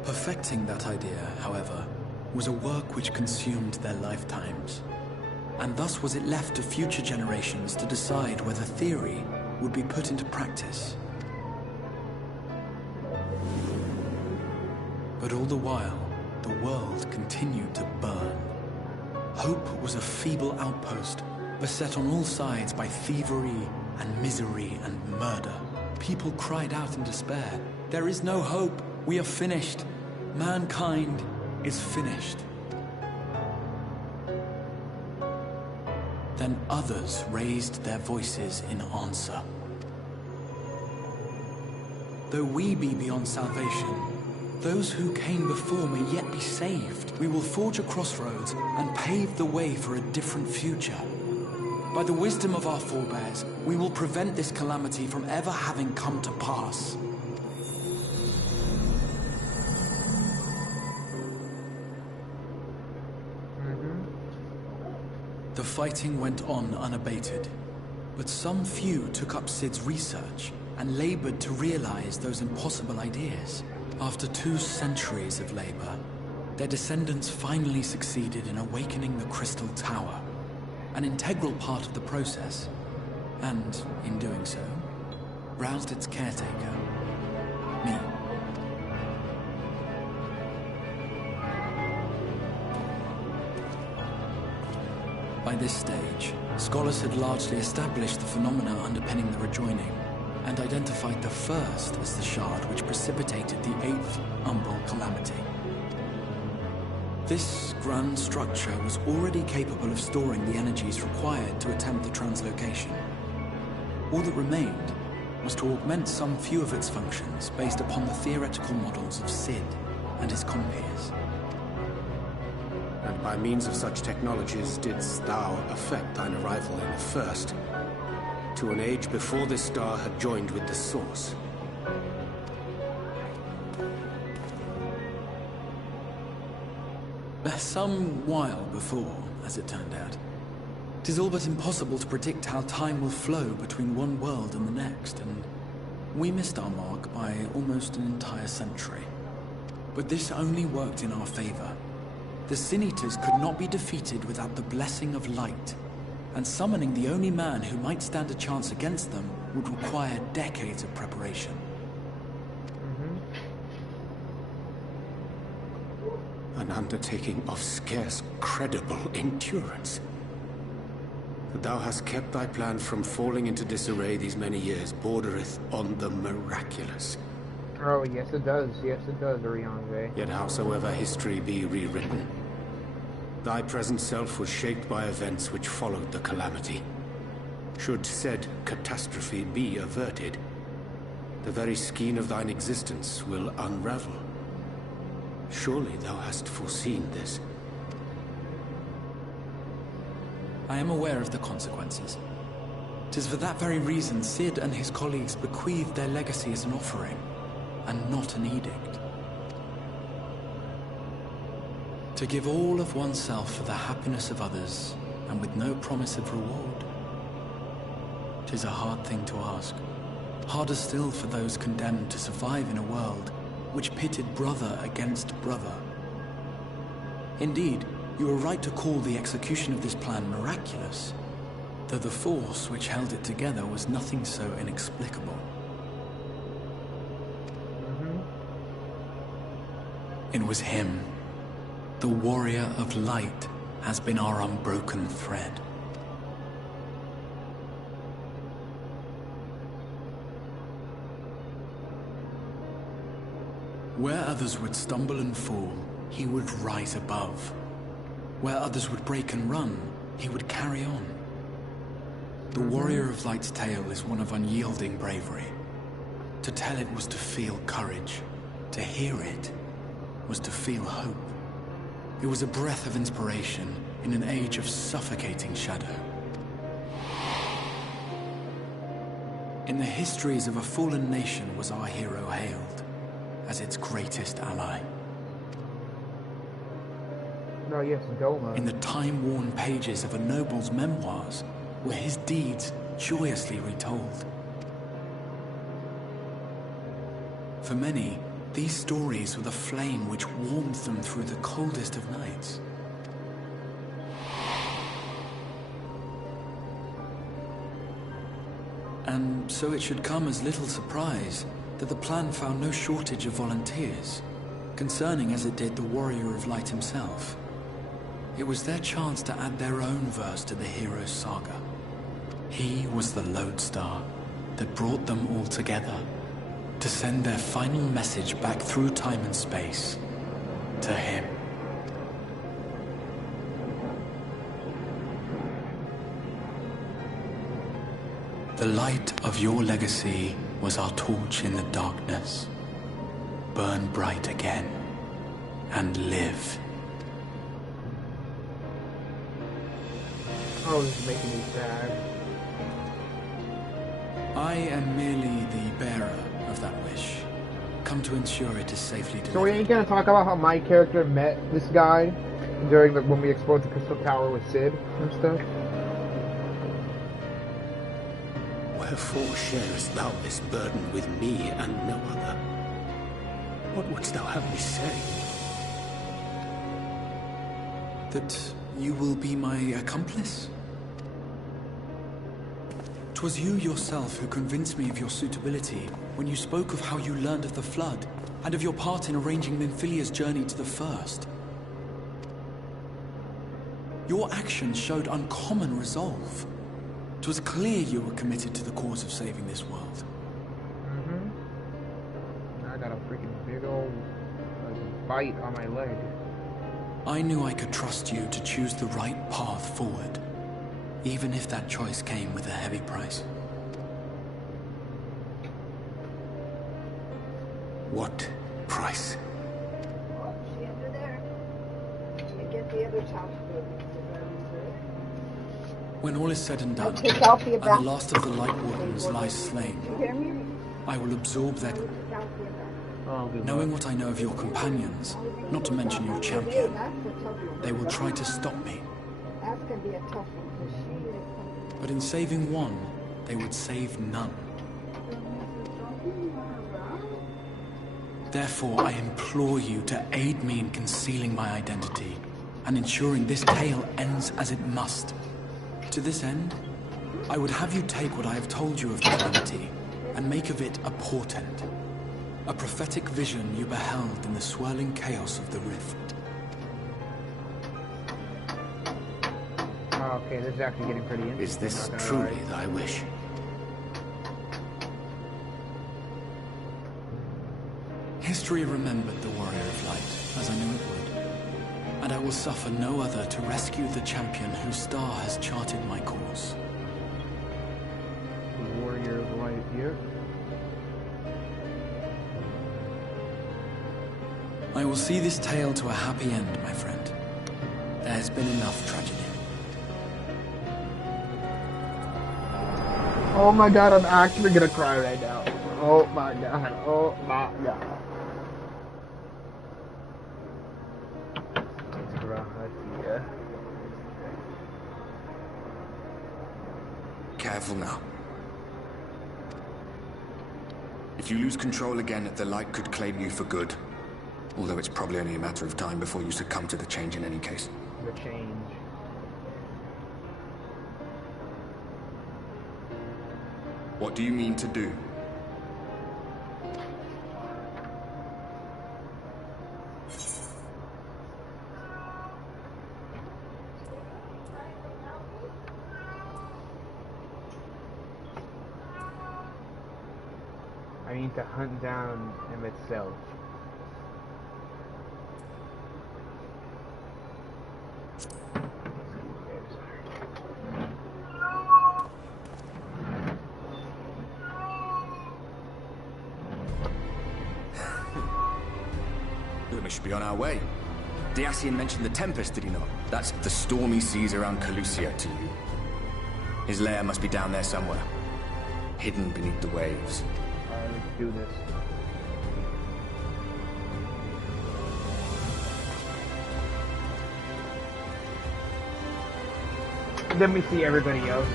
Perfecting that idea, however, was a work which consumed their lifetimes, and thus was it left to future generations to decide whether theory would be put into practice. But all the while, the world continued to burn. Hope was a feeble outpost, beset on all sides by thievery and misery and murder. people cried out in despair. There is no hope. We are finished. Mankind is finished. Then others raised their voices in answer. Though we be beyond salvation, those who came before may yet be saved. We will forge a crossroads and pave the way for a different future. By the wisdom of our forebears, we will prevent this calamity from ever having come to pass. The fighting went on unabated, but some few took up Sid's research and labored to realize those impossible ideas. After 2 centuries of labor, their descendants finally succeeded in awakening the Crystal Tower, an integral part of the process, and, in doing so, roused its caretaker, me. By this stage, scholars had largely established the phenomena underpinning the rejoining, and identified the first as the shard which precipitated the 8th Umbral Calamity. This grand structure was already capable of storing the energies required to attempt the translocation. All that remained was to augment some few of its functions based upon the theoretical models of Sid and his compeers. And by means of such technologies didst thou effect thine arrival in the first, to an age before this star had joined with the Source. Some while before, as it turned out. 'Tis all but impossible to predict how time will flow between one world and the next, and we missed our mark by almost an entire century. But this only worked in our favor. The Sin Eaters could not be defeated without the blessing of light, and summoning the only man who might stand a chance against them would require decades of preparation. An undertaking of scarce credible endurance. That thou hast kept thy plan from falling into disarray these many years bordereth on the miraculous. Oh, yes it does, Ariane. Yet howsoever history be rewritten, thy present self was shaped by events which followed the calamity. Should said catastrophe be averted, the very skein of thine existence will unravel. Surely thou hast foreseen this. I am aware of the consequences. 'Tis for that very reason Sid and his colleagues bequeathed their legacy as an offering, and not an edict. To give all of oneself for the happiness of others, and with no promise of reward. 'Tis a hard thing to ask. Harder still for those condemned to survive in a world which pitted brother against brother. Indeed, you are right to call the execution of this plan miraculous, though the force which held it together was nothing so inexplicable. It was him. The warrior of light has been our unbroken thread. Where others would stumble and fall, he would rise above. Where others would break and run, he would carry on. The warrior of light's tale is one of unyielding bravery. To tell it was to feel courage. To hear it was to feel hope. It was a breath of inspiration in an age of suffocating shadow. In the histories of a fallen nation was our hero hailed as its greatest ally. No, yes, Doma. In the time-worn pages of a noble's memoirs were his deeds joyously retold. For many, these stories were the flame which warmed them through the coldest of nights. And so it should come as little surprise that the plan found no shortage of volunteers, concerning as it did the warrior of light himself. It was their chance to add their own verse to the hero's saga. He was the lodestar, that brought them all together to send their final message back through time and space to him. The light of your legacy was our torch in the darkness. Burn bright again and live. Oh, this is making me sad. I am merely the bearer of that wish, come to ensure it is safely delivered. So we ain't gonna talk about how my character met this guy during when we explored the Crystal Tower with Sid and stuff? Wherefore sharest thou this burden with me and no other? What wouldst thou have me say? That you will be my accomplice? 'Twas you yourself who convinced me of your suitability when you spoke of how you learned of the Flood and of your part in arranging Nymphylia's journey to the First. Your actions showed uncommon resolve. 'Twas clear you were committed to the cause of saving this world. I got a freaking big old bite on my leg. I knew I could trust you to choose the right path forward, even if that choice came with a heavy price. What price? See under there. You get the other top food. When all is said and done, take out the and the last of the Light Wardens lies slain, You hear me? I will absorb their... Knowing what I know of your companions, not to mention your champion, they will try to stop me. That's gonna be a tough one, 'cause she is... But in saving one, they would save none. Therefore, I implore you to aid me in concealing my identity and ensuring this tale ends as it must. To this end, I would have you take what I have told you of Calamity and make of it a portent. A prophetic vision you beheld in the swirling chaos of the rift. Oh, okay, this is actually getting pretty interesting. Is this truly thy wish? History remembered the Warrior of Light, as I knew it would. And I will suffer no other to rescue the champion whose star has charted my course. The Warrior of Light here. I will see this tale to a happy end, my friend. There has been enough tragedy. Oh my god, I'm actually gonna cry right now. Oh my god, oh my god. Careful now. If you lose control again, the Light could claim you for good. Although it's probably only a matter of time before you succumb to the change in any case. The change. What do you mean to do? I mean to hunt down him itself. We should be on our way. Dacian mentioned the Tempest, did he not? That's the stormy seas around Calusia to you. His lair must be down there somewhere, hidden beneath the waves. Alright, let's do this. Let me see everybody else.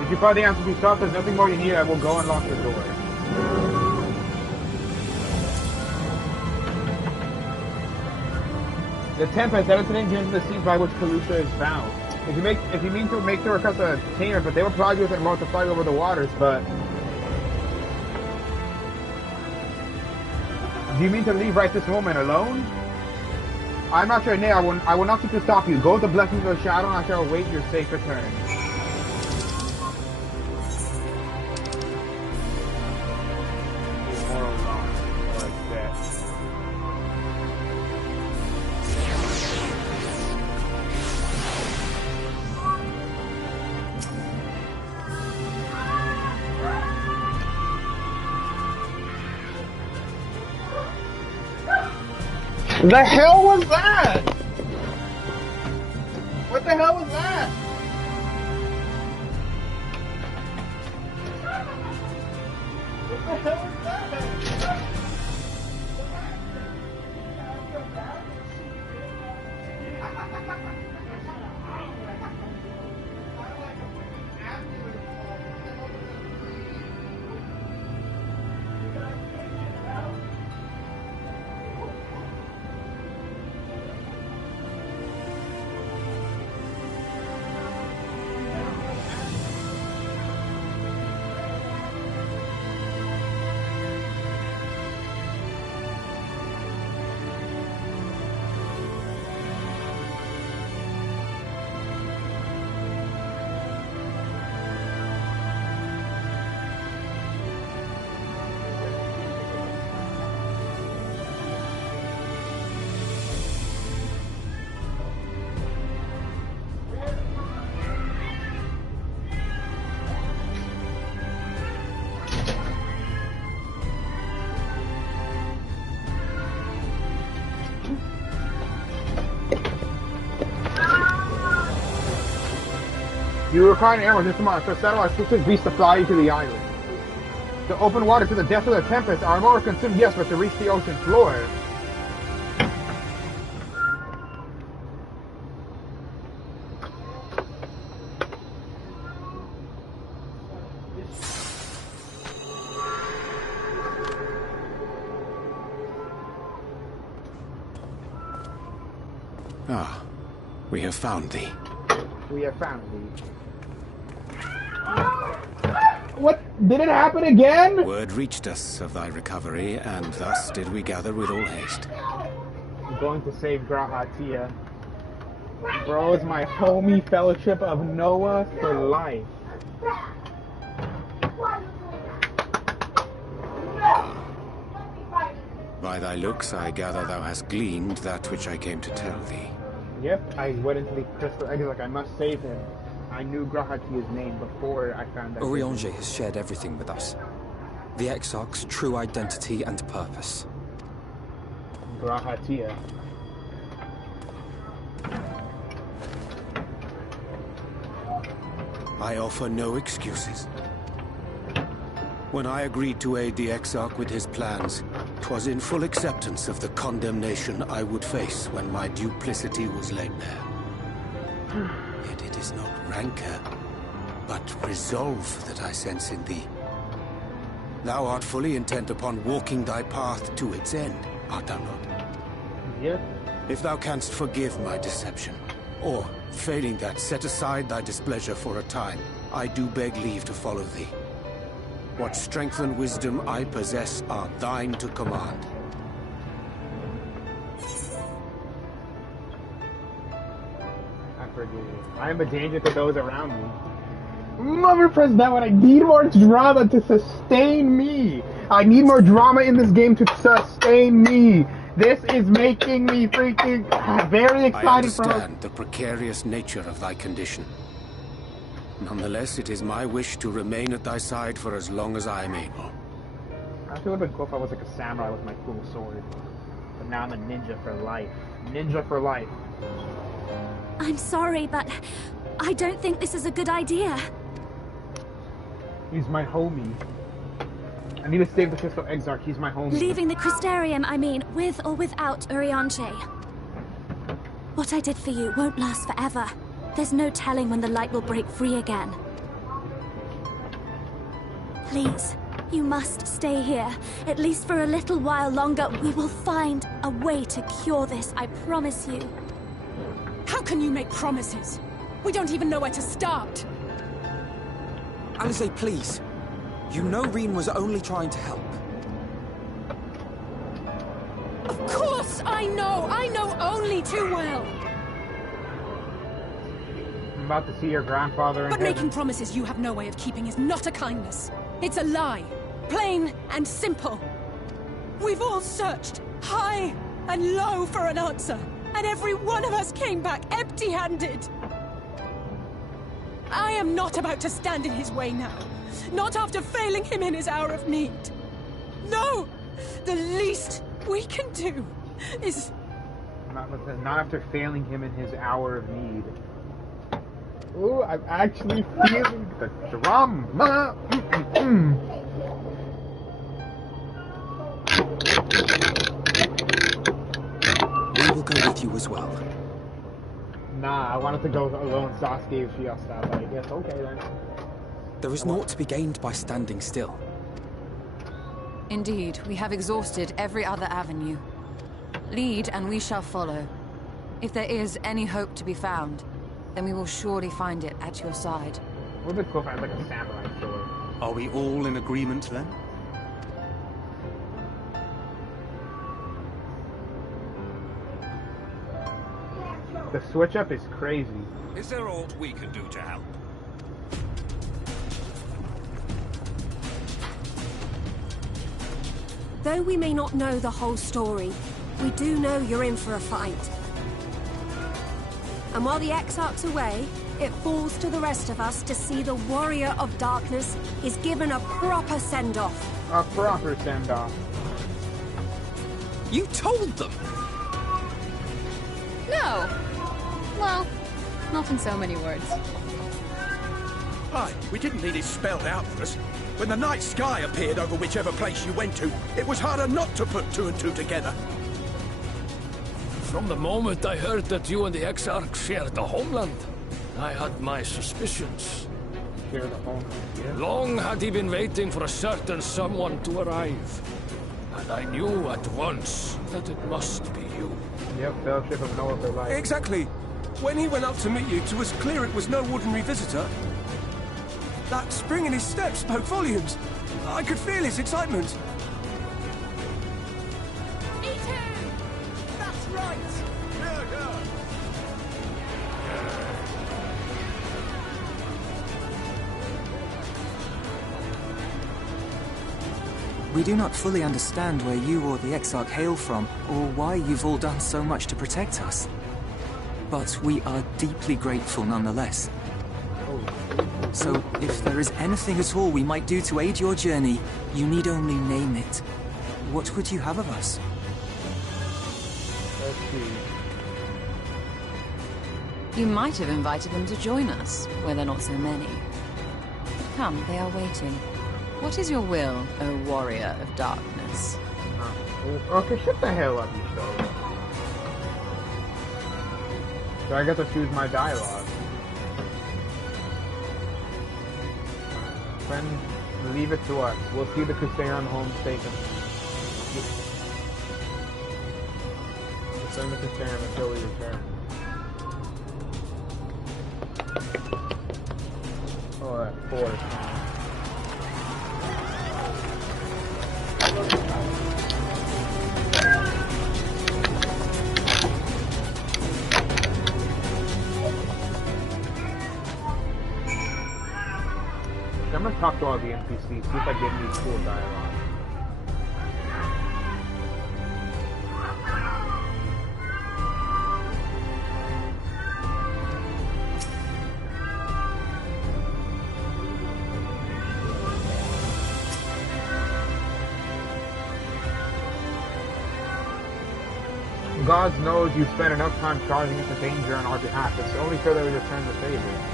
If you find the answer to yourself, there's nothing more you need, I will go and lock the door. The Tempest, that is the name given to the seas by which Calusia is found. If you mean to make the request a tamer, but they will provide you with a remote to fight over the waters, but... Do you mean to leave right this moment alone? I'm not sure, Nay. I will not seek to stop you. Go with the blessings of the shadow, and I shall await your safe return. The hell was that? What the hell was that? What the hell was that? You require an arrow this amount, so settle our specific beast to fly you to the island. To open water to the depths of the tempest, our motor consumed, yes, but to reach the ocean floor. Ah, we have found thee. We have found thee. What? Did it happen again? Word reached us of thy recovery, and thus did we gather with all haste. I'm going to save Grahatia. Bro, it's my homie fellowship of Noah for life. By thy looks, I gather thou hast gleaned that which I came to tell thee. Yep, I went into the crystal egg like I must save him. I knew Grahatia's name before I found out. Urianger has shared everything with us. The Exarch's true identity and purpose. Grahatia. I offer no excuses. When I agreed to aid the Exarch with his plans, 'twas in full acceptance of the condemnation I would face when my duplicity was laid bare. Yet it is not rancor, but resolve that I sense in thee. Thou art fully intent upon walking thy path to its end, art thou not? Yep. If thou canst forgive my deception, or, failing that, set aside thy displeasure for a time, I do beg leave to follow thee. What strength and wisdom I possess are thine to command. I forgive you. I am a danger to those around me. Never press that one. I need more drama to sustain me. I need more drama in this game to sustain me. This is making me freaking very excited for I understand the precarious nature of thy condition. Nonetheless, it is my wish to remain at thy side for as long as I am able. I feel it would have been cool if I was like a samurai with my cool sword. But now I'm a ninja for life. Ninja for life. I'm sorry, but I don't think this is a good idea. He's my homie. I need to save the Crystal Exarch. He's my homie. Leaving the Crystarium, I mean, with or without Urianger. What I did for you won't last forever. There's no telling when the light will break free again. Please, you must stay here. At least for a little while longer. We will find a way to cure this, I promise you. How can you make promises? We don't even know where to start. Alice, please. You know Reen was only trying to help. I know only too well. I'm about to see your grandfather in But heaven. making promises you have no way of keeping is not a kindness. It's a lie. Plain and simple. We've all searched high and low for an answer, and every one of us came back empty-handed. I am not about to stand in his way now. Not after failing him in his hour of need. No! The least we can do is... Not after failing him in his hour of need. Ooh, I'm actually feeling the drama. We will go with you as well. Nah, I wanted to go alone. Sasuke if she asked that, but I guess okay then. There is naught to be gained by standing still. Indeed, we have exhausted every other avenue. Lead, and we shall follow. If there is any hope to be found, then we will surely find it at your side. Would be cool if I had like a samurai sword. Are we all in agreement then? The switch up is crazy. Is there aught we can do to help? Though we may not know the whole story, we do know you're in for a fight. And while the Exarch's away, it falls to the rest of us to see the Warrior of Darkness is given a proper send-off. A proper send-off. You told them! No! Well, not in so many words. Aye, we didn't need it spelled out for us. When the night sky appeared over whichever place you went to, it was harder not to put two and two together. From the moment I heard that you and the Exarch shared the homeland, I had my suspicions. Share the homeland, yeah. Long had he been waiting for a certain someone to arrive. And I knew at once that it must be you. Yep, Fellowship of Noah for life. Exactly. When he went up to meet you, it was clear it was no ordinary visitor. That spring in his step spoke volumes. I could feel his excitement. Me too! That's right! We do not fully understand where you or the Exarch hail from, or why you've all done so much to protect us. But we are deeply grateful nonetheless. So, if there is anything at all we might do to aid your journey, you need only name it. What would you have of us? Let's see. You might have invited them to join us, where there are not so many. Come, they are waiting. What is your will, O Warrior of Darkness? Okay, shut the hell up, you show. So I get to choose my dialogue. Friend, leave it to us. We'll see the Kusayon home station. Send the Kusayon until we return. Oh, that forest. I'm gonna talk to all the NPCs, see if I get any cool dialogue. God knows you spent enough time charging into danger on our behalf. It's only fair that we return the favor.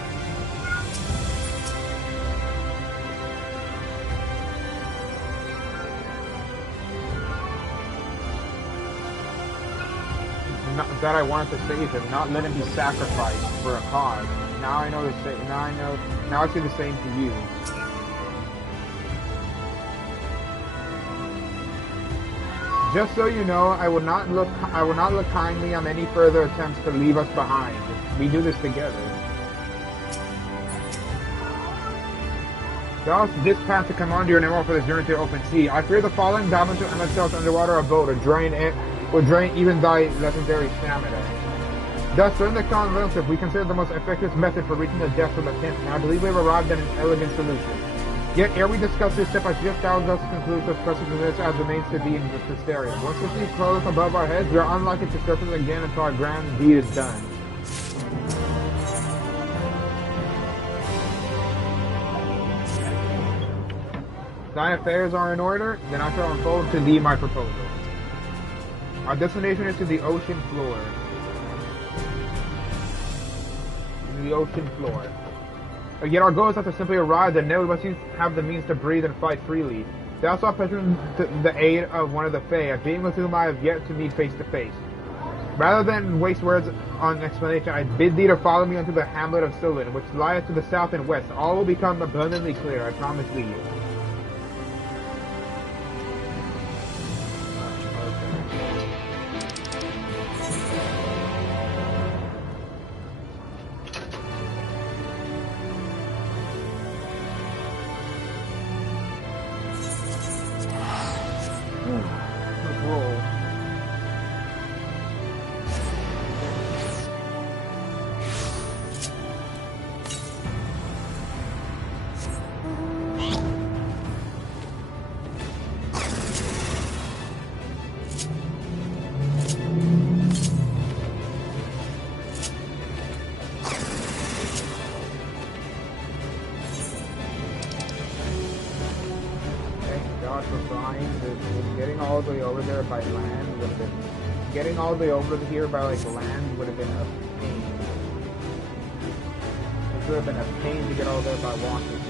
Not that I wanted to save him, not let him be sacrificed for a cause. Now I know the same. Now I see the same to you. Just so you know, I will not look kindly on any further attempts to leave us behind. We do this together. Thus, dispatch to command your Nemo for this journey to open sea. I fear the following goblins to themselves underwater a boat, a drain will drain even thy legendary stamina. Thus, during the convent, we consider the most effective method for reaching the depths of the tent, and I believe we have arrived at an elegant solution. Yet, ere we discuss this step, I suggest thou thus conclude such pressing this as remains to be in this area. Once the sea closes above our heads, we are unlikely to surface again until our grand deed is done. Thine affairs are in order, then I shall unfold to thee my proposal. Our destination is to the ocean floor. The ocean floor. Yet our goal is not to simply arrive there. No, we must have the means to breathe and fight freely. Thou shalt present the aid of one of the Fae, a being with whom I have yet to meet face to face. Rather than waste words on explanation, I bid thee to follow me unto the hamlet of Sylvan, which lieth to the south and west. All will become abundantly clear, I promise thee. Getting all the way over here by like land would have been a pain. It would have been a pain to get all there by walking.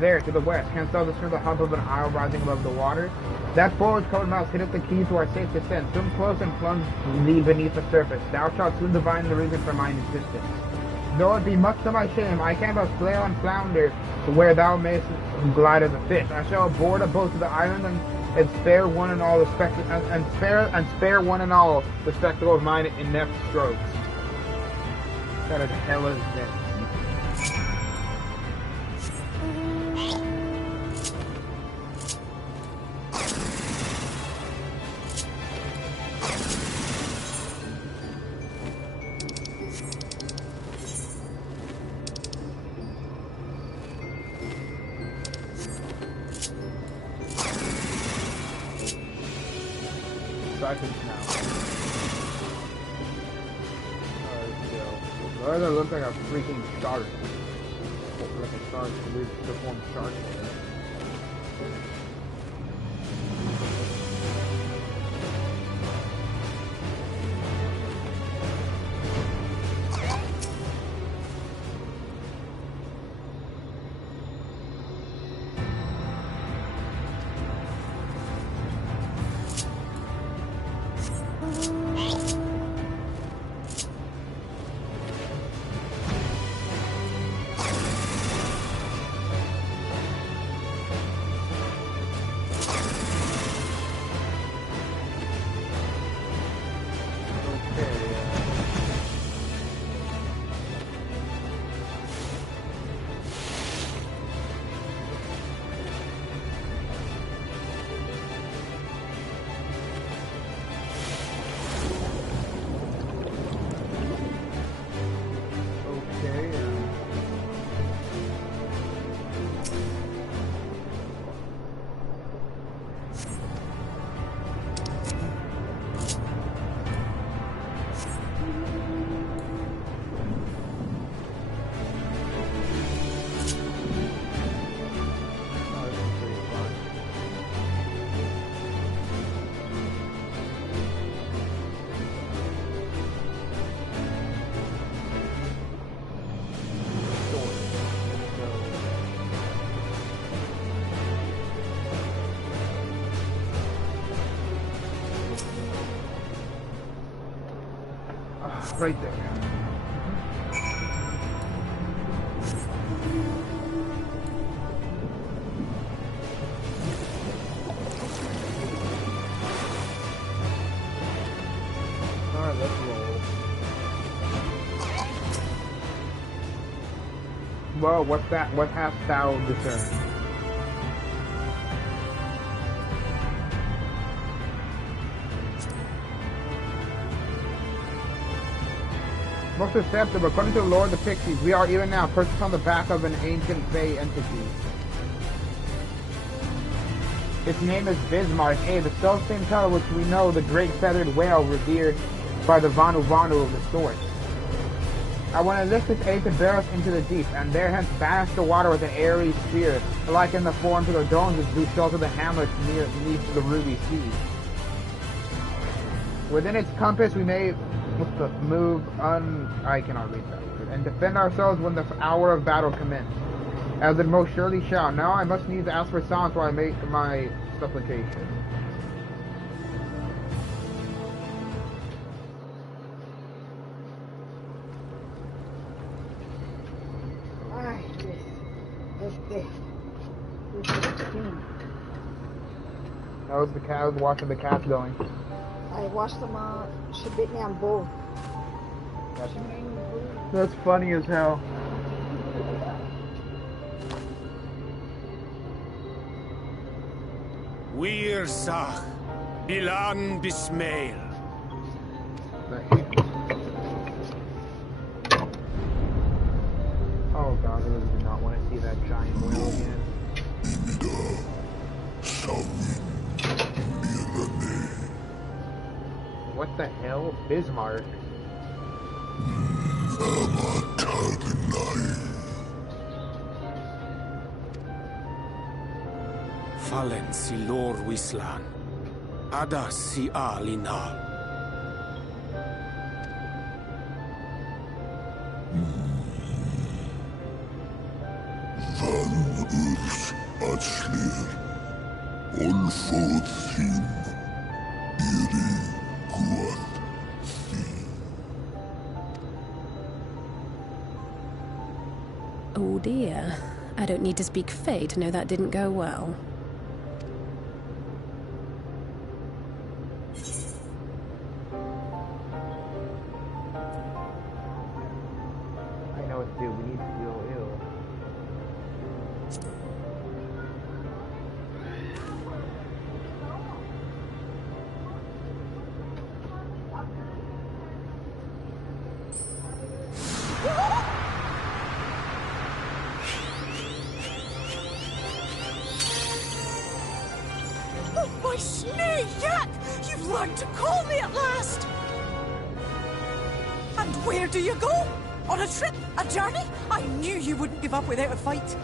There, to the west, canst thou discern the hump of an isle rising above the water? That forward-covered mouse hitteth the key to our safe descent. Swim close and plunge thee beneath the surface. Thou shalt soon divine the reason for mine existence. Though it be much to my shame, I can but flail and flounder to where thou mayest glide as a fish. I shall board a boat to the island and spare one and all the spare one and all the spectacle of mine inept strokes. What the hell is this? Why does it look like a freaking shark? Like a shark, a weird deformed shark. Right there. Alright, let's roll. Well, what's that? What hast thou discerned? Most acceptable. According to the Lord of the Pixies, we are even now perched on the back of an ancient Fey entity. Its name is Bismarck, the self-same title which we know the great feathered whale revered by the Vanu Vanu of the Source. I want to enlist its aid to bear us into the deep, and there hence banish the water with an airy sphere, like in the forms of the domes which do shelter the hamlets beneath the ruby sea. Within its compass we may move I cannot read that word, and defend ourselves when the hour of battle commence, as it most surely shall. Now I must needs ask for silence while I make my supplication. That was the cat. I was watching the cats going. I watched them she bit me on both. That's funny as hell. Wir Sach, Bilan Bismail. Oh god, I really do not want to see that giant whale again. What the hell? Bismarck. Fallen si lor wislan. Ada si alinal. Van urs atslir. Olfod thim. Iri guad. Oh dear. I don't need to speak Fey to know that didn't go well. I know what to do. We need to feel ill. Oh, my snake yak! You've learned to call me at last! And where do you go? On a trip? A journey? I knew you wouldn't give up without a fight.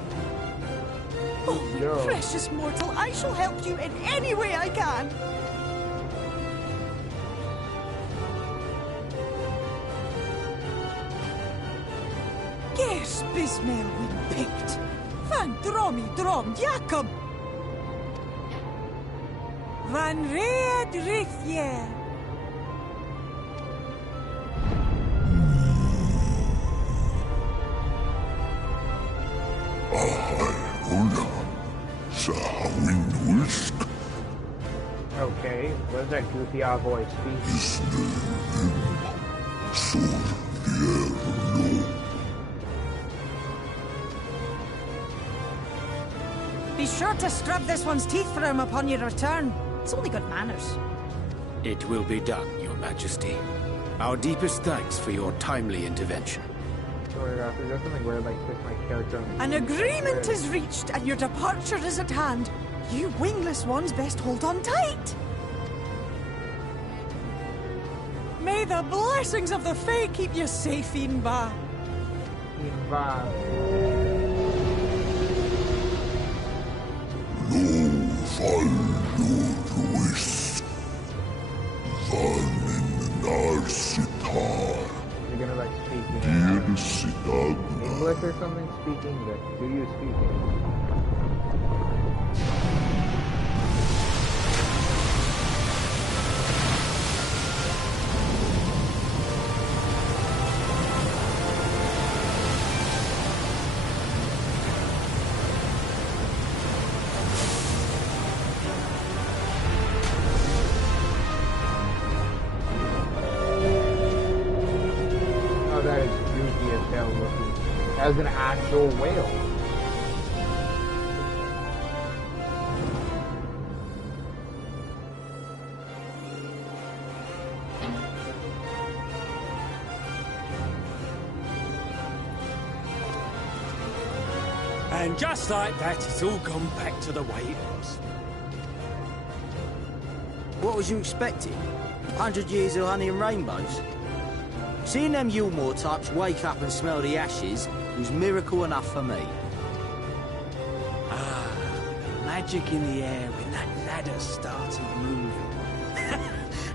Oh, my precious mortal, I shall help you in any way I can. Guess Bismail win picked. Van dromi drom jakom. Van red rithje. Okay, what does that goofy odd voice speak? Be sure to scrub this one's teeth for him upon your return. It's only good manners. It will be done, Your Majesty. Our deepest thanks for your timely intervention. Sorry, Raph, is there something weird like this my character? An agreement is reached and your departure is at hand. You wingless ones best hold on tight. May the blessings of the Fae keep you safe, Inba. Inba. You're gonna like speak English or something? Speak English. Do you speak English? as an actual whale. And just like that, it's all gone back to the way it was. What was you expecting? 100 years of honey and rainbows? Seeing them Yulmore types wake up and smell the ashes was miracle enough for me. Ah, magic in the air when that ladder started moving.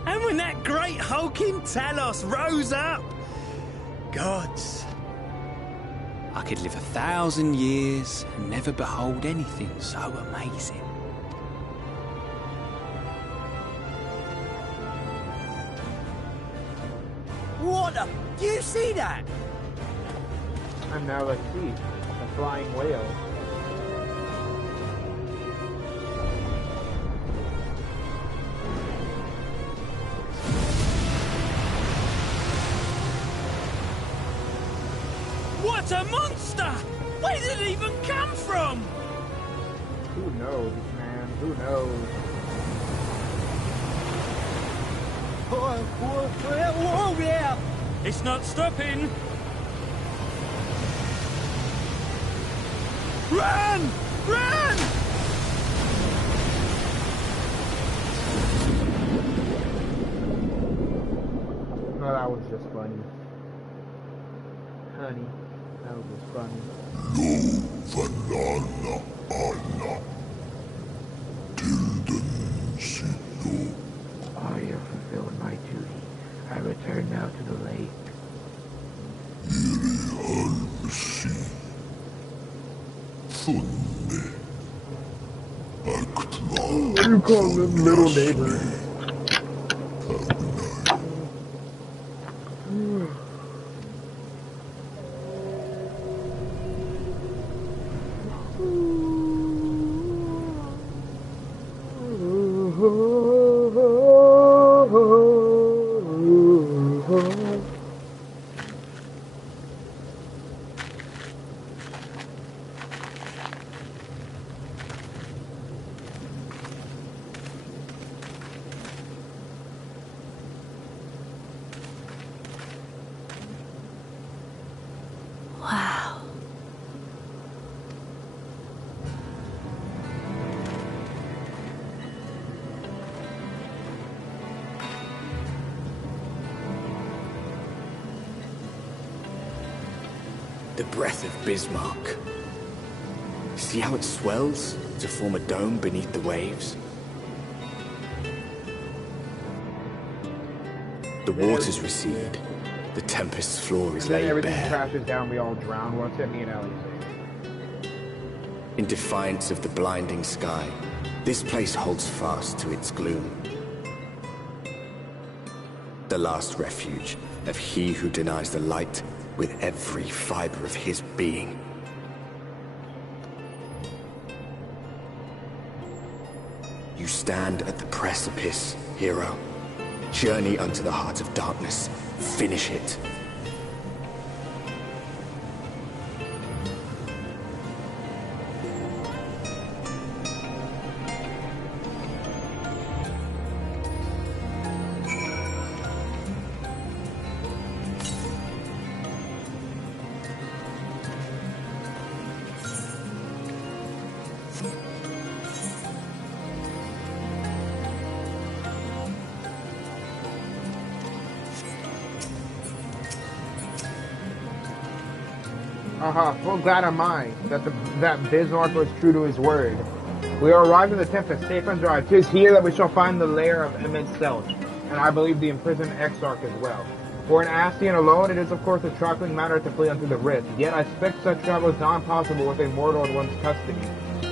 And when that great hulking Talos rose up. Gods. I could live 1,000 years and never behold anything so amazing. What the? Do you see that? And now let's see. A flying whale. What a monster! Where did it even come from? Who knows, man? Who knows? Whoa, yeah! It's not stopping. Run! Run! No, that was just funny. Honey, that was just funny. Banana Anna. Tilden Sino. I have fulfilled my duty. I return now to the lake. Almsi. Funne. Aktma. You call them little neighbors. Wow. The breath of Bismarck. See how it swells to form a dome beneath the waves? The waters recede. The tempest's floor is And then laid everything bare. crashes down, we all drown. What's it, me and Ellie? In defiance of the blinding sky, this place holds fast to its gloom. The last refuge of he who denies the light with every fiber of his being. You stand at the precipice, hero. Journey unto the heart of darkness. Finish it. Full glad am I that Bismarck was true to his word. We are arrived in the Tempest, safe and dry. 'Tis here that we shall find the lair of Emmett Selch, and I believe the imprisoned Exarch as well. For an Ascian alone, it is of course a trifling matter to flee unto the rift, yet I suspect such travel is not possible with a mortal in one's custody.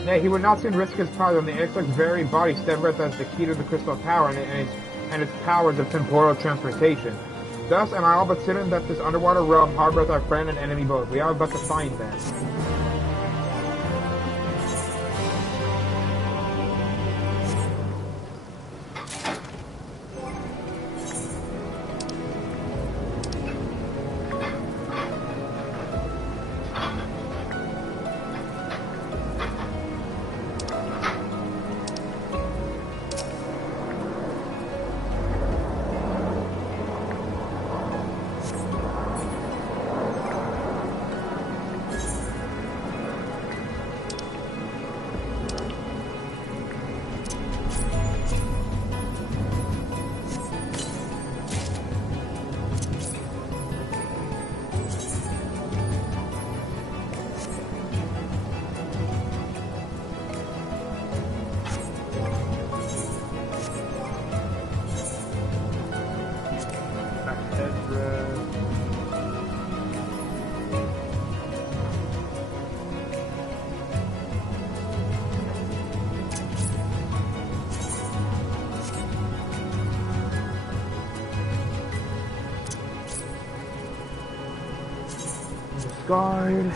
Nay, he would not soon risk his power when the Exarch's very body steadfast as the key to the crystal tower and its powers of temporal transportation. Thus am I all but certain that this underwater realm harboreth our friend and enemy both. We are but to find them. rest. Discard.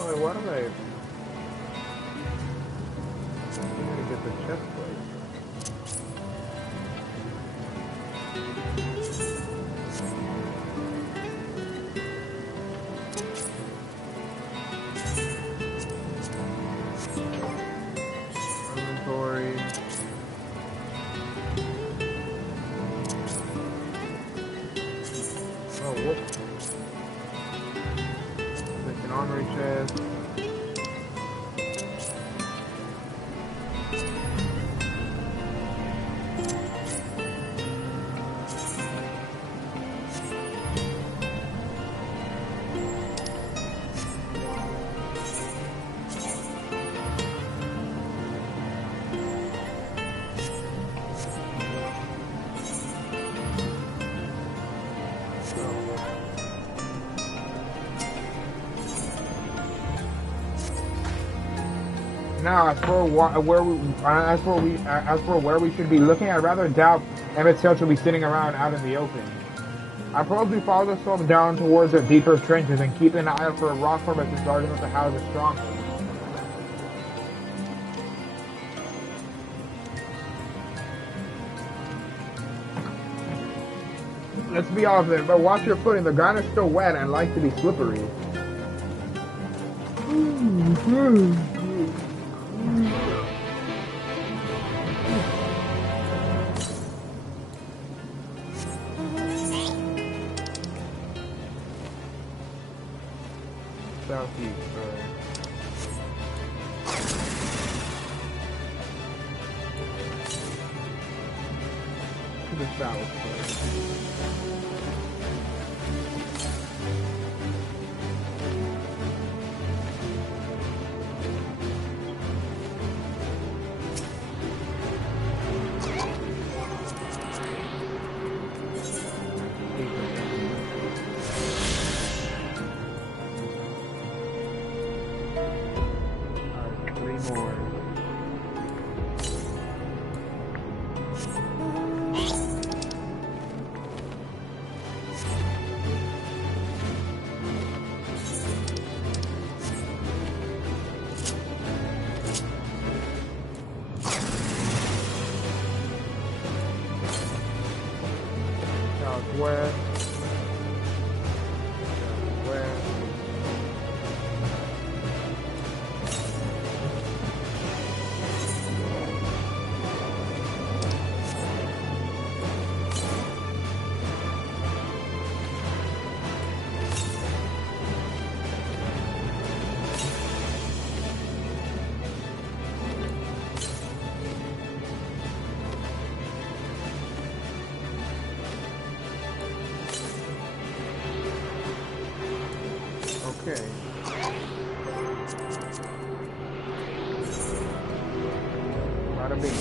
Oh, wait, what did I need to get the chest plate. Inventory. Oh, whoops. Second armory chest. Now, as for where we should be looking, I rather doubt Emmett's Hill should be sitting around out in the open. I propose we follow the slope down towards the deeper trenches and keep an eye out for a rock formation guarding with the house's stronghold. Let's be honest there, but watch your footing. The ground is still wet and like to be slippery. Southeast, right? To the south, right? Southwest. Okay. Bada bing.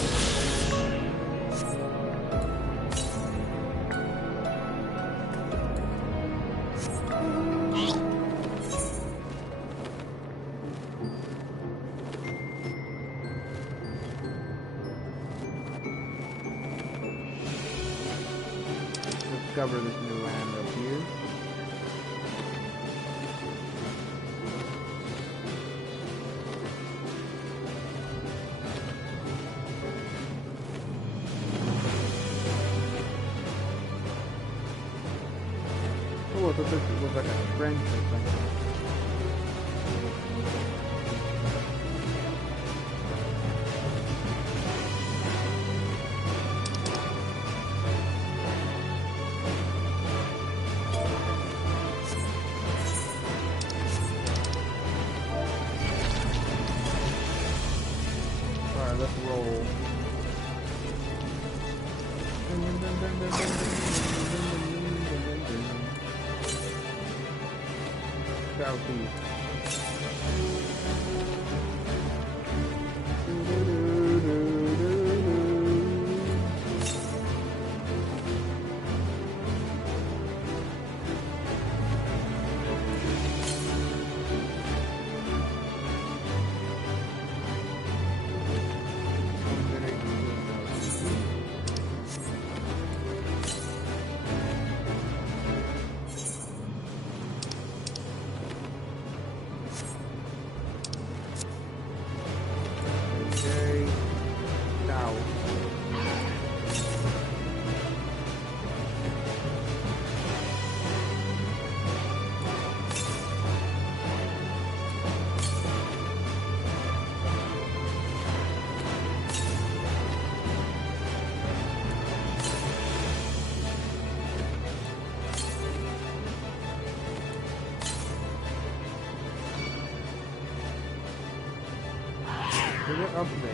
Discover this new land up here. Oh, I thought this was like a trench or something. Alright, let's roll. Southeast.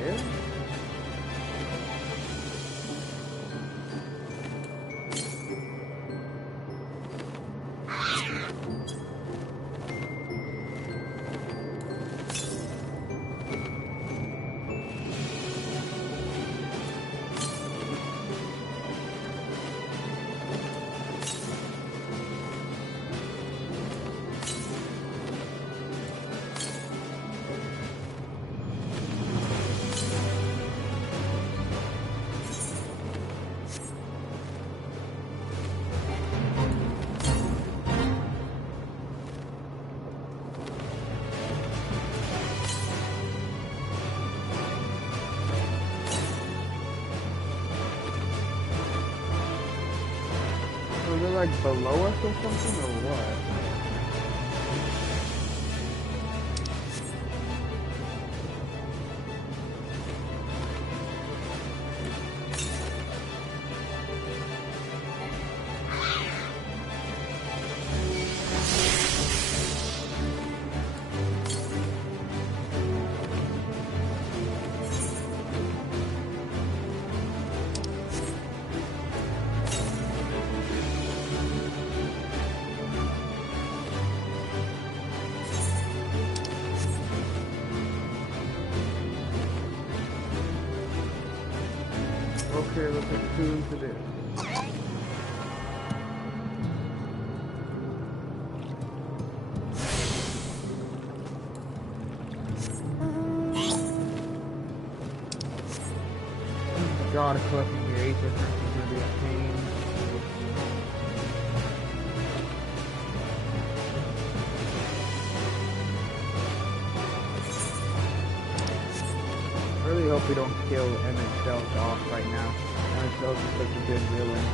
there? Was it like below us or something, or what? Okay, let's attune to this. God, collecting your ace is gonna be a pain. I really hope we don't kill Emmett Sells off right now. Emmett Sells is such a good villain.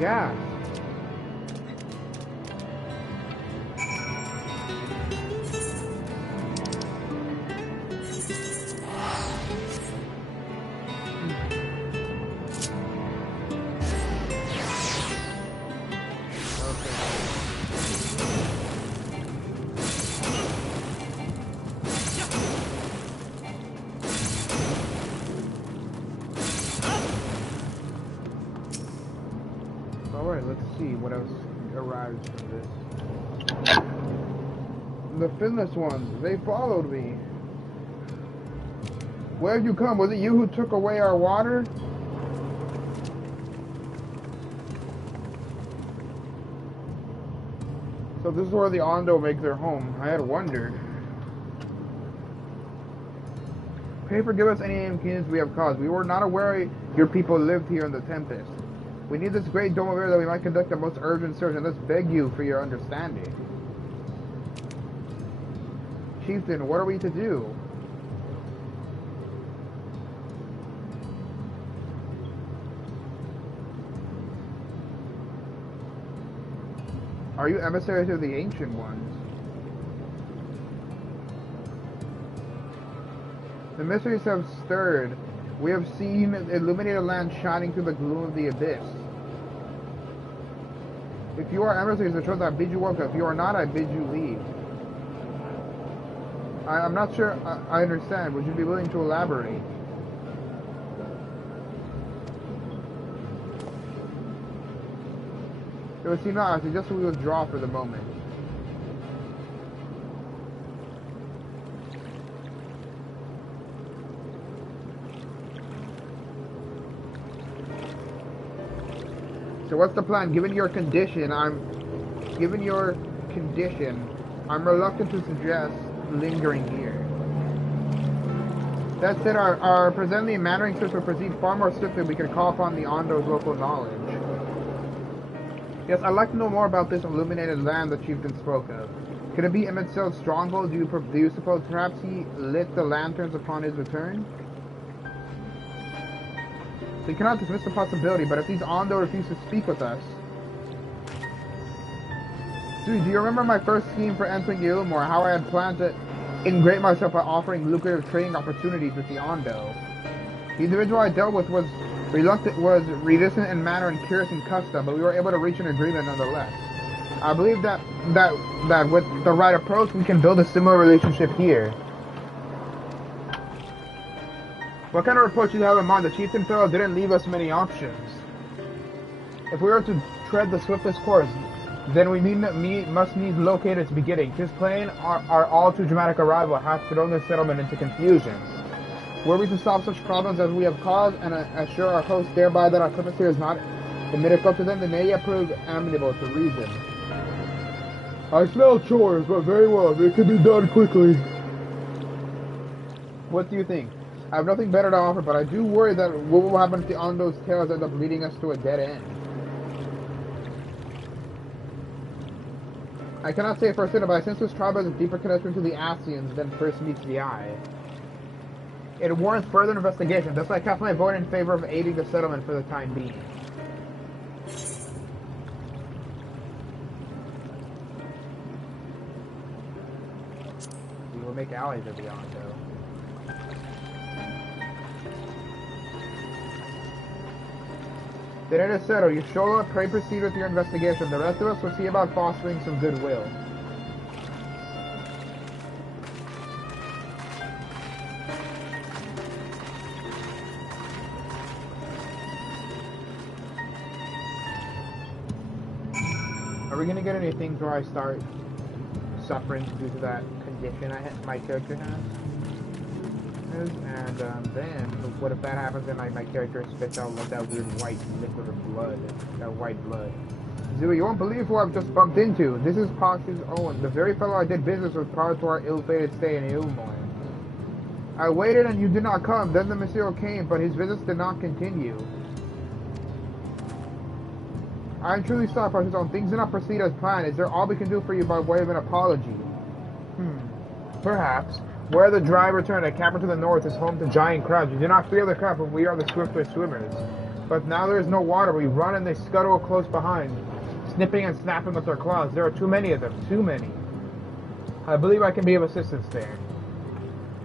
Gas. Alright, let's see what else arrives from this. The finless ones, they followed me. Where have you come? Was it you who took away our water? So this is where the Ondo make their home. I had wondered. Pray forgive us any inconvenience we have caused. We were not aware your people lived here in the Tempest. We need this great dome of air that we might conduct a most urgent search, and let's beg you for your understanding. Chieftain, what are we to do? Are you emissaries of the Ancient Ones? The mysteries have stirred. We have seen illuminated land shining through the gloom of the abyss. If you are emissaries of the truth, I bid you welcome. If you are not, I bid you leave. I'm not sure I understand. Would you be willing to elaborate? It would seem not. I suggest we withdraw for the moment. So what's the plan? Given your condition, I'm reluctant to suggest lingering here. That said, our presently mattering search will proceed far more swiftly. We can call upon the Ondo's local knowledge. Yes, I'd like to know more about this illuminated land the chieftain spoke of. Could it be Emmett Sell's stronghold? Do you suppose perhaps he lit the lanterns upon his return? We cannot dismiss the possibility, but if these Ondo refuse to speak with us... Sui, do you remember my first scheme for entering Ilmore? How I had planned to ingrate myself by offering lucrative trading opportunities with the Ondo. The individual I dealt with was resistant in manner and curious in custom, but we were able to reach an agreement nonetheless. I believe that with the right approach, we can build a similar relationship here. What kind of approach do you have in mind? The chieftain fellow didn't leave us many options. If we were to tread the swiftest course, then we must needs locate its beginning. His plan, our all too dramatic arrival, has thrown the settlement into confusion. Were we to solve such problems as we have caused and assure our hosts thereby that our purpose here is not inimical to them, they may yet prove amenable to reason. I smell chores, but very well. It can be done quickly. What do you think? I have nothing better to offer, but I do worry that what will happen if the Ondo's tales end up leading us to a dead end. I cannot say for certain, but I sense this tribe has a deeper connection to the Asians than first meets the eye. It warrants further investigation, thus I cast my vote in favor of aiding the settlement for the time being. We will make allies of the Ondo. Then it is settled. Yashola, pray proceed with your investigation. The rest of us will see about fostering some goodwill. Are we gonna get any things where I start suffering due to that condition my character has? And then, what if that happens and my character spits out like that weird white liquid of blood, that white blood? Zooey, you won't believe who I've just bumped into. This is Posh's Owen, the very fellow I did business with prior to our ill-fated stay in Ilmoy. I waited and you did not come, then the Monsieur came, but his visits did not continue. I am truly sorry, Posh's Owen. Things did not proceed as planned. Is there all we can do for you by way of an apology? Perhaps. Where the driver turned, a cavern to the north is home to giant crabs. We do not fear the crab, but we are the swifter swimmers. But now there is no water. We run and they scuttle close behind, snipping and snapping with their claws. There are too many of them. Too many. I believe I can be of assistance there.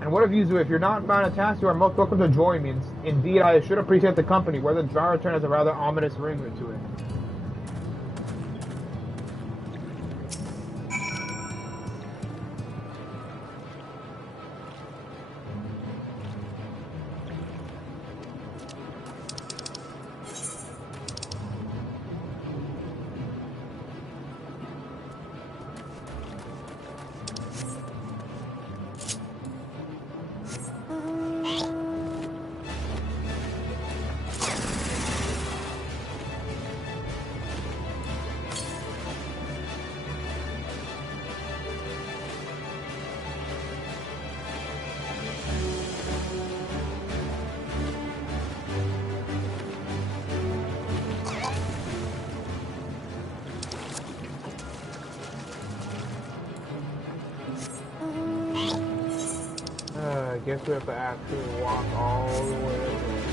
And what of you, Zoo? If you're not found a task, you are most welcome to join me. Indeed, I should appreciate the company, where the driver turn has a rather ominous ring to it. I guess we have to actually walk all the way there.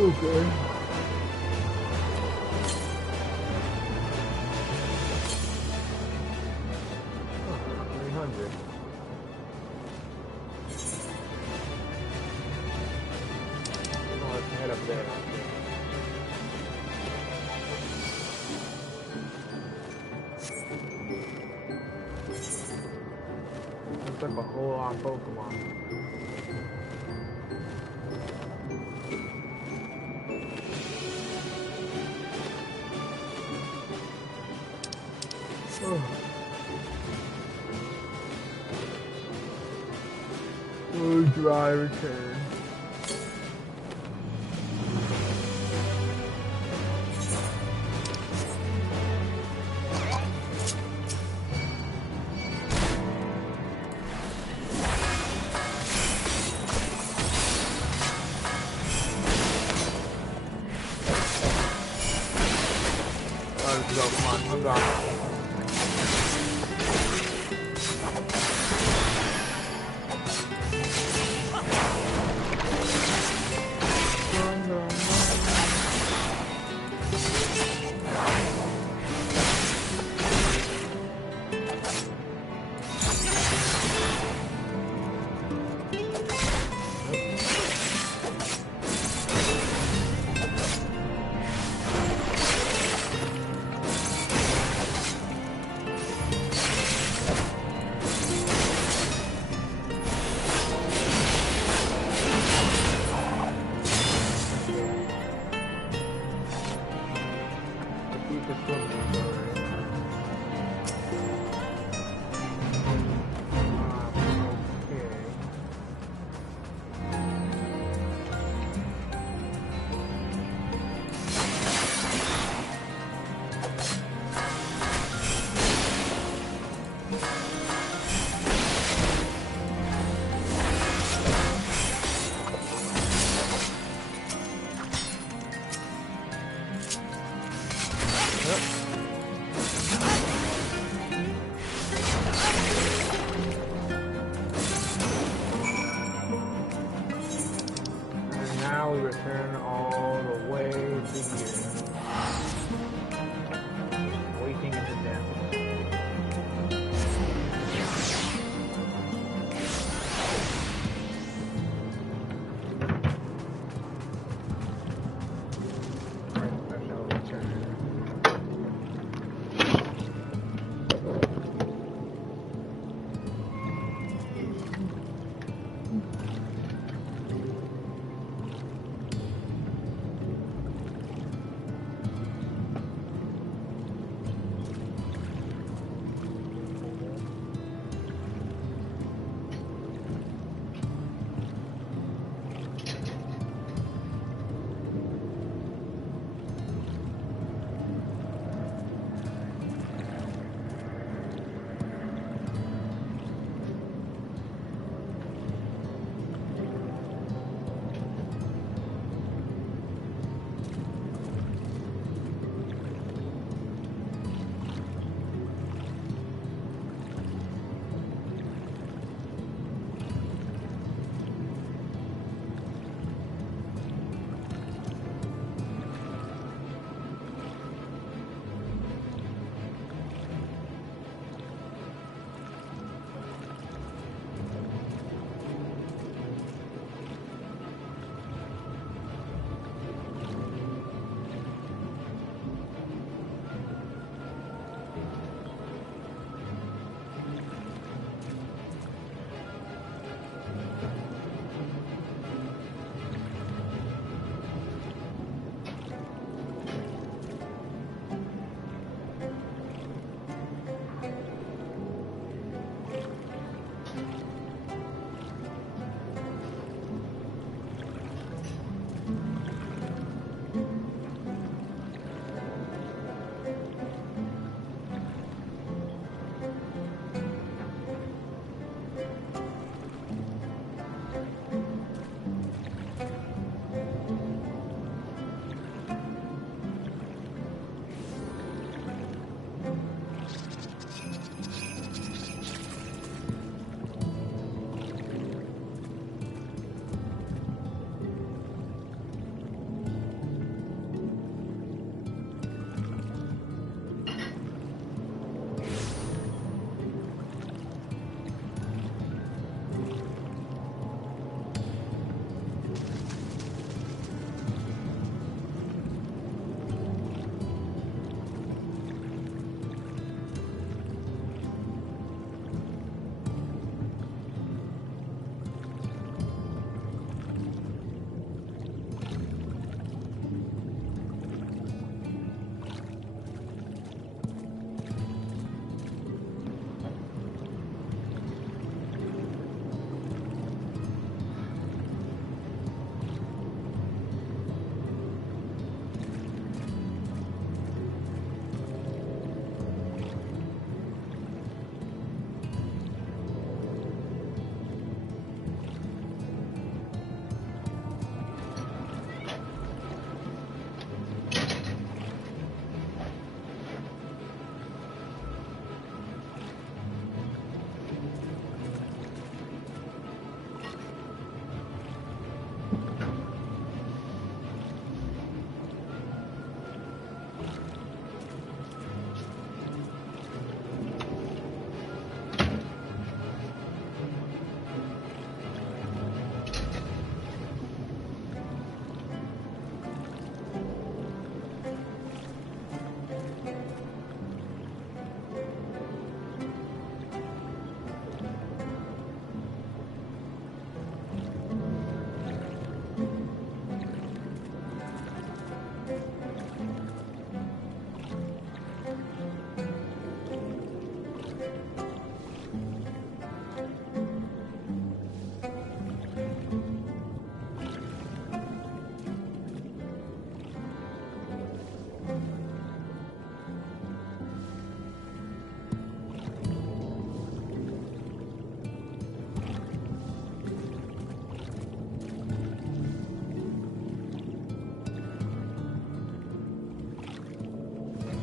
Okay. Let's head up there. Looks like a whole lot of Pokemon. Oh, dry return. stop.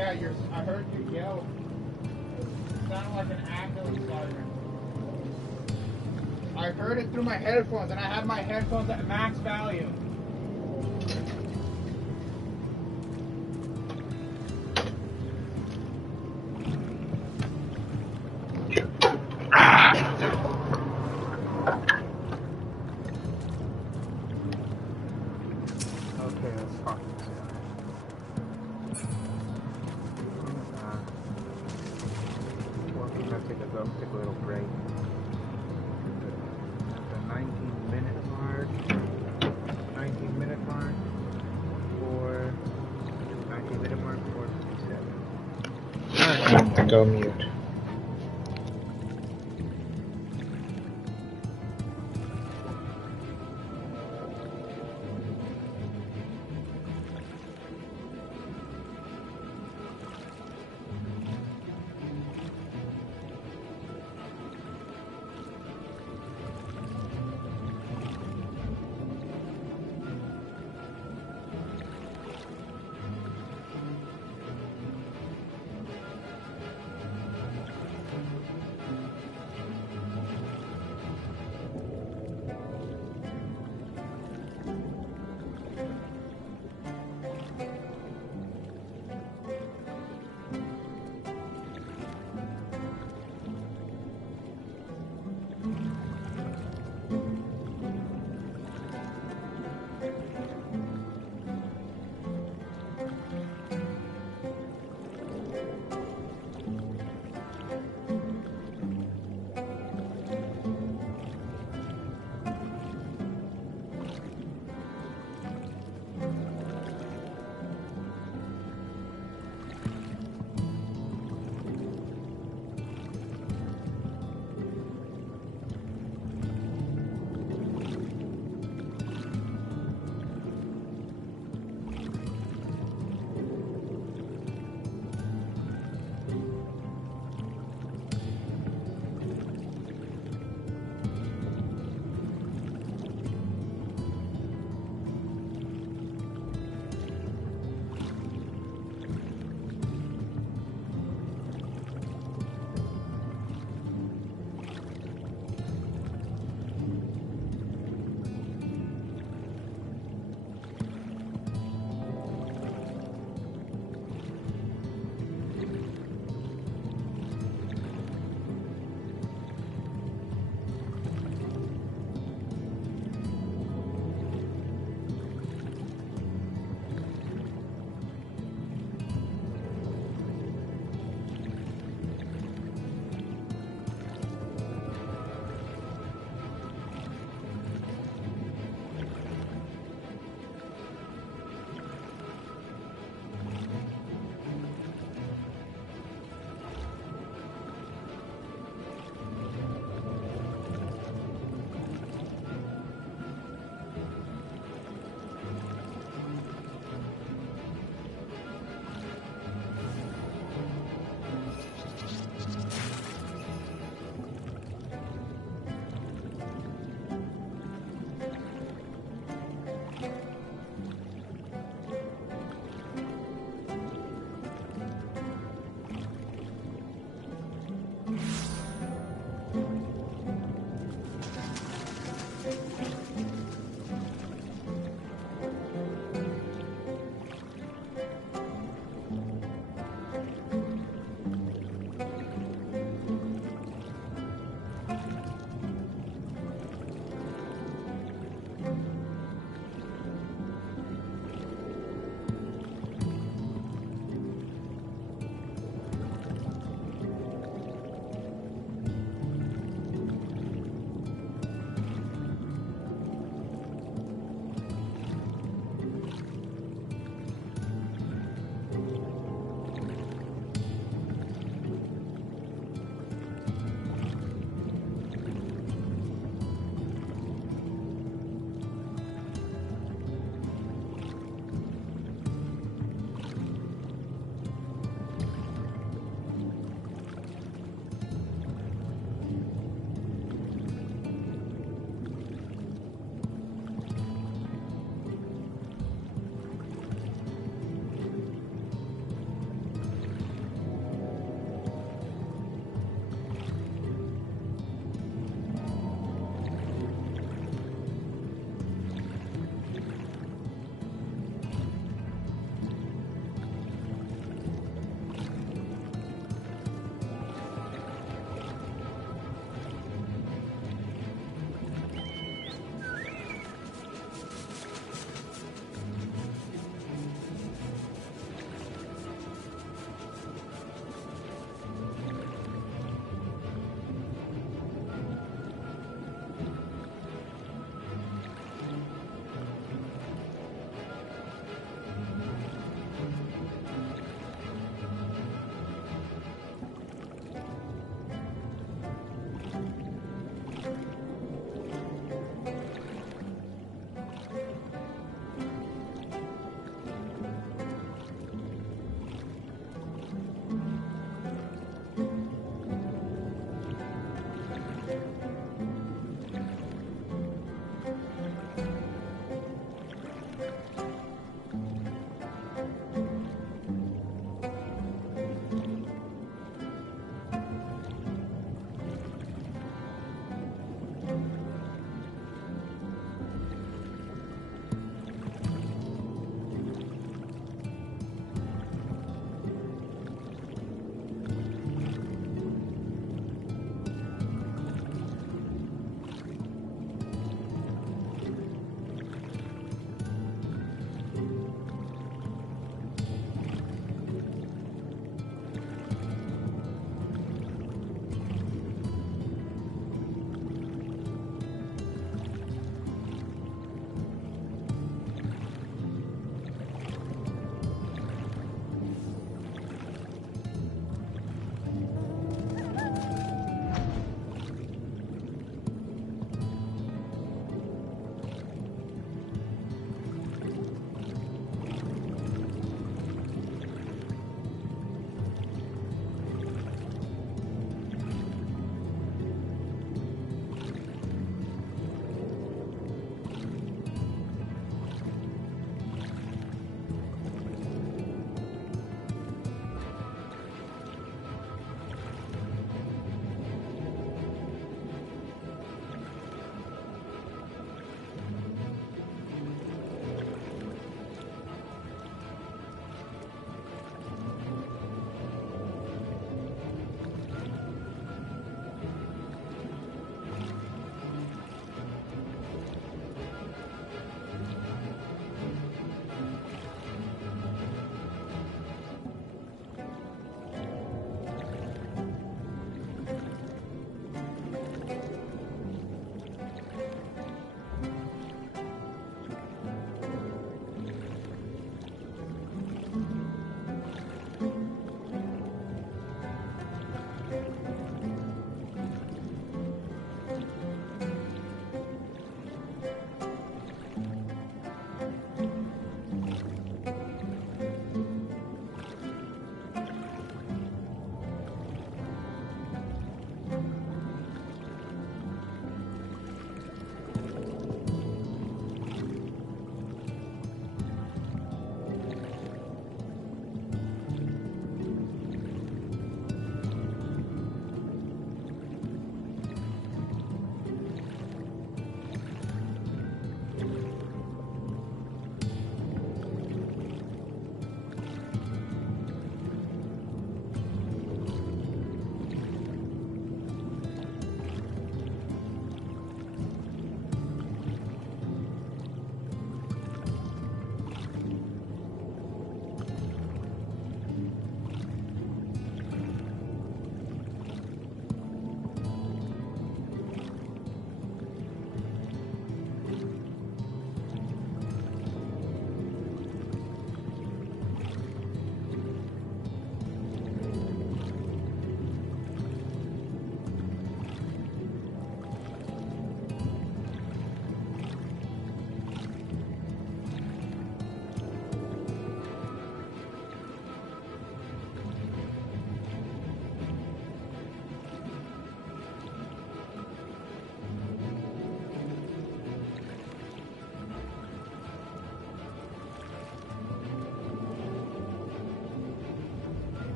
Yeah, I heard you yell. It sounded like an ambulance siren. I heard it through my headphones, and I had my headphones at max volume. Okay, let's talk to this guy. Well, we're gonna take a little break. At the 19-minute mark. 19-minute mark. 19-minute mark, 4:57. Go mute.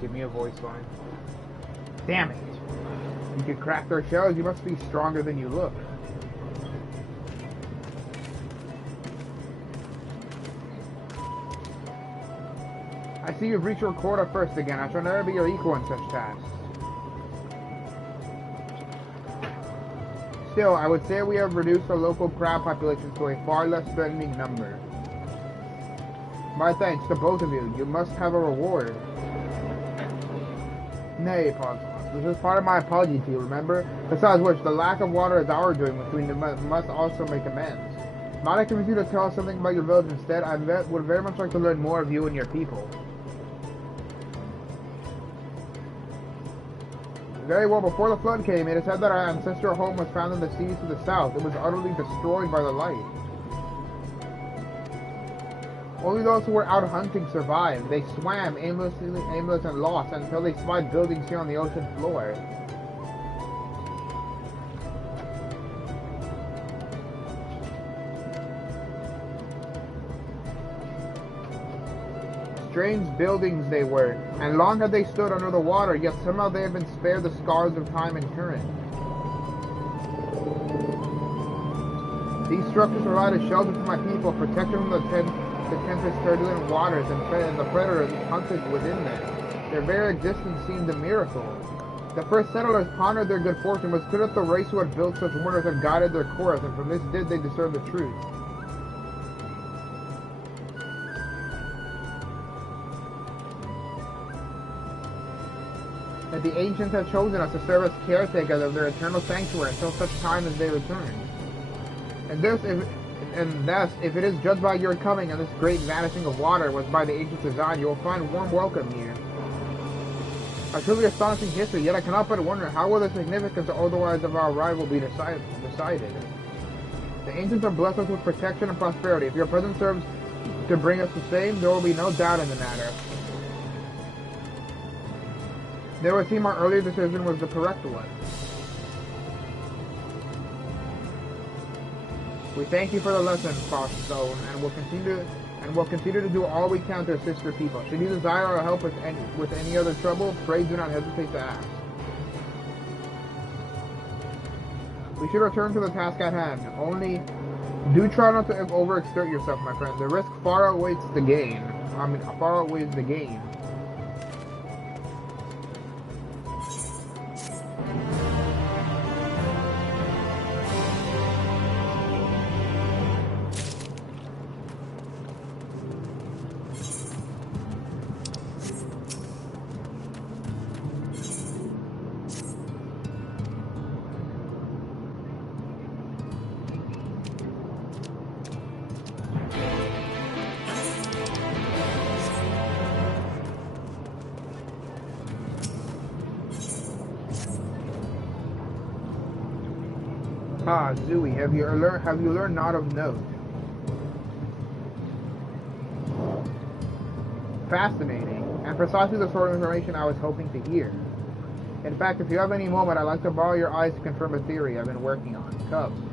Give me a voice line. Damn it! You can crack their shells, you must be stronger than you look. I see you've reached your quota first again. I shall never be your equal in such tasks. Still, I would say we have reduced the local crab population to a far less threatening number. My thanks to both of you. You must have a reward. Nay, Posmos, this is part of my apology to you, remember? Besides which, the lack of water is our doing, which we must also make amends. Might I convince you to tell us something about your village instead? I would very much like to learn more of you and your people. Very well, before the flood came, it is said that our ancestral home was found in the seas to the south. It was utterly destroyed by the light. Only those who were out hunting survived. They swam aimless and lost until they spied buildings here on the ocean floor. Strange buildings they were, and long had they stood under the water, yet somehow they have been spared the scars of time and current. These structures provided shelter for my people, protection from the tempest's turbulent waters, and the predators hunted within them. Their very existence seemed a miracle. The first settlers pondered their good fortune, was clear that the race who had built such wonders had guided their course, and from this did they discern the truth. That the ancients had chosen us to serve as caretakers of their eternal sanctuary until such time as they return. And thus, if it is judged by your coming and this great vanishing of water was by the ancients' design, you will find warm welcome here. A truly astonishing history, yet I cannot but wonder how will the significance or otherwise of our arrival be decided. The ancients have blessed us with protection and prosperity. If your presence serves to bring us the same, there will be no doubt in the matter. There would seem our earlier decision was the correct one. We thank you for the lesson, Fausto, and will continue to do all we can to assist your people. Should you desire our help with any other trouble, pray do not hesitate to ask. We should return to the task at hand. Only, do try not to overexert yourself, my friend. The risk far outweighs the gain. Far outweighs the gain. Ah, Zooey, have you learned not of note? Fascinating, and precisely the sort of information I was hoping to hear. In fact, if you have any moment, I'd like to borrow your eyes to confirm a theory I've been working on. Come.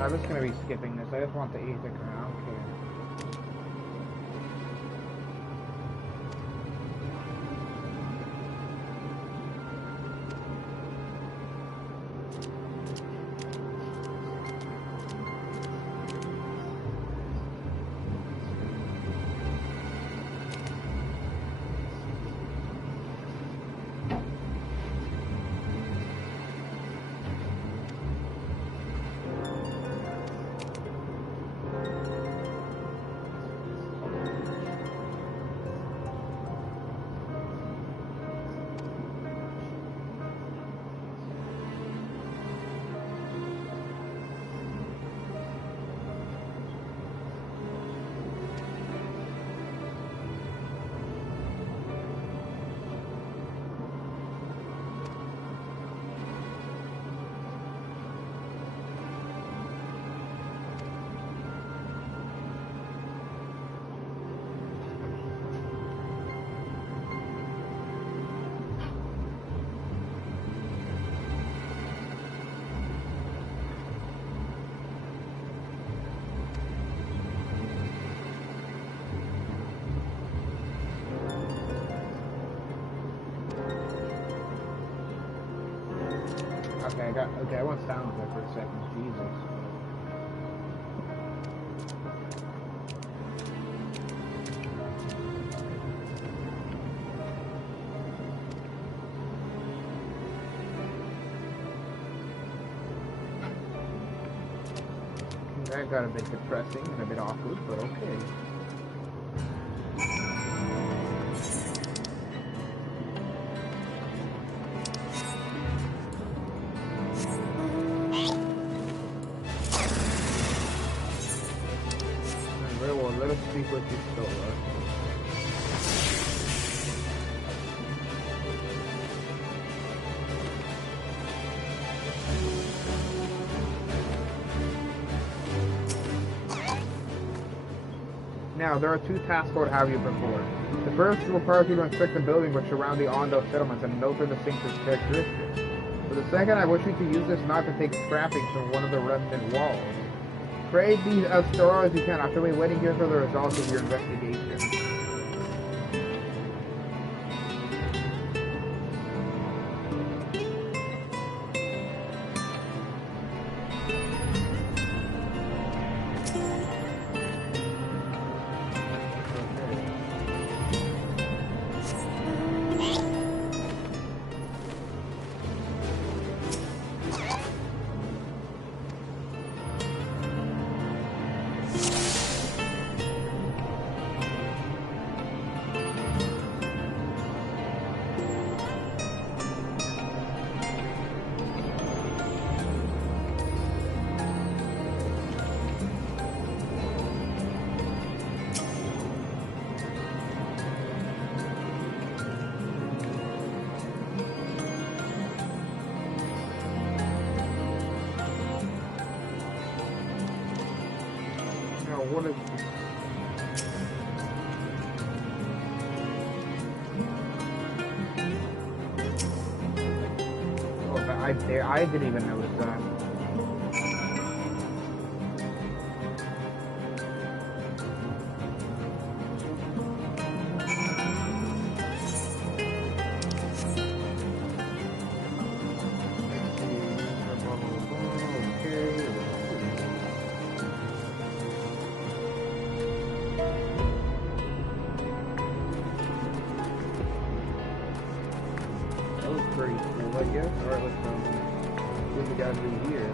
I'm just gonna be skipping this. I just want the Aether crown. I don't care. Okay, I went silent there for a second. Jesus. That got a bit depressing and a bit awkward, but okay. Let us speak with you still, right? Now, there are 2 tasks I would have you perform. The first requires you to inspect the building which surround the Ondo settlements and note their distinctive characteristics. For the second, I wish you to use this knife to take scrappings from one of the remnant walls. Create these as thorough as you can after waiting here for the results of your investigation. What is I didn't even notice that. Pretty cool, I guess. Alright, let's see what we gotta do here.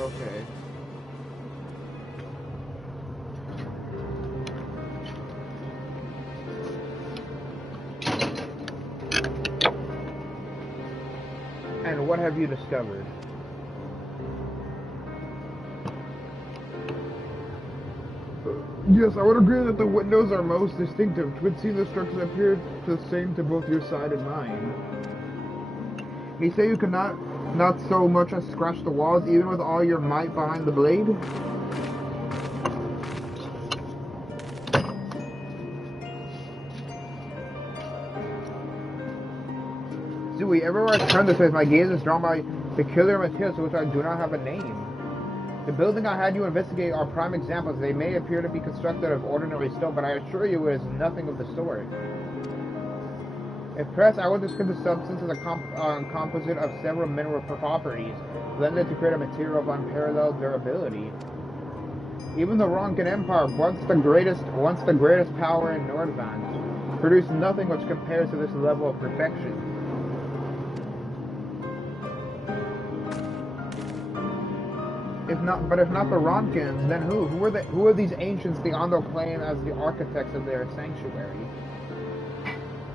Okay. And what have you discovered? Yes, I would agree that the windows are most distinctive. It would seem the structures appear the same to both your side and mine. You say you could not so much as scratch the walls, even with all your might behind the blade? Zooey, everywhere I turn this way, my gaze is drawn by peculiar materials to which I do not have a name. The building I had you investigate are prime examples. They may appear to be constructed of ordinary stone, but I assure you it is nothing of the sort. If pressed, I would describe the substance as a composite of several mineral properties, blended to create a material of unparalleled durability. Even the Ronkan Empire, once the greatest power in Nordvant, produced nothing which compares to this level of perfection. If not the Ronkans, then who? Who are these ancients the Ondo claim as the architects of their sanctuary?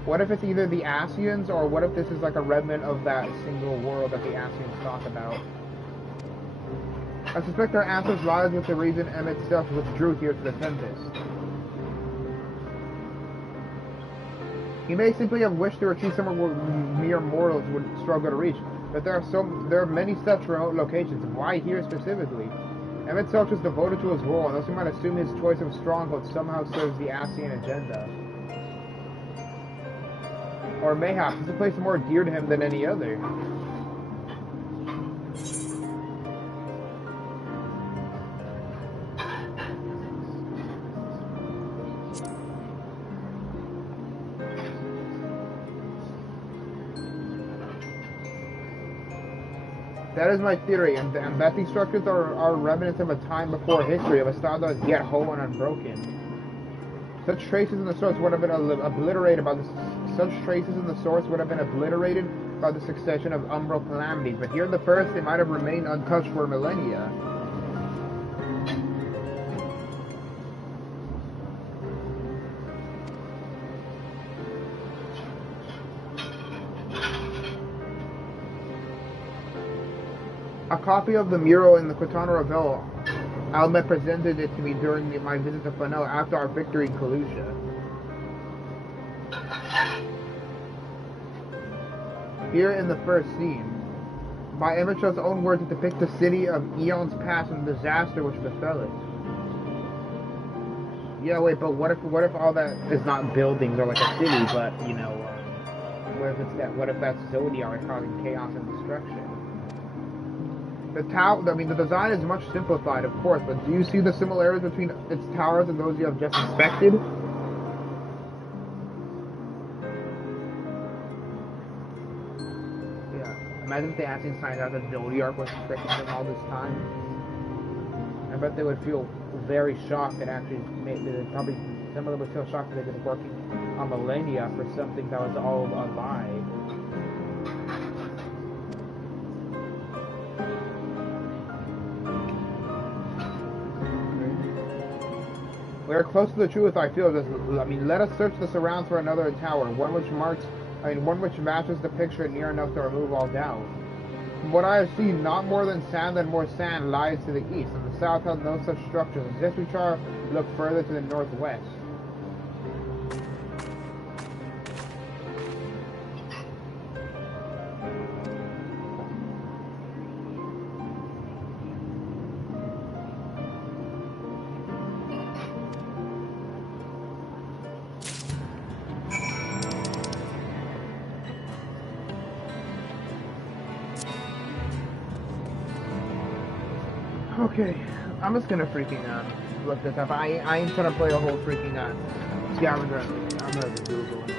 What if it's either the Asians, or what if this is like a remnant of that single world that the Asians talk about? I suspect our answers lies with the reason Emmett Self withdrew here to the Tempest. He may simply have wished to achieve somewhere where mere mortals would struggle to reach, but there are many such remote locations. Why here specifically? Emmett Self is devoted to his role, and thus we might assume his choice of stronghold somehow serves the Asian agenda. Or mayhaps it's a place more dear to him than any other. That is my theory, and that these structures are remnants of a time before history, of a style that is yet whole and unbroken. Such traces in the source would have been obliterated by the succession of umbral calamities, but here in the first, they might have remained untouched for millennia. a copy of the mural in the Quintana Revel. Almet presented it to me during my visit to Fano after our victory in Kalusha. Here in the first scene, by Emicho's own words, it depicts the city of eons past and the disaster which befell it. Yeah, wait, but what if all that is not buildings or like a city, but you know, what if that's Zodiac causing chaos and destruction? The design is much simplified, of course, but do you see the similarities between its towers and those you have just inspected? Yeah. Imagine if the Athenians find out that Zodiac was expecting them all this time. I bet they would feel very shocked that actually, some of them would feel shocked that they've been working on millennia for something that was all a lie. We are close to the truth, I feel. Let us search the surrounds for another tower, one which matches the picture near enough to remove all doubt. From what I have seen, not more than sand and more sand lies to the east, and the south has no such structures. As we try to look further to the northwest. Okay, I'm just gonna freaking look this up. I ain't gonna play a whole freaking scavenger. I'm gonna Google this.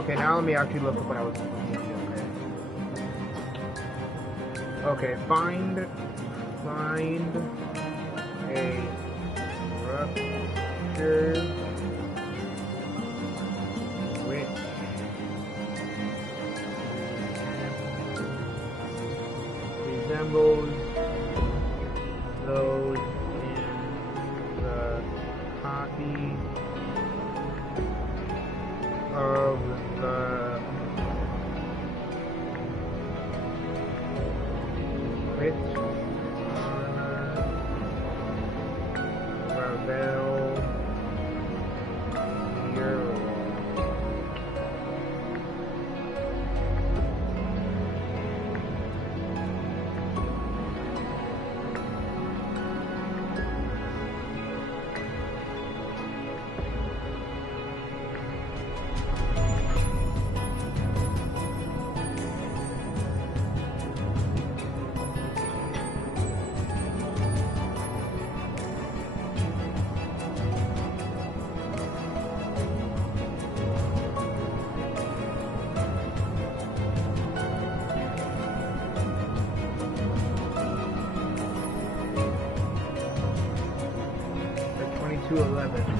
Okay, now let me actually look at what I was thinking. Okay, find a structure which resembles those in the copy of the which Ravel Bureau.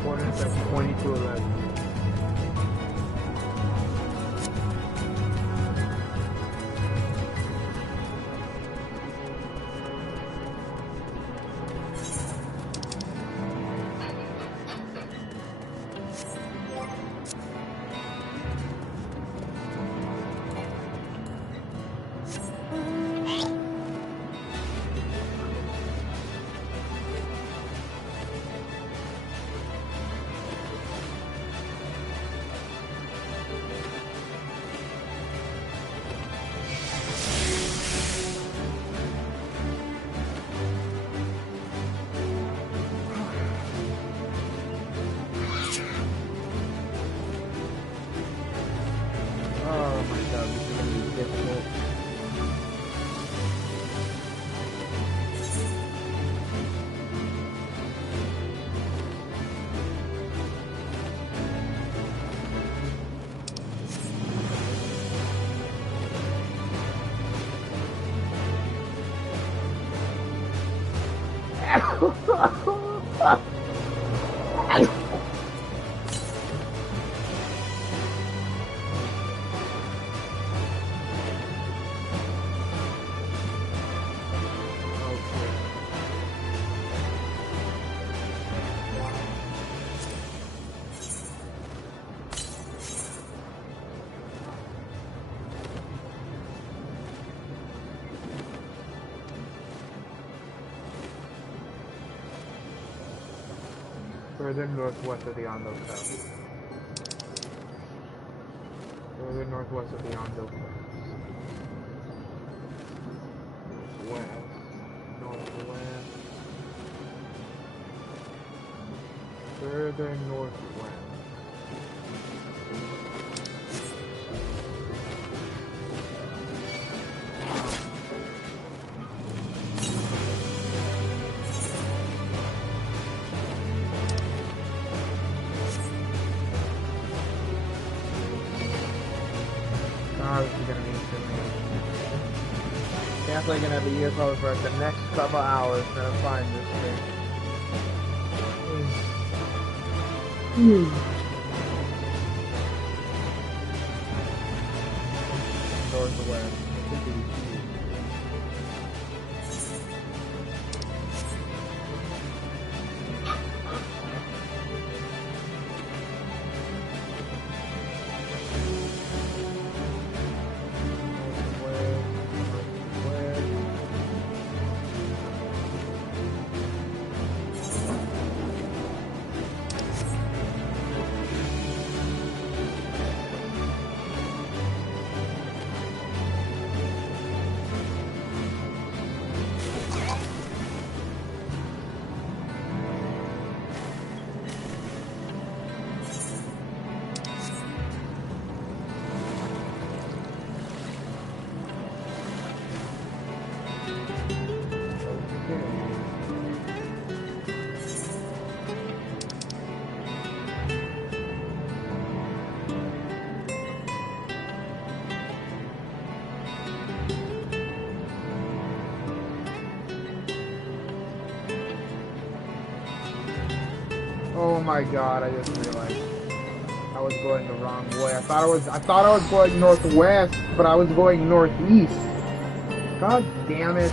Coordinates at 2211. Further northwest of the Ondo Pass. Further northwest of the Ondo Pass. West. Northwest. Further northwest. Definitely gonna have a year close for the next couple hours to find this thing. Northwest. Oh my god, I just realized I was going the wrong way. I thought I was going northwest, but I was going northeast. God damn it.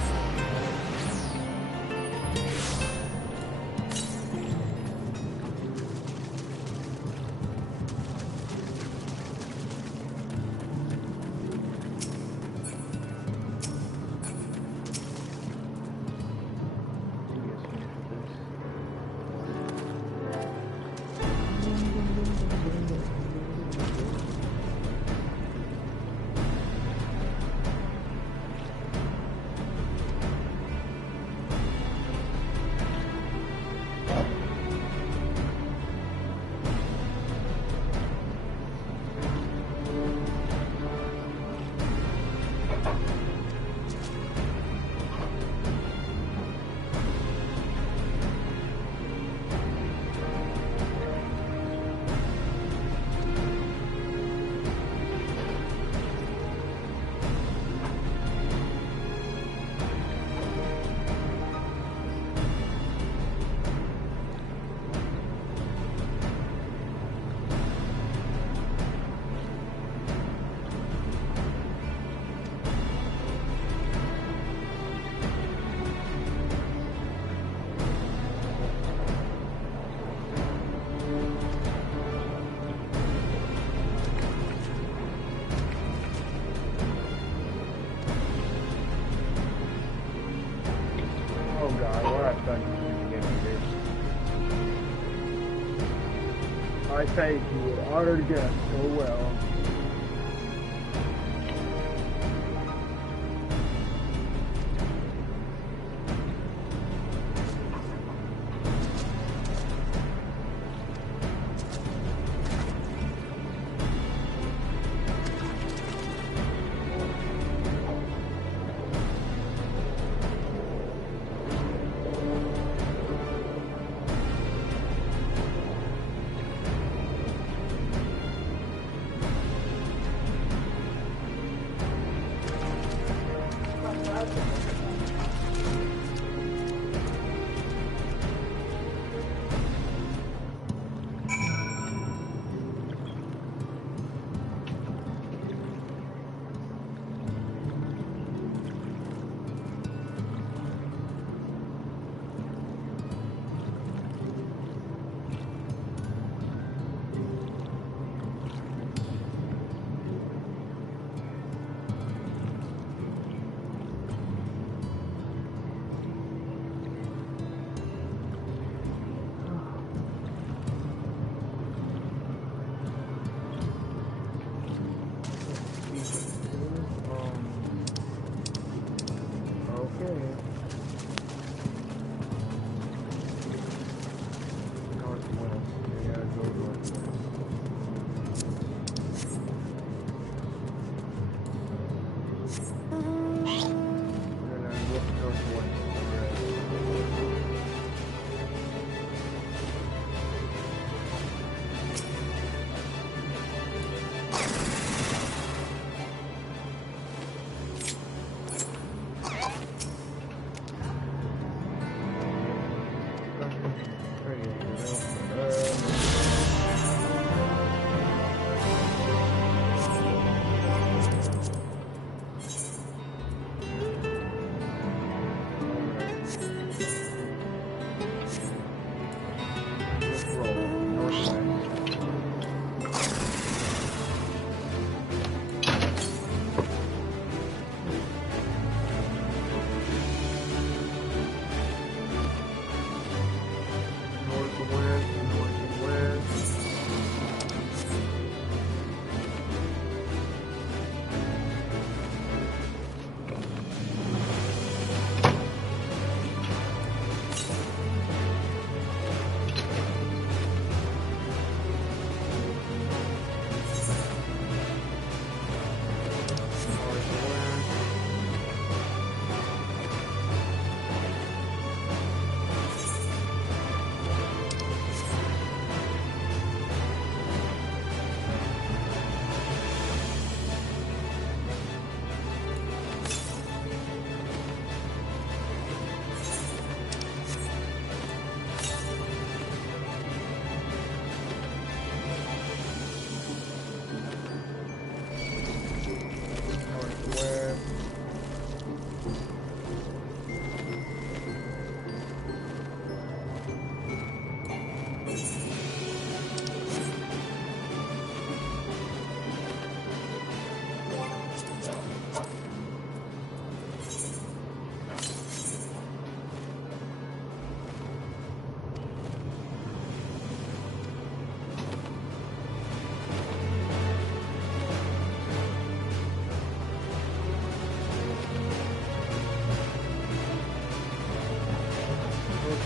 Oh god, what I've done to get me here. I thank you, honored guest, go well.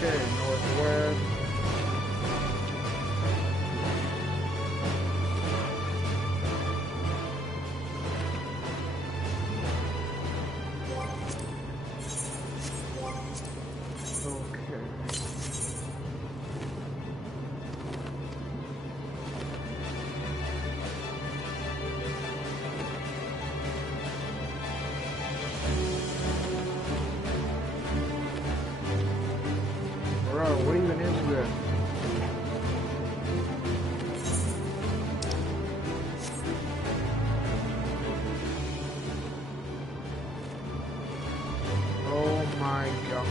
Okay, northwest. What even is this? Oh my god.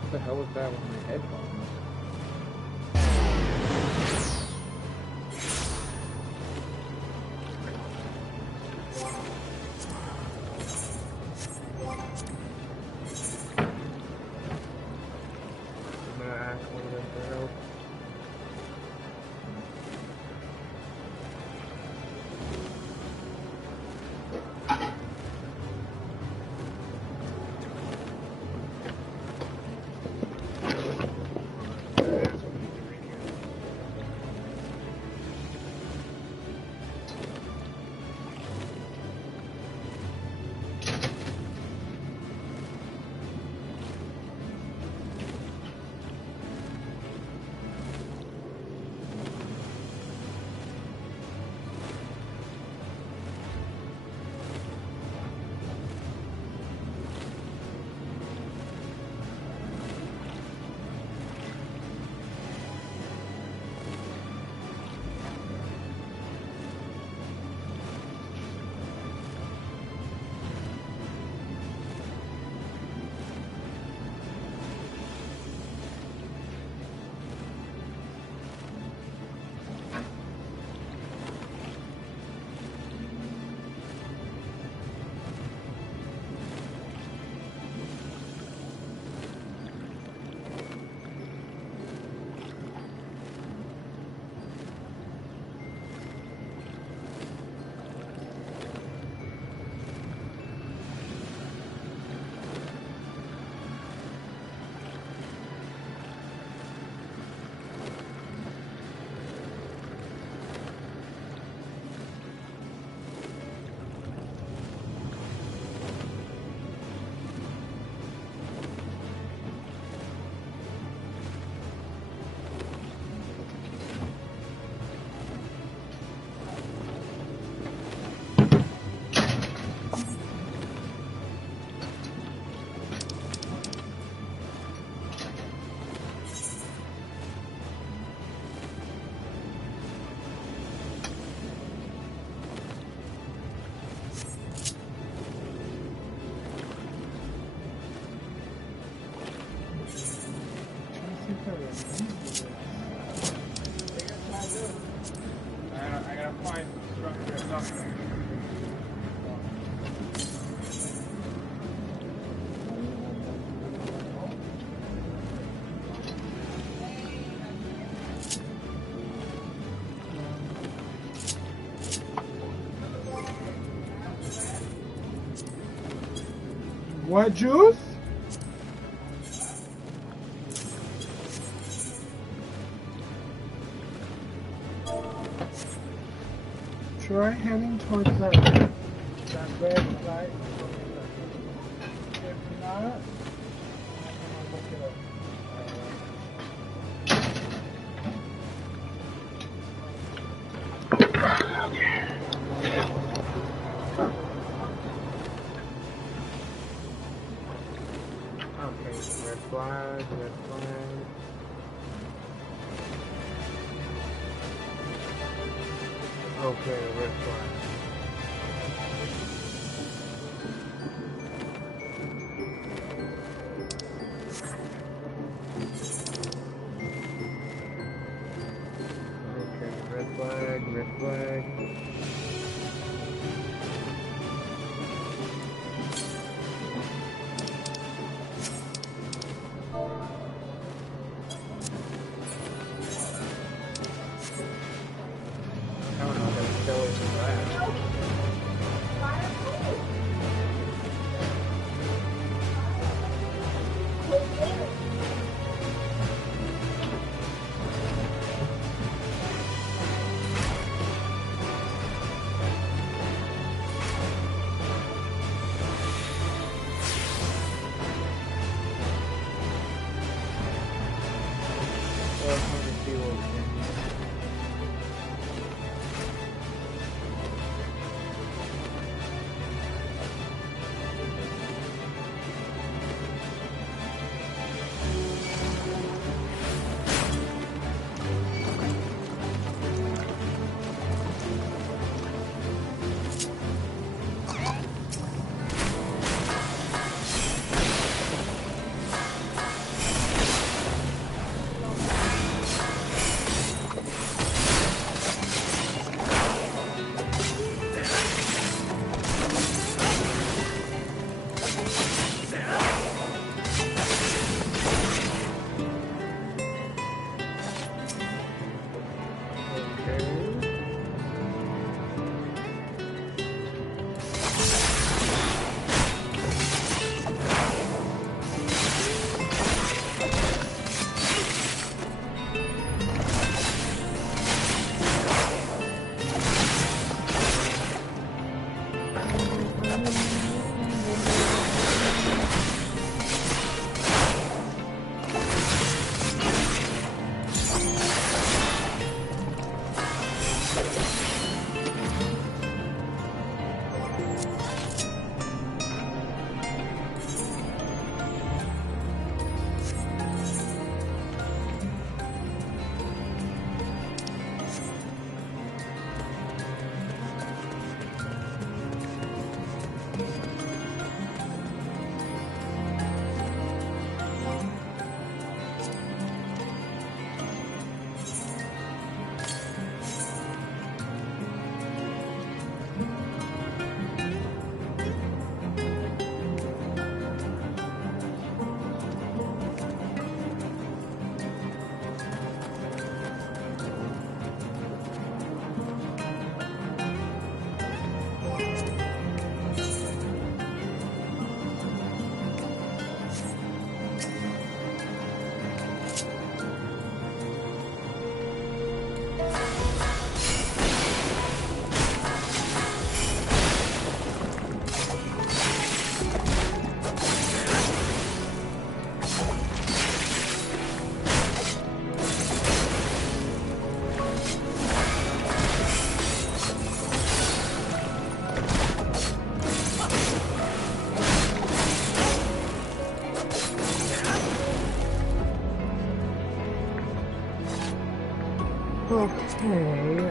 What the hell was that with my headphones? I'm gonna ask one of them for help. What juice? Try heading towards that red light. If not, I'm gonna look it up. Okay, red flag, red flag. Okay, red flag. Okay, red flag, red flag. I don't know, I'm gonna kill it for that. Okay,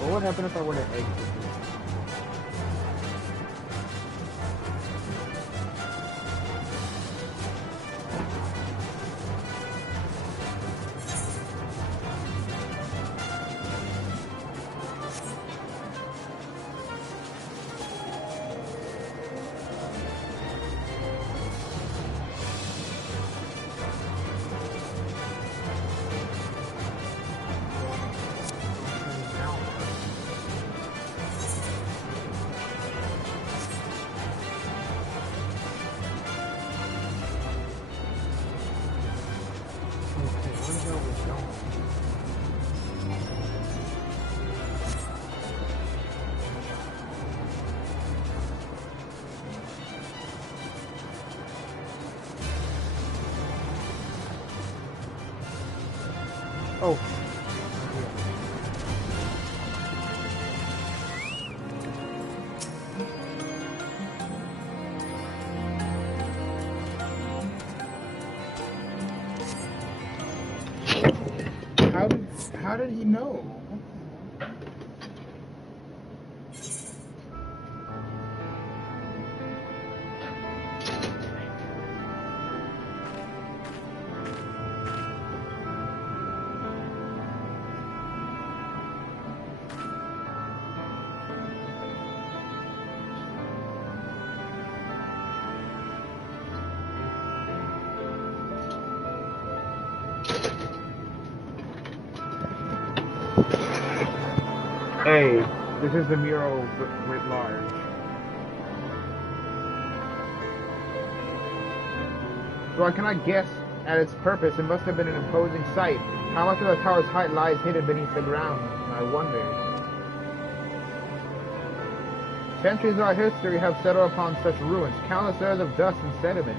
What would happen if I were to exit? Oh. How did he know? Hey, this is the mural writ large. So I cannot guess at its purpose. It must have been an imposing sight. How much of the tower's height lies hidden beneath the ground? I wonder. Centuries of our history have settled upon such ruins, countless layers of dust and sediment.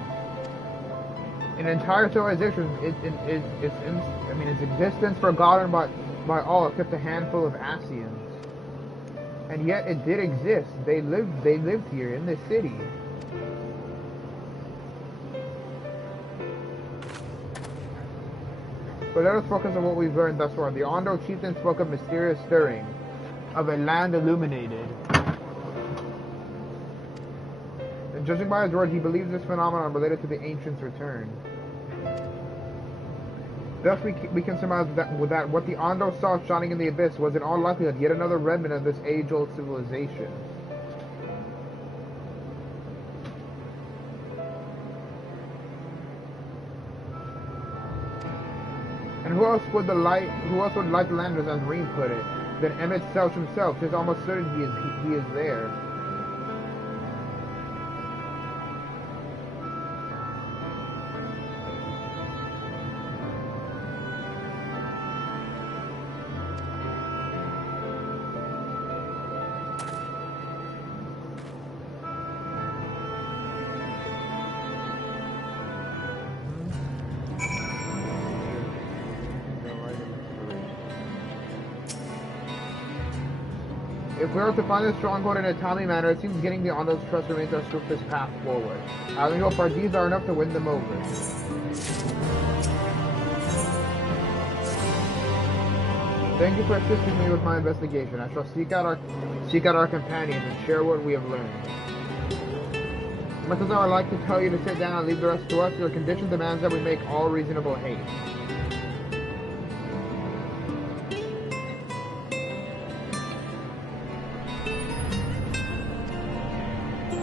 An entire civilization, its existence forgotten by all except a handful of Asians. And yet it did exist. They lived here in this city. But let us focus on what we've learned thus far. The Ondo chieftain spoke of mysterious stirring, of a land illuminated. And judging by his word, he believes this phenomenon related to the ancients' return. Thus we can surmise that what the Ondo saw shining in the abyss was in all likelihood yet another remnant of this age-old civilization. And who else would light the lanterns, as Reem put it, than Emmett Selch himself? 'Tis almost certain he is there. If we are to find this stronghold in a timely manner, it seems getting the Ondo's trust remains our swiftest path forward. I only hope our deeds are enough to win them over. Thank you for assisting me with my investigation. I shall seek out our companions and share what we have learned. Much as I would like to tell you to sit down and leave the rest to us, your condition demands that we make all reasonable haste.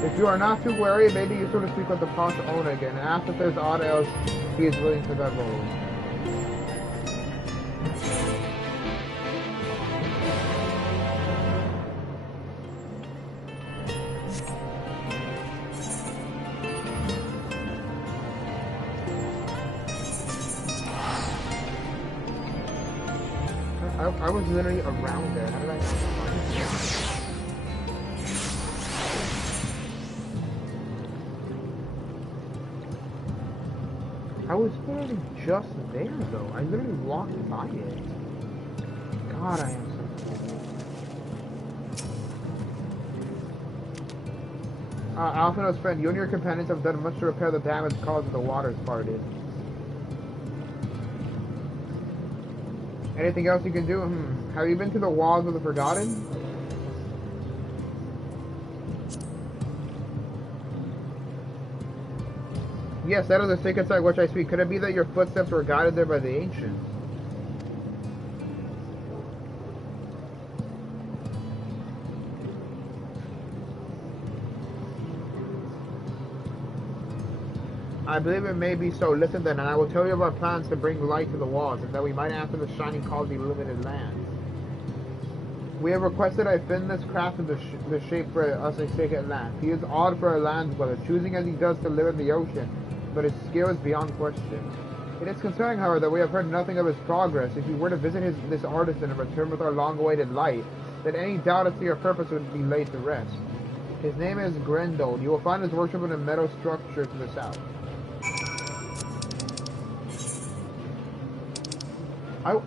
If you are not too wary, it may be useful to speak with the Pasha owner again and ask if there's aught else he is willing to divulge. I was literally around there. How did I not find it? I was literally just there, though. I literally walked by it. God, I am so... Alphina's friend, you and your companions have done much to repair the damage caused when the waters parted. Anything else you can do? Have you been to the walls of the Forgotten? Yes, that is the sacred site which I speak. Could it be that your footsteps were guided there by the ancients? I believe it may be so. Listen then, and I will tell you of our plans to bring light to the walls, and that we might answer the shining call of the illuminated lands. We have requested I fin this craft into the shape for us a sacred land. He is odd for a land dweller, choosing as he does to live in the ocean, but his skill is beyond question. It is concerning, however, that we have heard nothing of his progress. If we were to visit this artisan and return with our long-awaited light, then any doubt as to your purpose would be laid to rest. His name is Grendel. You will find his worship in a meadow structure to the south.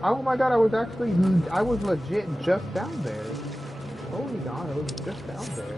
Oh my god, I was legit just down there. Holy god, I was just down there.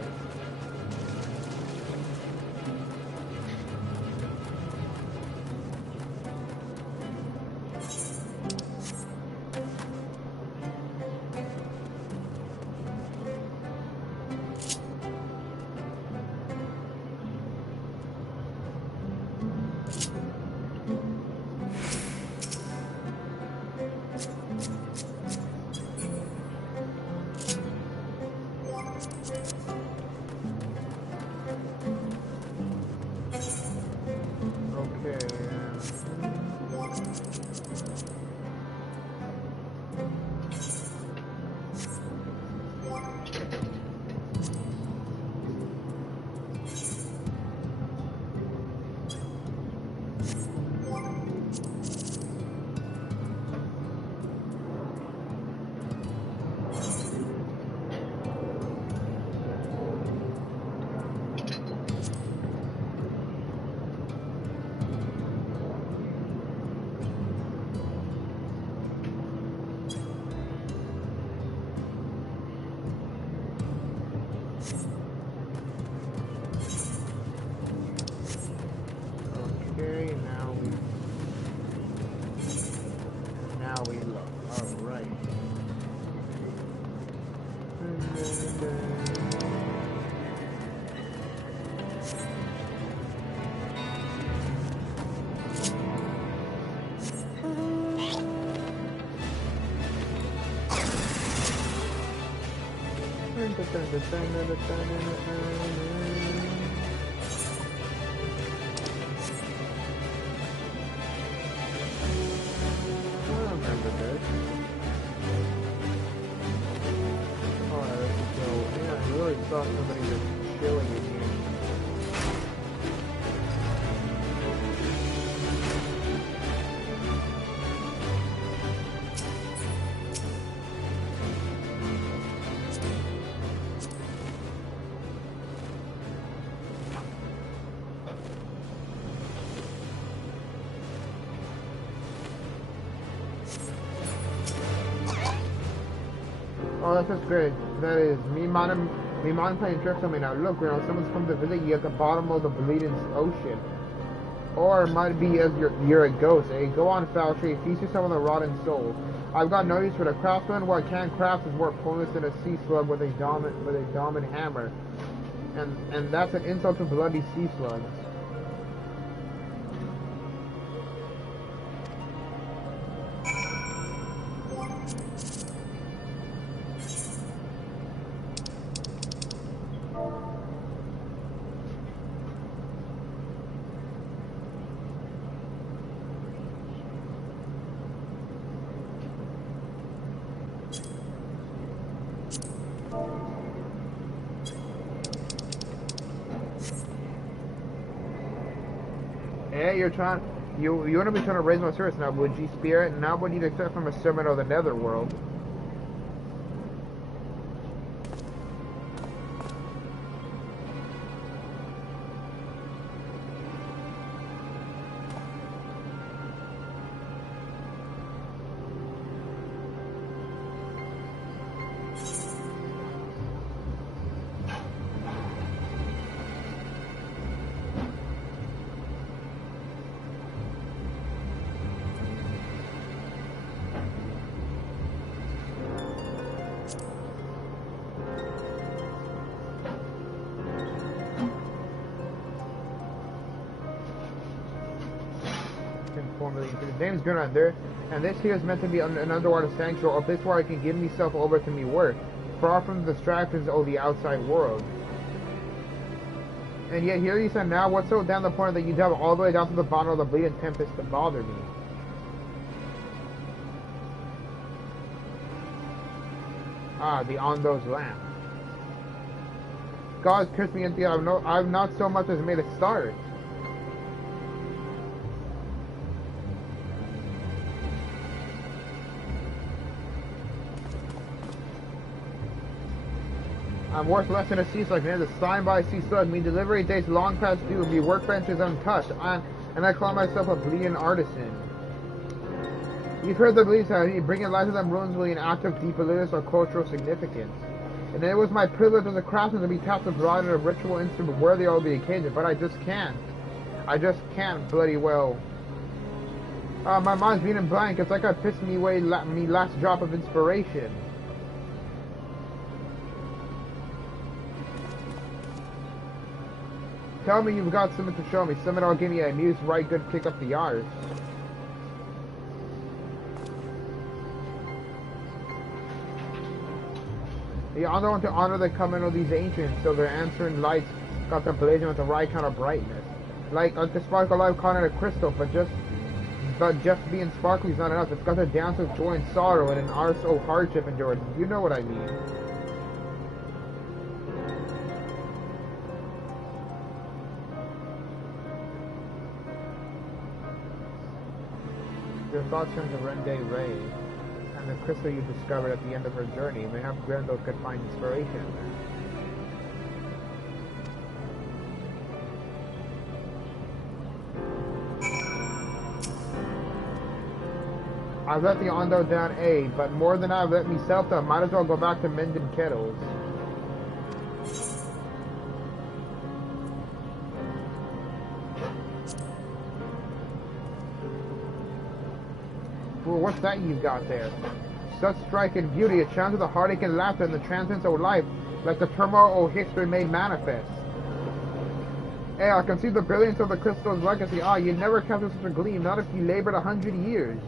Oh, that's just great. That is me mind playing tricks on me now. Look, someone's come to visit you at the bottom of the bleeding ocean. Or it might be as you're a ghost, eh? Go on, foul tree, feast yourself on the rotten soul. I've got no use for the craftsman. What can craft is more pointless than a sea slug with a dominant hammer. And that's an insult to bloody sea slugs. You want to be trying to raise my service now, would you, spirit? Now what you'd expect from a servant of the netherworld. formerly. His name's Grunander, and this here is meant to be an underwater sanctuary, a place where I can give myself over to me work, far from the distractions of the outside world. And yet here you said now, what's so down the point that you travel all the way down to the bottom of the bleeding tempest to bother me? Ah, the Ondo's lamp. God has cursed me into I've not so much as made a start. I'm worth less than a sea slug, near the sign by a sea slug. Me delivery days long past due. Me workbenches untouched. And I call myself a bleeding artisan. You've heard the beliefs how bringing light to them ruins will be an act of deep religious or cultural significance. And it was my privilege as a craftsman to be tapped to provide a ritual instrument worthy of the occasion, but I just can't. I just can't bloody well. My mind's being blank. It's like I pissed me away me last drop of inspiration. Tell me you've got something to show me. Something that'll give me a news right good kick up the arse. The honor to honor the coming of these ancients, so their answering lights got them blazing with the right kind of brightness. Like to sparkle life caught in a crystal, but just being sparkly is not enough. It's got to dance with joy and sorrow and an arse of hardship endured. You know what I mean. Your thoughts turn to Rende Ray, and the crystal you discovered at the end of her journey. Mayhap Grendel could find inspiration there. I've let the Ondo down but more than I've let myself down. Might as well go back to mending kettles. Well, what's that you've got there? Such striking beauty, it shines with the heartache and laughter and the transience of life, like the turmoil of history made manifest. Hey, I can see the brilliance of the crystal's legacy. You'd never capture such a gleam, not if you labored 100 years.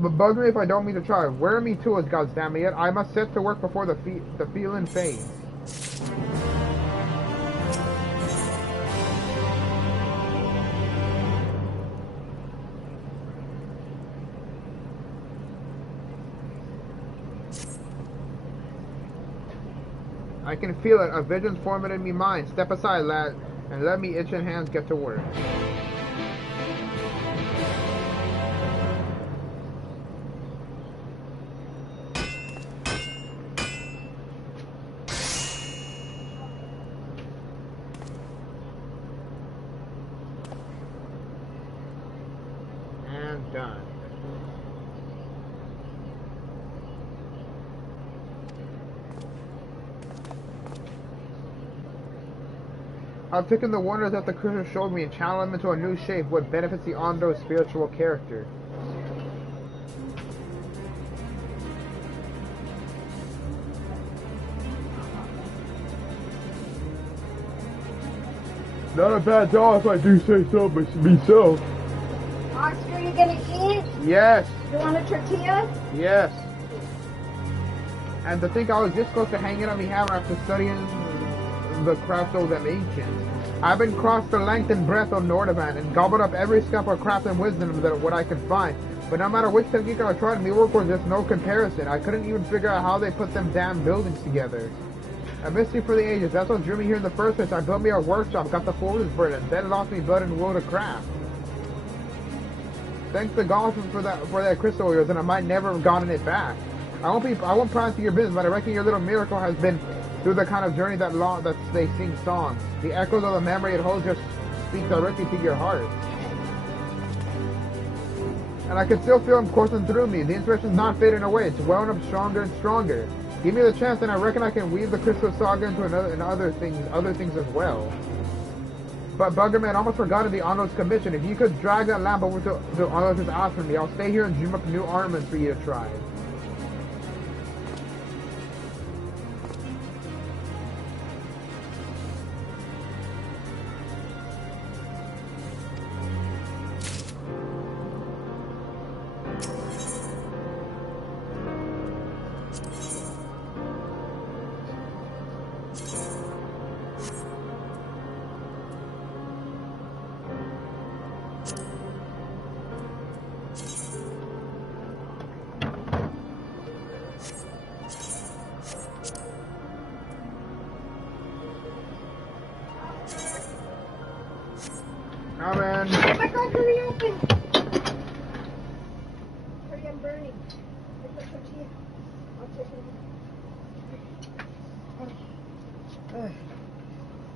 But bug me if I don't mean to try. Where are me tools, goddammit, yet I must set to work before the feeling fades. I can feel it, a vision's forming in me mind. Step aside, lad, and let me itching hands get to work. And done. I've taken the wonders that the crystal showed me and channeled them into a new shape, what benefits the Ondo's spiritual character. Not a bad doll if I do say so myself. Oscar, you gonna eat? Yes. You want a tortilla? Yes. And to think I was this close to hanging on me hammer after studying the craft of them ancients. I've been crossed the length and breadth of Nordavan and gobbled up every scrap of craft and wisdom that what I could find. But no matter which technique I tried, me work was just no comparison. I couldn't even figure out how they put them damn buildings together. A mystery for the ages. That's what drew me here in the first place. I built me a workshop, got the forges burden, then lost me blood in the world of craft. Thanks to God for that crystal of yours, and I might never have gotten it back. I won't pry into your business, but I reckon your little miracle has been through the kind of journey that they sing songs. The echoes of the memory it holds just speak directly to your heart. And I can still feel them coursing through me. The inspiration's not fading away. It's welling up stronger and stronger. Give me the chance, and I reckon I can weave the crystal saga into other things as well. But Buggerman almost forgot the Ondo's commission. If you could drag that lamp over to Ondo's house for me, I'll stay here and dream up new armaments for you to try.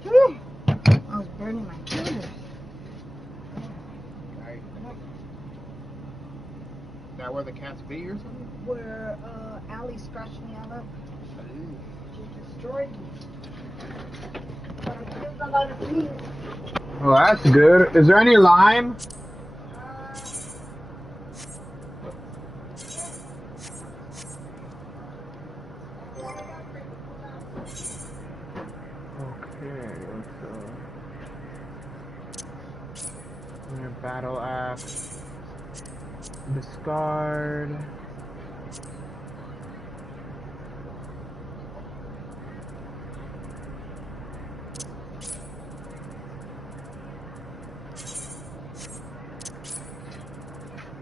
Whew. I was burning my fingers. Is that where the cat's be or something? Where Allie scratched me all up. She destroyed me. But I'm still a lot of peace. Well, that's good. Is there any lime? Okay, let's battle axe. Discard.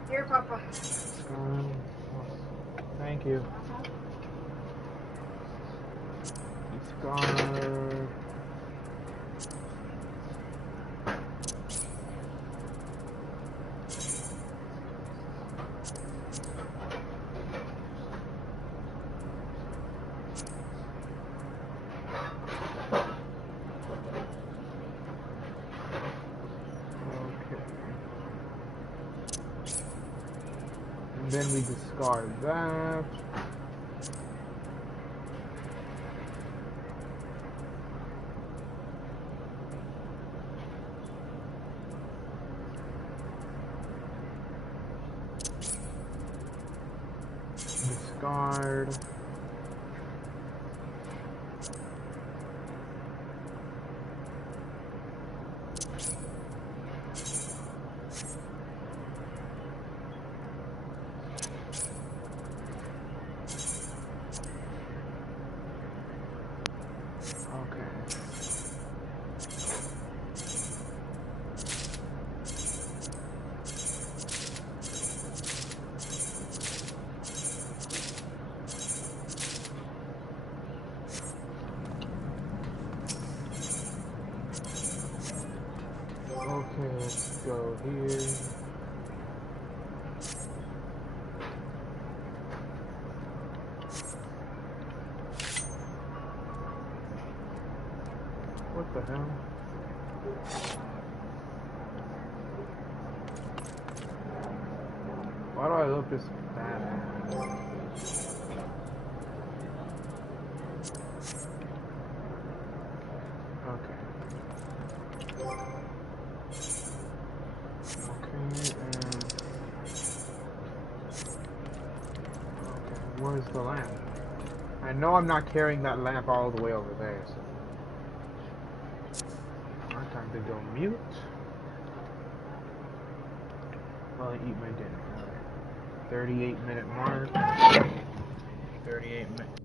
Here, Papa. Thank you. Discard. Then we discard that. Discard. Okay, let's go here. What the hell? Why do I look this bad? Where's the lamp? I know I'm not carrying that lamp all the way over there, so... Alright, time to go mute. While I eat my dinner. Alright. 38-minute mark. 38 minutes.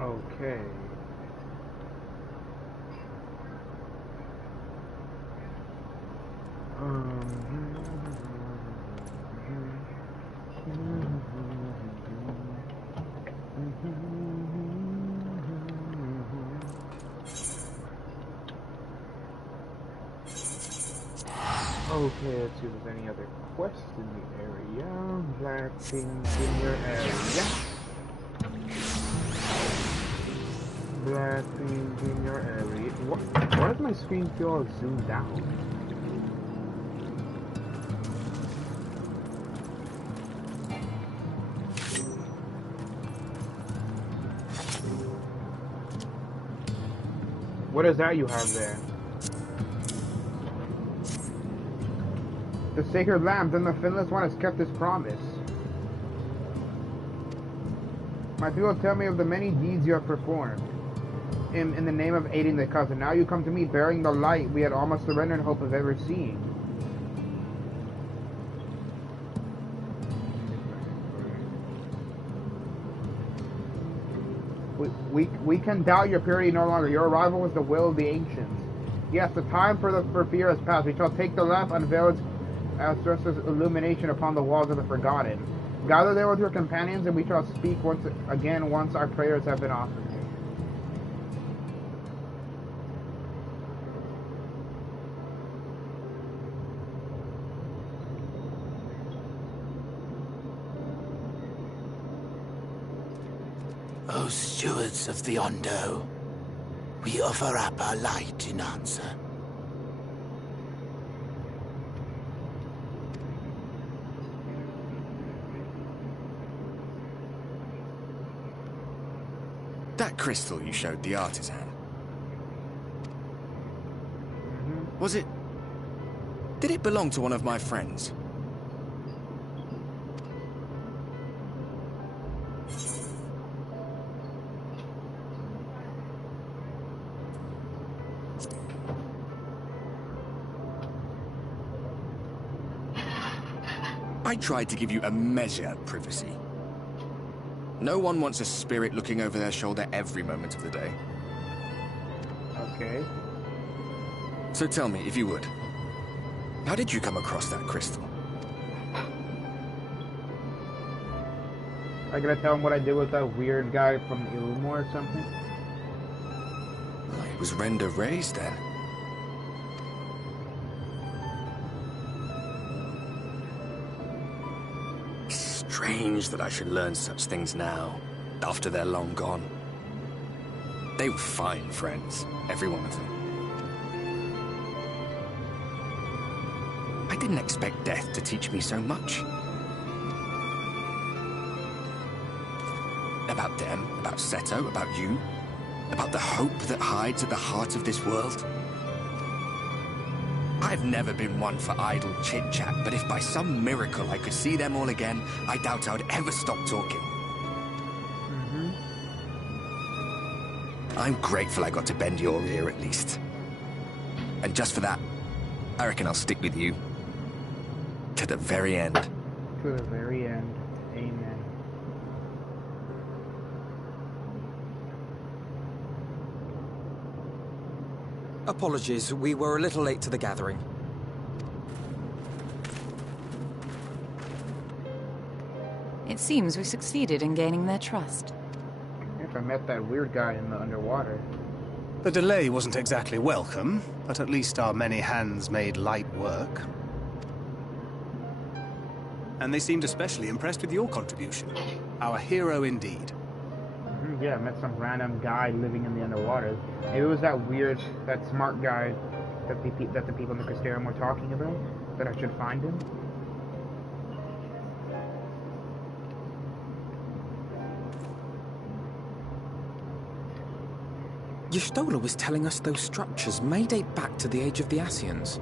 Okay. Okay, let's see if there's any other quests in the area. Black things in your area. Black things in your area. Why does my screen feel all zoomed out? What is that you have there? The sacred lamb, then the finless one has kept his promise. My people tell me of the many deeds you have performed in the name of aiding the cousin. Now you come to me bearing the light we had almost surrendered hope of ever seeing. We can doubt your purity no longer. Your arrival was the will of the ancients. Yes, the time for fear has passed. We shall take the lamp, unveil its illumination upon the walls of the forgotten. Gather there with your companions, and we shall speak once our prayers have been offered. O stewards of the Ondo, we offer up our light in answer. That crystal you showed the artisan. Was it... Did it belong to one of my friends? I tried to give you a measure of privacy. No one wants a spirit looking over their shoulder every moment of the day. Okay. So tell me, if you would, how did you come across that crystal? Am I gonna tell him what I did with that weird guy from Ilmore or something? Oh, it was Render raised then. Strange that I should learn such things now, after they're long gone. They were fine friends, every one of them. I didn't expect death to teach me so much. About them, about Seto, about you, about the hope that hides at the heart of this world. I've never been one for idle chit-chat, but if by some miracle I could see them all again, I doubt I would ever stop talking. I'm grateful I got to bend your ear at least. And just for that, I reckon I'll stick with you. To the very end. To the very end. Amen. Apologies, we were a little late to the gathering. It seems we succeeded in gaining their trust. If I met that weird guy in the underwater. The delay wasn't exactly welcome, but at least our many hands made light work. And they seemed especially impressed with your contribution. Our hero indeed. Yeah, I met some random guy living in the underwater. Maybe it was that smart guy that the people in the Crystarium were talking about. That I should find him. Y'shtola was telling us those structures may date back to the age of the Ascians.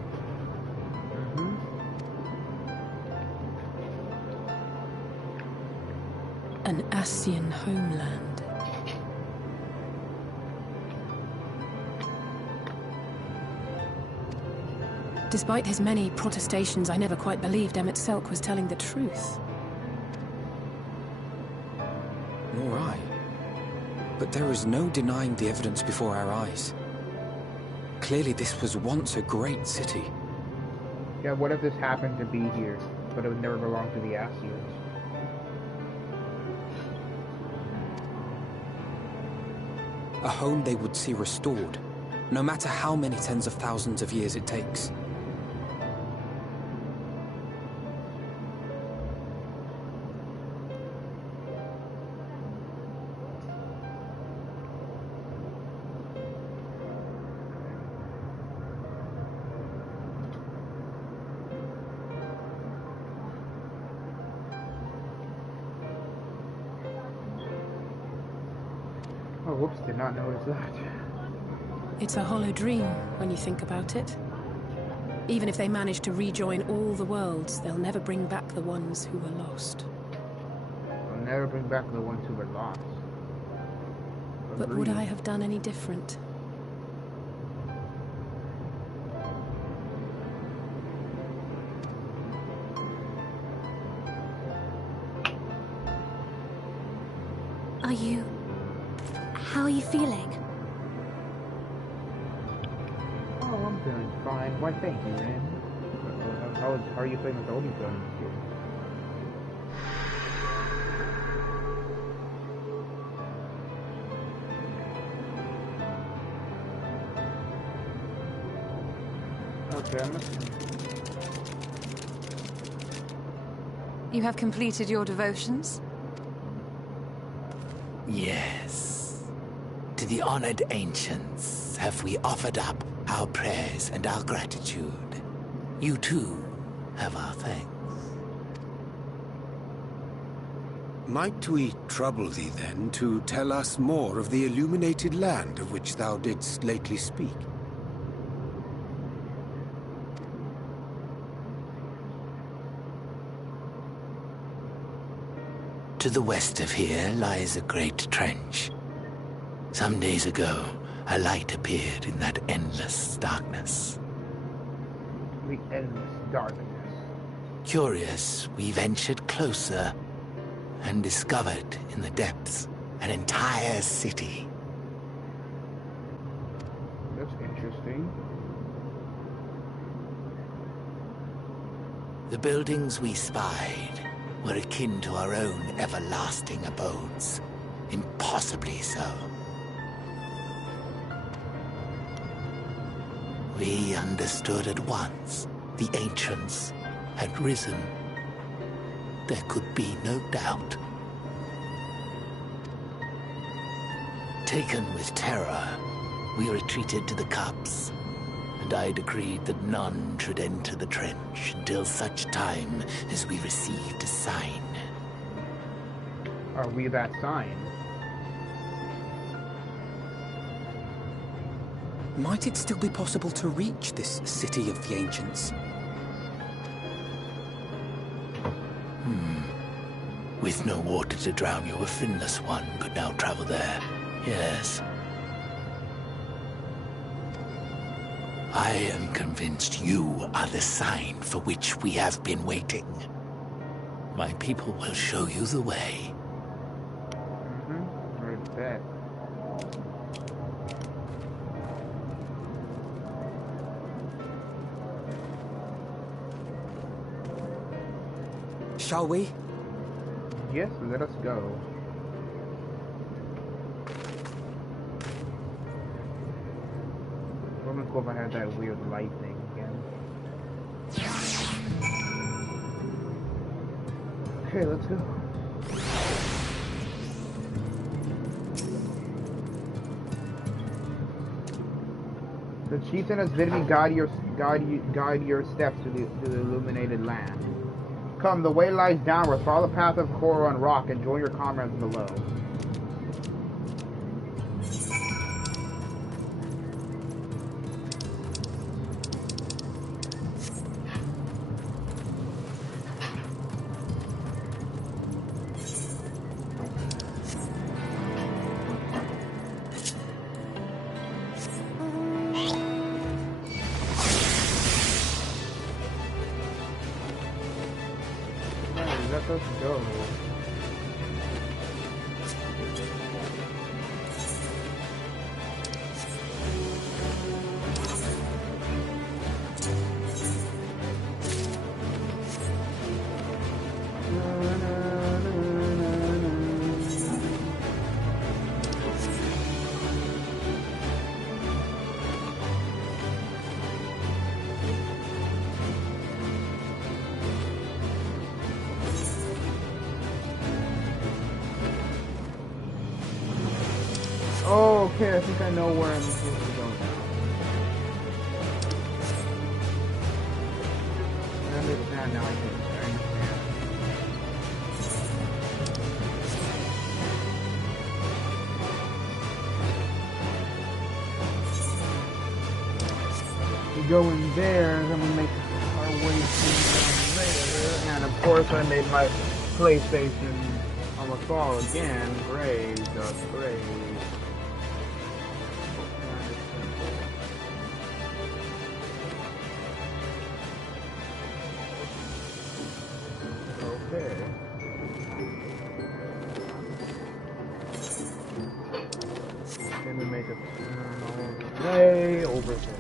An Ascian homeland. Despite his many protestations, I never quite believed Emmett Selk was telling the truth. All right. But there is no denying the evidence before our eyes. Clearly this was once a great city. Yeah, what if this happened to be here, but it would never belong to the Asians? A home they would see restored, no matter how many tens of thousands of years it takes. Oh, whoops, did not notice that. It's a hollow dream when you think about it. Even if they manage to rejoin all the worlds, they'll never bring back the ones who were lost. They'll never bring back the ones who were lost. But would I have done any different? Are you... How are you feeling? Oh, I'm feeling fine. Why, thank you, man. How are you feeling with Obi feeling? Okay, I'm listening. You have completed your devotions? Yes. To the honored ancients have we offered up our prayers and our gratitude. You too have our thanks. Might we trouble thee then to tell us more of the illuminated land of which thou didst lately speak? To the west of here lies a great trench. Some days ago, a light appeared in that endless darkness. The endless darkness. Curious, we ventured closer and discovered in the depths an entire city. That's interesting. The buildings we spied were akin to our own everlasting abodes. Impossibly so. We understood at once the ancients had risen. There could be no doubt. Taken with terror, we retreated to the cups, and I decreed that none should enter the trench until such time as we received a sign. Are we that sign? Might it still be possible to reach this city of the ancients? With no water to drown you, a finless one could now travel there. Yes. I am convinced you are the sign for which we have been waiting. My people will show you the way. Right there. Shall we? Yes, let us go. It would be cool if I had that weird light thing again. Okay, let's go. The chieftain has bidden me guide your steps to the illuminated land. Come, the way lies downward. Follow the path of coral and rock and join your comrades below. Let us go. Oh, okay, I think I know where I'm supposed to go now. I understand now, I understand. We go in there, then we make our way to there, and of course I made my PlayStation almost all again. Great, just great. Okay. Then we make a turn all the way over there.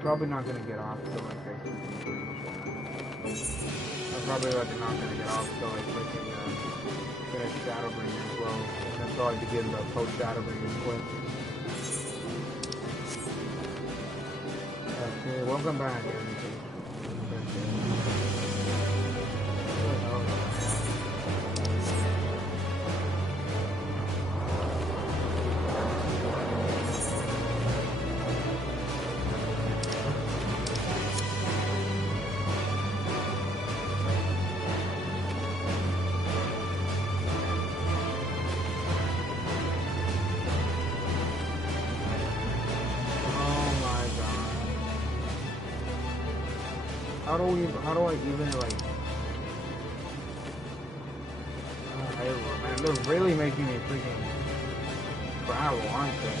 Probably not gonna get off till like I'm probably not gonna get off till like freaking finish Shadowbringer as well. And then probably begin the post Shadowbringer quest. Okay, welcome back, everything. How do I even like? I don't know, man. They're really making me freaking travel, aren't they?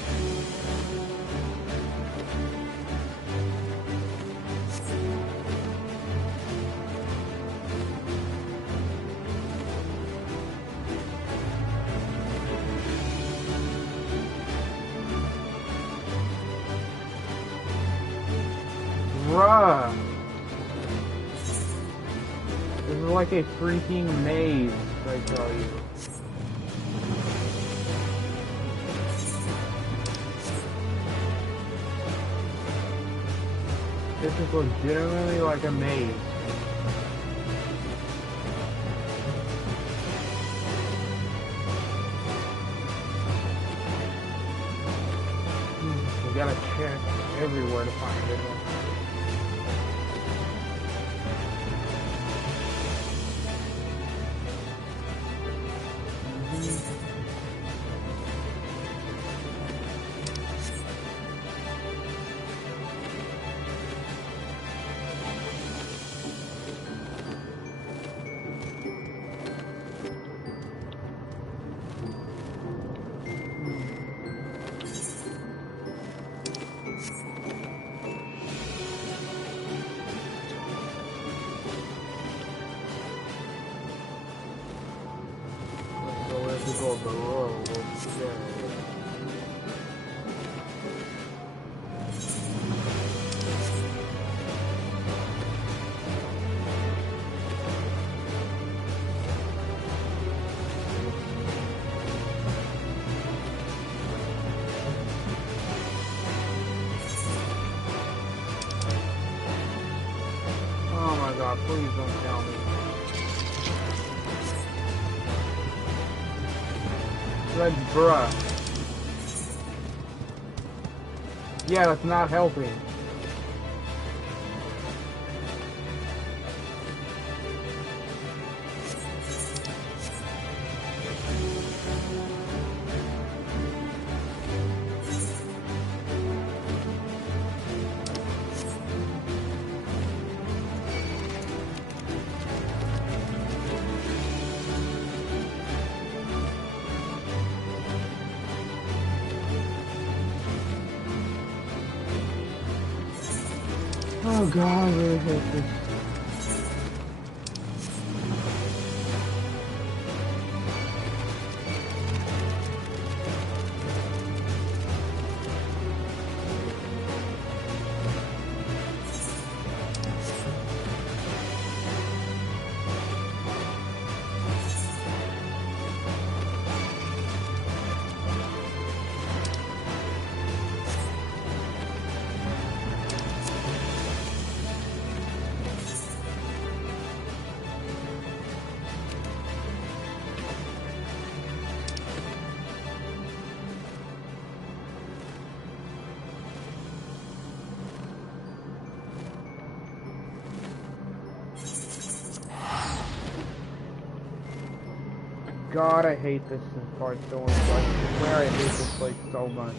Bruh. This is like a freaking maze, I tell you. This is legitimately like a maze. You gotta check everywhere to find it. my god, please don't tell me. Like, bruh. Yeah, that's not helping. Oh god, I really hate this. God, I hate this part so much. I swear I hate this place so much.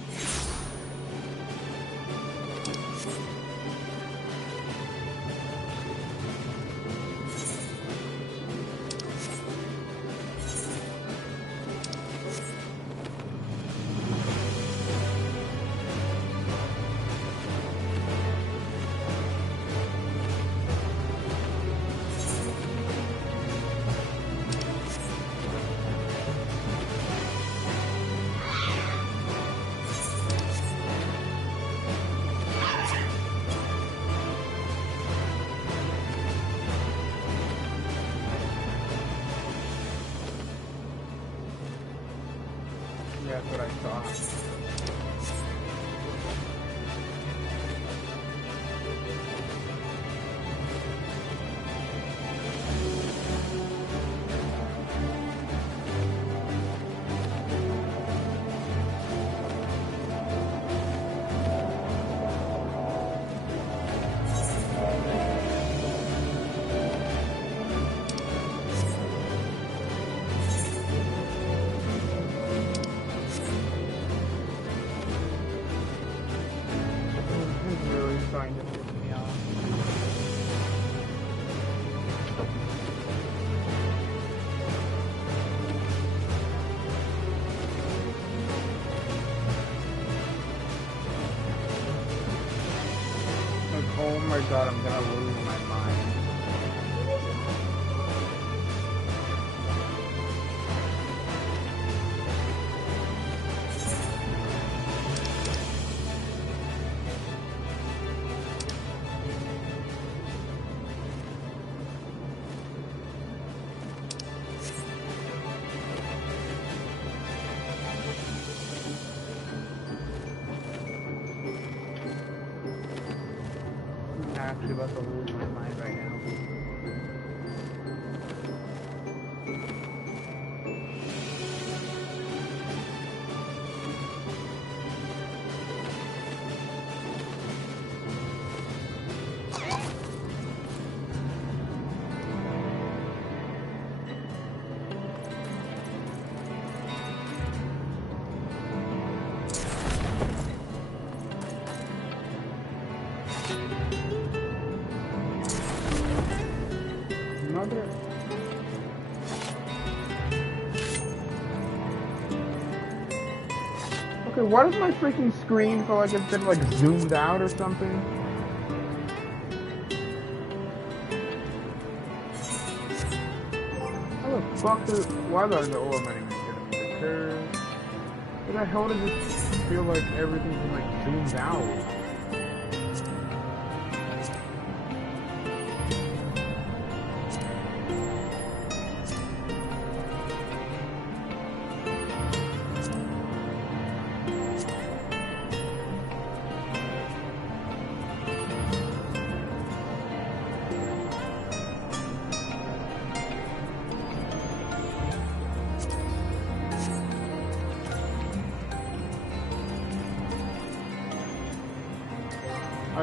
That's what I thought. Starting to piss me off. Like, oh my god, I'm gonna lose my mind. I'm actually about to lose my mind right now. Mother. Okay, why does my freaking screen feel like it's been like zoomed out or something? How the fuck is why the oh I'm not even gonna be the curve? Why the hell does it feel like everything's like zoomed out?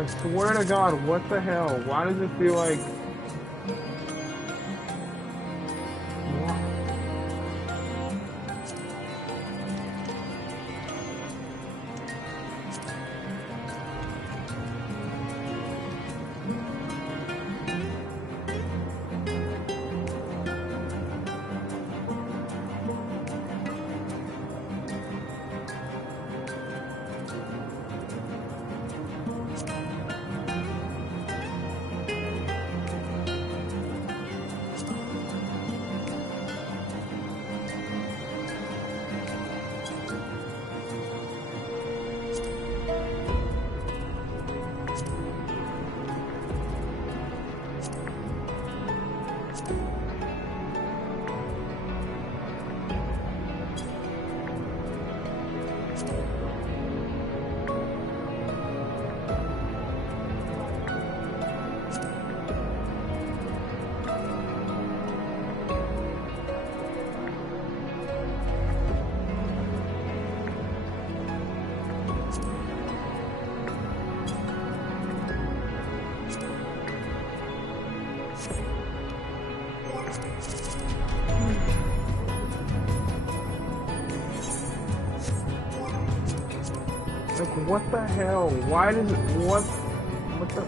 I swear to God, what the hell? Why does it feel like... Like, what the hell? Why does it... What the...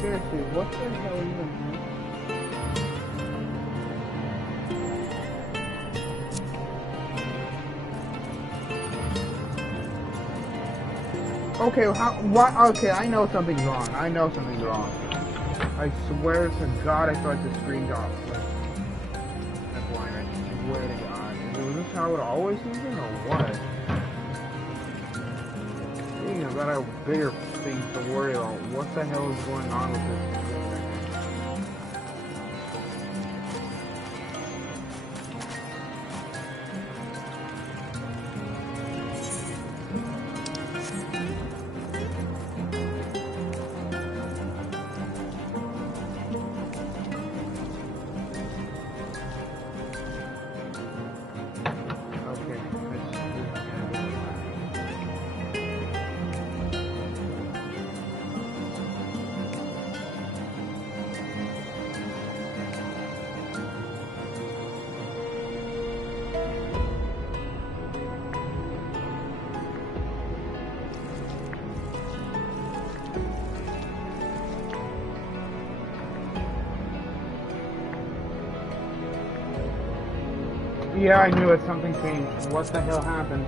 Seriously, what the hell even? Okay, what? Okay, I know something's wrong. I know something's wrong. I swear to God, I thought the screenshot. That's why I swear to God. Was this how it always seems, or what? I've got a bigger things to worry about. What the hell is going on with this? Yeah, I knew it. Something changed. What the hell happened?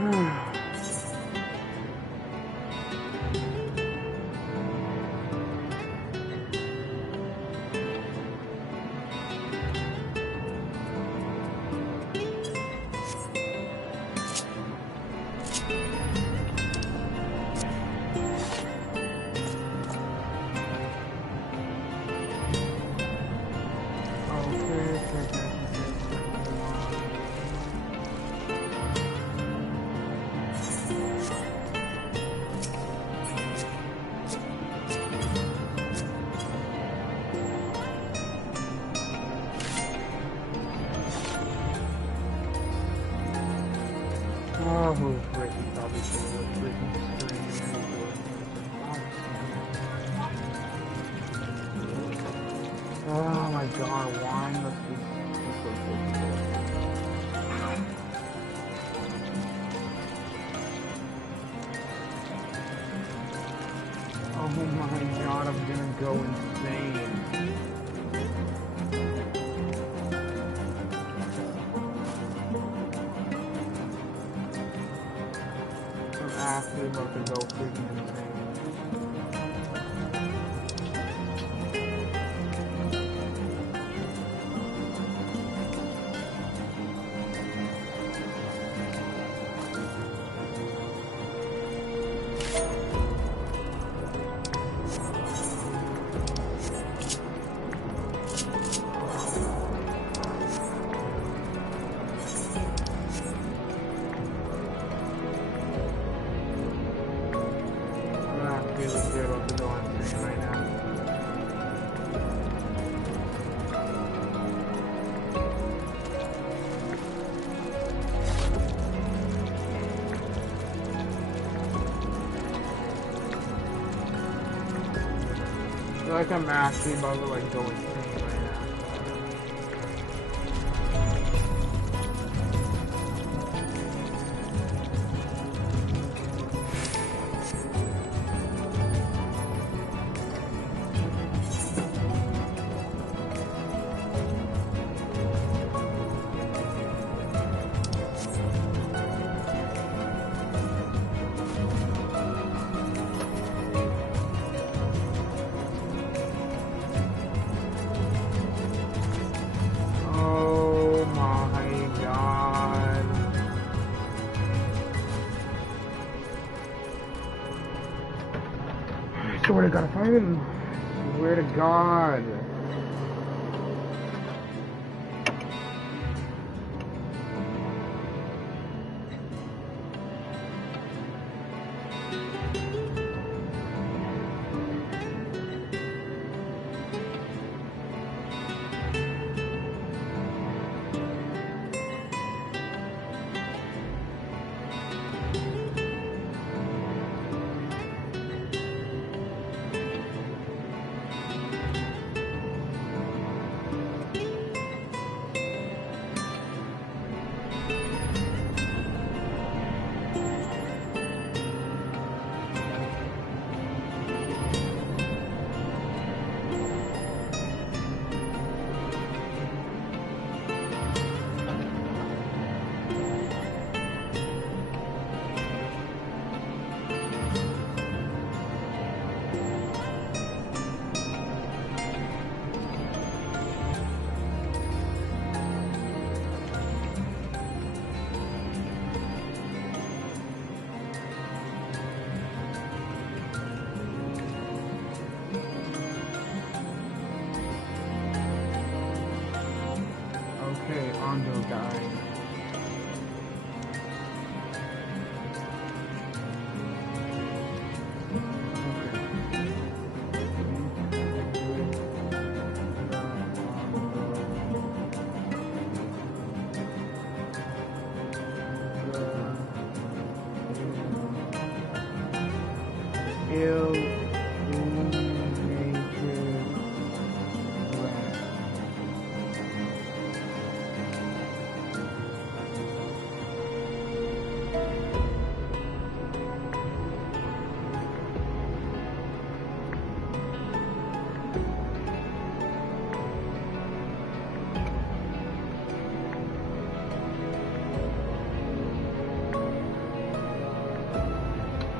Oh, who's written probably for what's written stream. Oh my god, why must this be so difficult? Oh my god, I'm gonna go insane. I'm actually about to go freaking insane. Like I'm actually about to like go insane right now. I swear to God, if I even swear to God. Okay, Ondo died.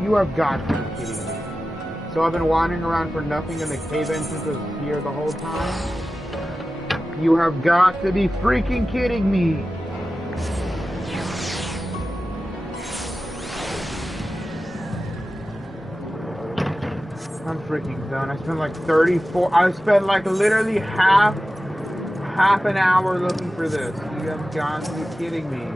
You have got to be kidding me. So I've been wandering around for nothing and the cave entrance was here the whole time? You have got to be freaking kidding me! I'm freaking done. I spent like I spent like literally half an hour looking for this. You have got to be kidding me.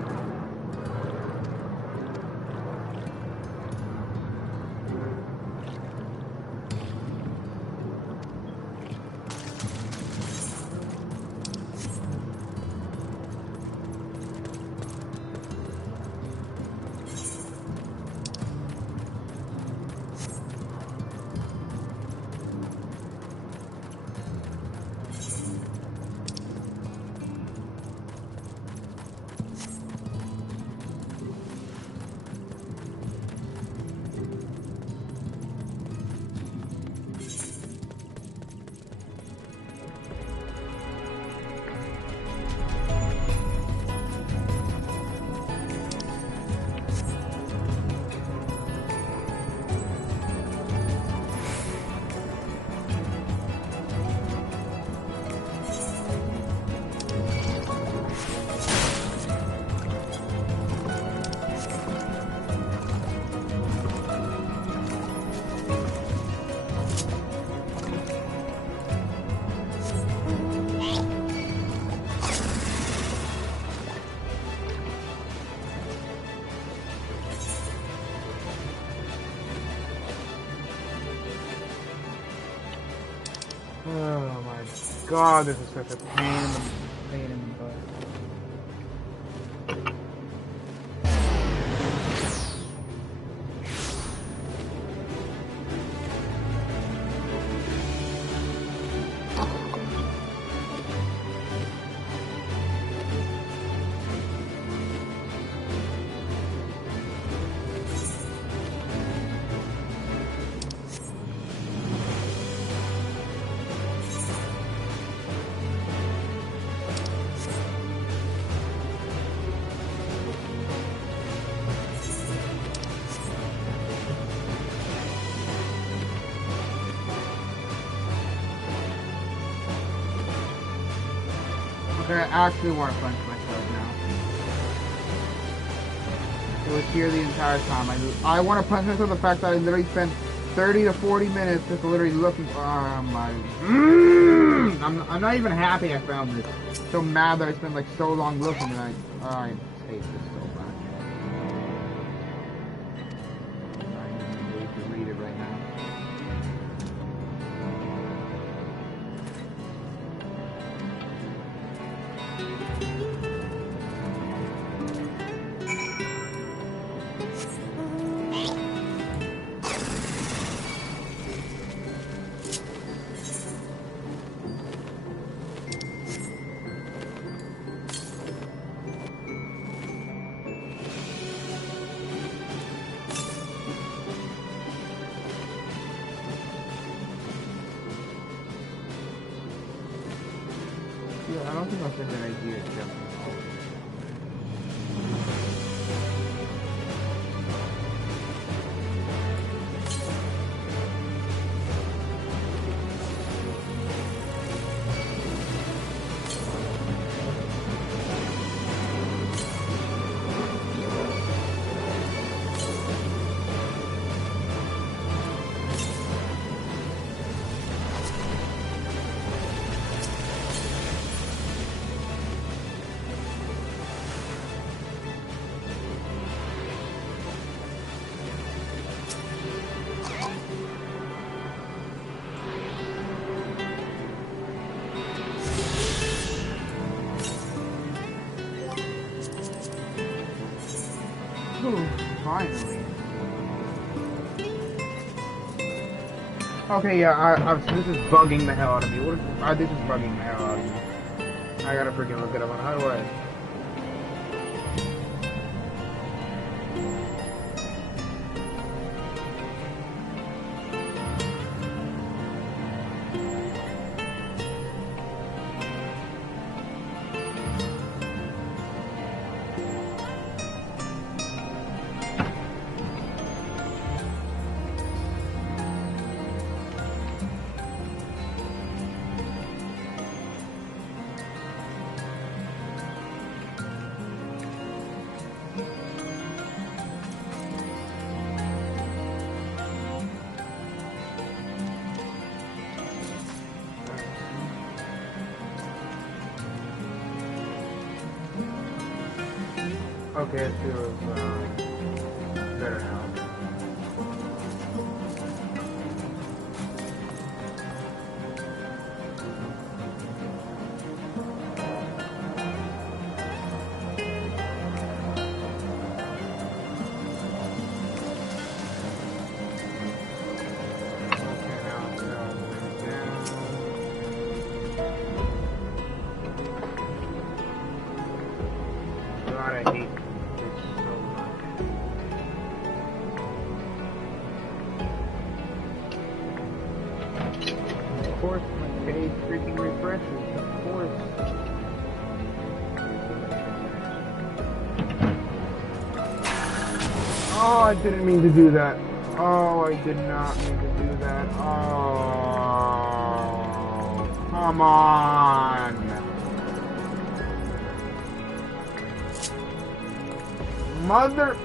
Oh my god, this is such a pain in the butt. Okay, I actually want to punch myself now. It was here the entire time. I want to punch myself the fact that I literally spent 30 to 40 minutes just literally looking. Oh my. I'm not even happy I found this. So mad that I spent like so long looking and I hate this so much. I need to read it right now. Yeah, I don't think that's a good idea, jumping off. Finally. Okay, yeah, this is bugging the hell out of me. This is bugging the hell out of me. I gotta freaking look it up. How do I? Okay, it feels better now. God, I hate this so much. Of course, my page freaking refreshes. Of course. Oh, I didn't mean to do that. Oh, I did not mean to do that. Oh, come on. Mother.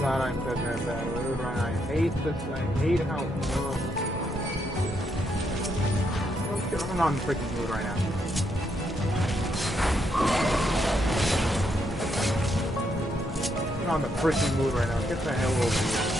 God, I'm such a bad mood right now. I hate this. I hate how. I'm not in the freaking mood right now. I'm not in the freaking mood right now. Get the hell over here.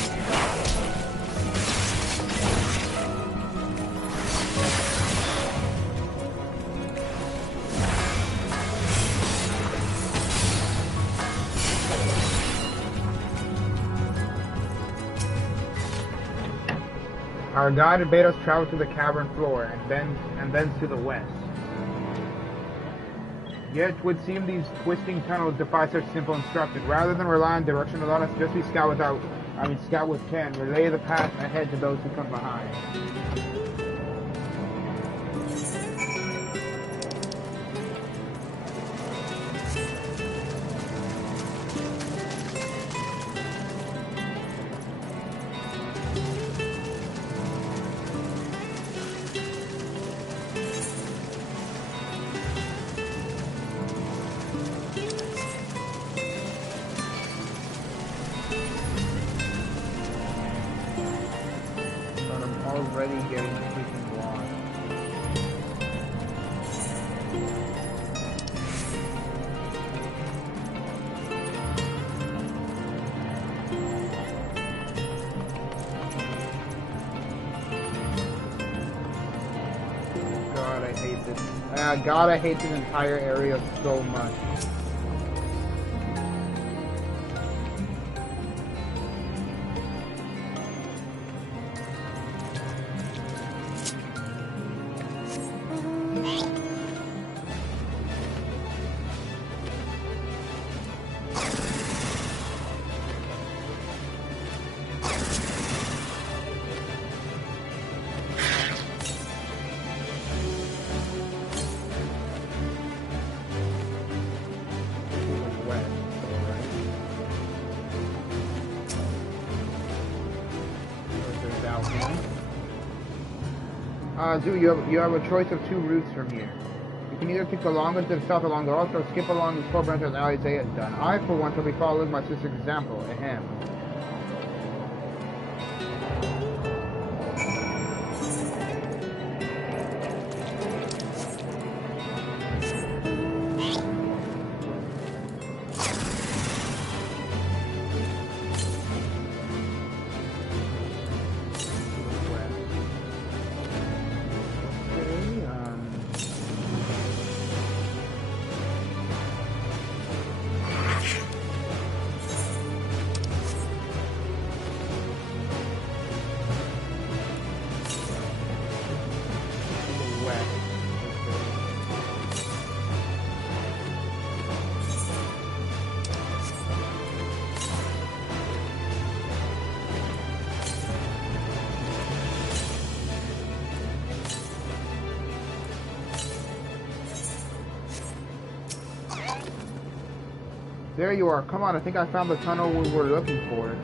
Our guide bade us travel to the cavern floor, and then to the west. Yet it would seem these twisting tunnels defy such simple instructions. Rather than rely on direction, let us just be scout with Ken. Relay the path ahead to those who come behind. Already getting freaking lost. God, I hate this. God, I hate this entire area so much. Zoo, you have a choice of two routes from here. You can either take the longest to the south along the road or skip along the 4 branches as Isaiah has done. I, for one, shall be following my sister's example, ahem. There you are. Come on, I think I found the tunnel we were looking for.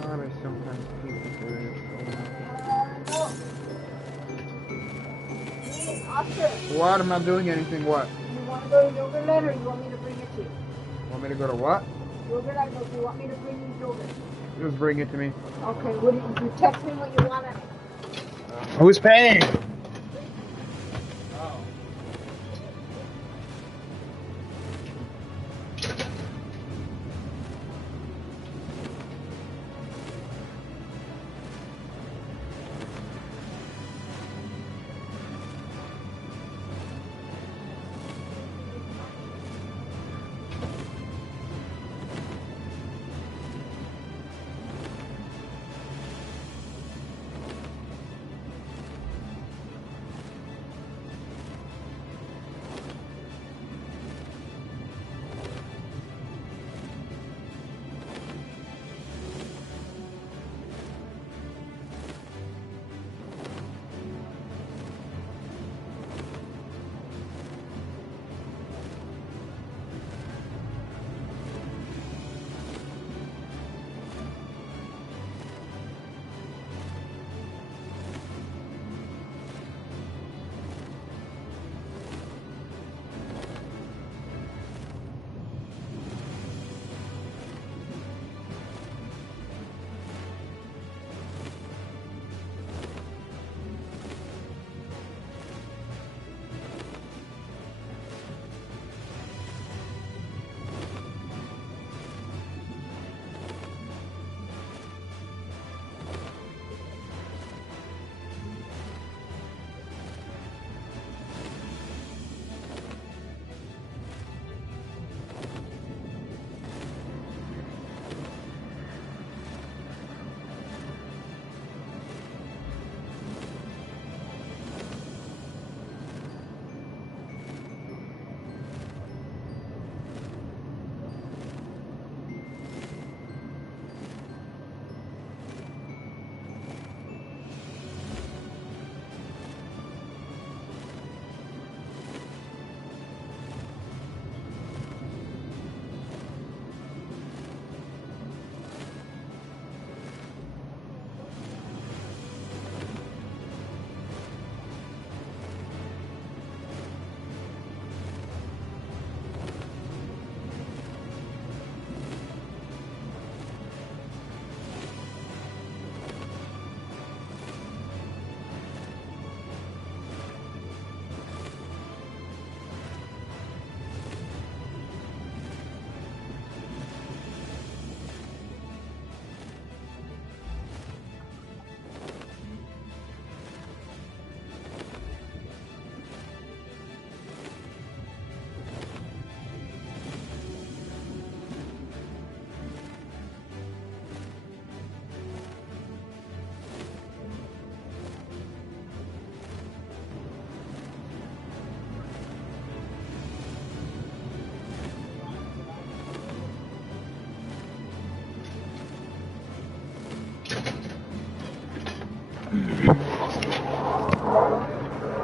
God, I sometimes hate this area so much. Oscar, What? I'm not doing anything. What? you want to go to Yogurtland or you want me to bring it to you? Want me to go to what? Yogurt, I know. Do you want me to bring you yogurt? Just bring it to me. Okay, what do you text me when you want it? Who's paying?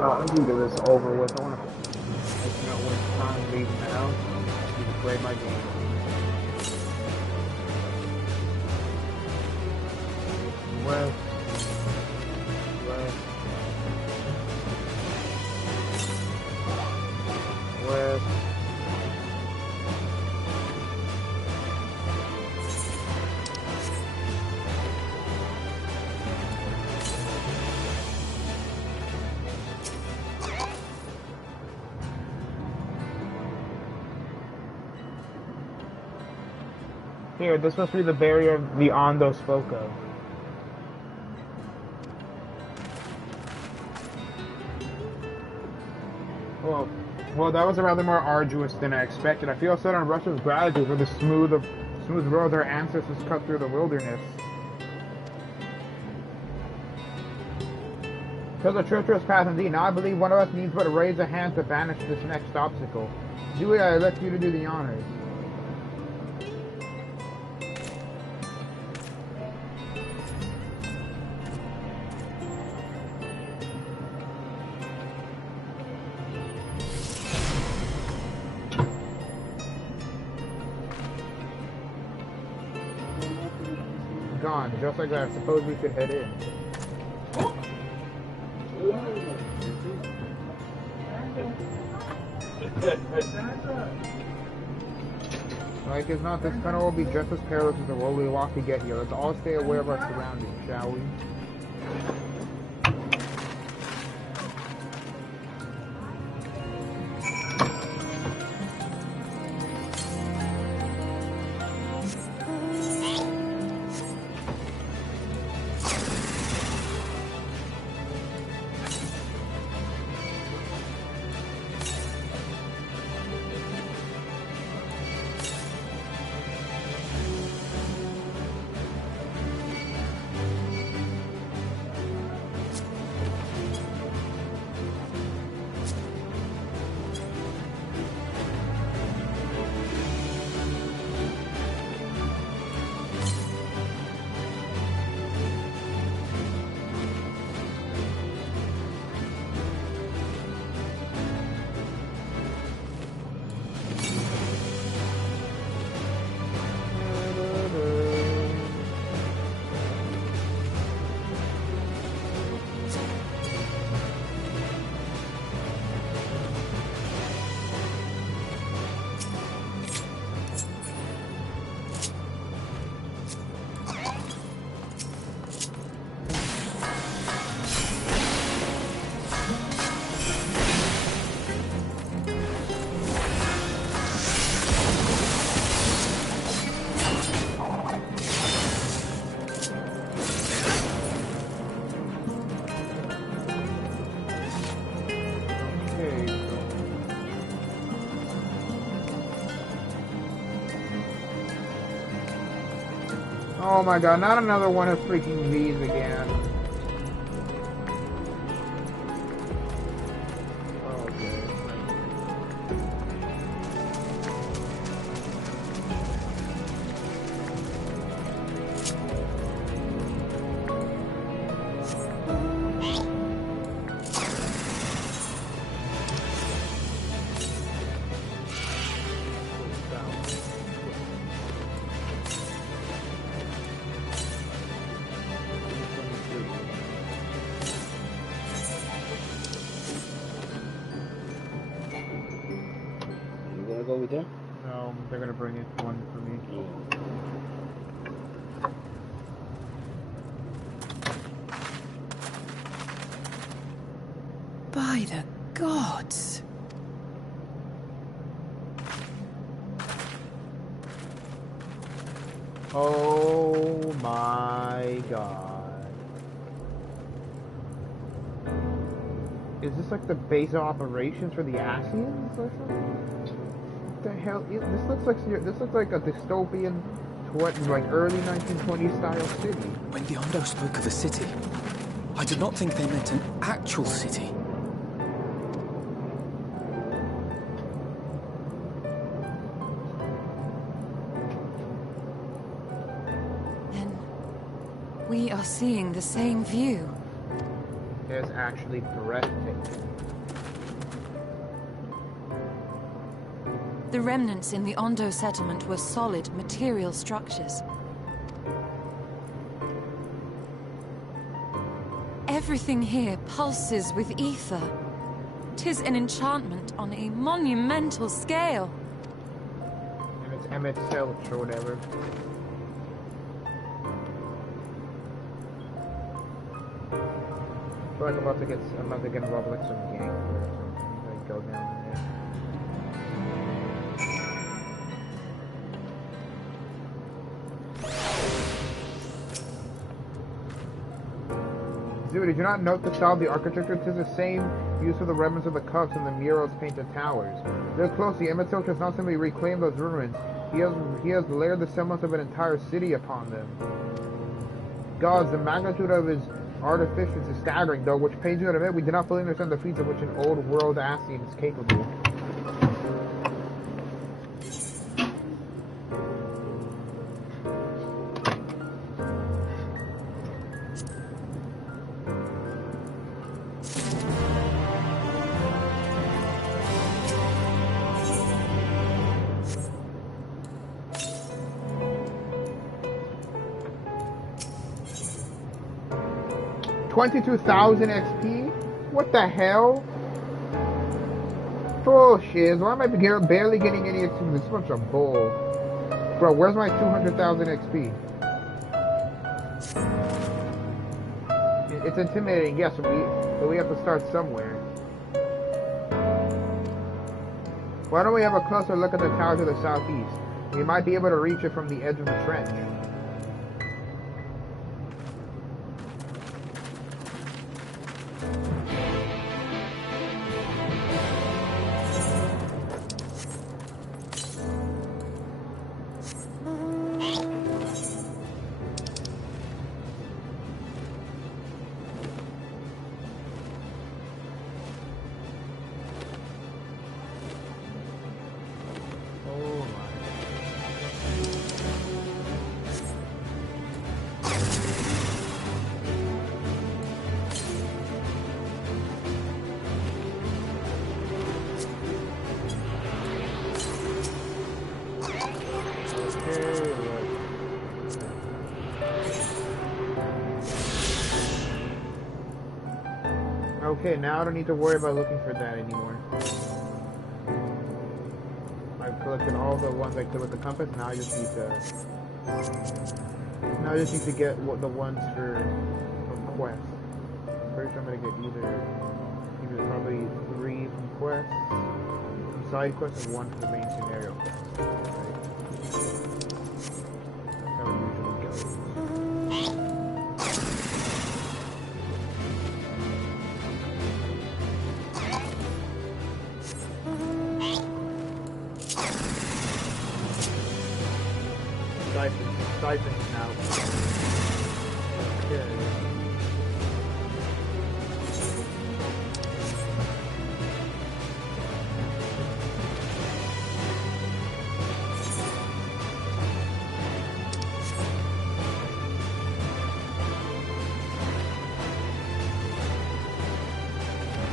I need to get this over with. I want to not waste time leaving the house. I need to play my game. West. Here, this must be the barrier the Ondo spoke of. Well, that was rather more arduous than I expected. I feel set on Russia's gratitude for the smooth road their ancestors cut through the wilderness. Because a treacherous path indeed. Now I believe one of us needs but to raise a hand to banish this next obstacle. Julia, I left you to do the honors. Gone, just like that. I suppose we should head in. Like, it's not, this tunnel will be just as perilous as the road we walk to get here. Let's all stay aware of our surroundings, shall we? Oh my god, not another one of freaking these again. Over there? No, they're gonna bring it one for me. By the gods. Oh my god. Is this like the base of operations for the Asians or something? What the hell? This looks like a dystopian, like early 1920s style city. When the Ondo spoke of a city, I did not think they meant an actual city. Then we are seeing the same view. It's actually breathtaking. The remnants in the Ondo settlement were solid material structures. Everything here pulses with ether. 'Tis an enchantment on a monumental scale. And it's Emmett Selch or whatever. I feel like I'm about to get involved with some gang or something. Like go down there. Dude, did you not note the style of the architecture? It is the same use of the remnants of the cups and the murals painted towers. Look closely, Emmett Selch has not simply reclaimed those ruins. He has layered the semblance of an entire city upon them. Gods, the magnitude of his artificence is staggering, though, which pains you to admit we do not fully understand the feats of which an old world Asian is capable. $22,000 XP? What the hell? Bullshit. Why am I barely getting any XP? This is a bunch of bull. Bro, where's my 200,000 XP? It's intimidating, yes, but we have to start somewhere. Why don't we have a closer look at the tower to the southeast? We might be able to reach it from the edge of the trench. Okay, now I don't need to worry about looking for that anymore. I've collected all the ones I could with the compass. Now I just need to get the ones from quests. I'm pretty sure I'm gonna get either probably 3 from quests, from side quests, and 1 from the main scenario quest. Right? That's how it usually goes. Siphons now. Okay.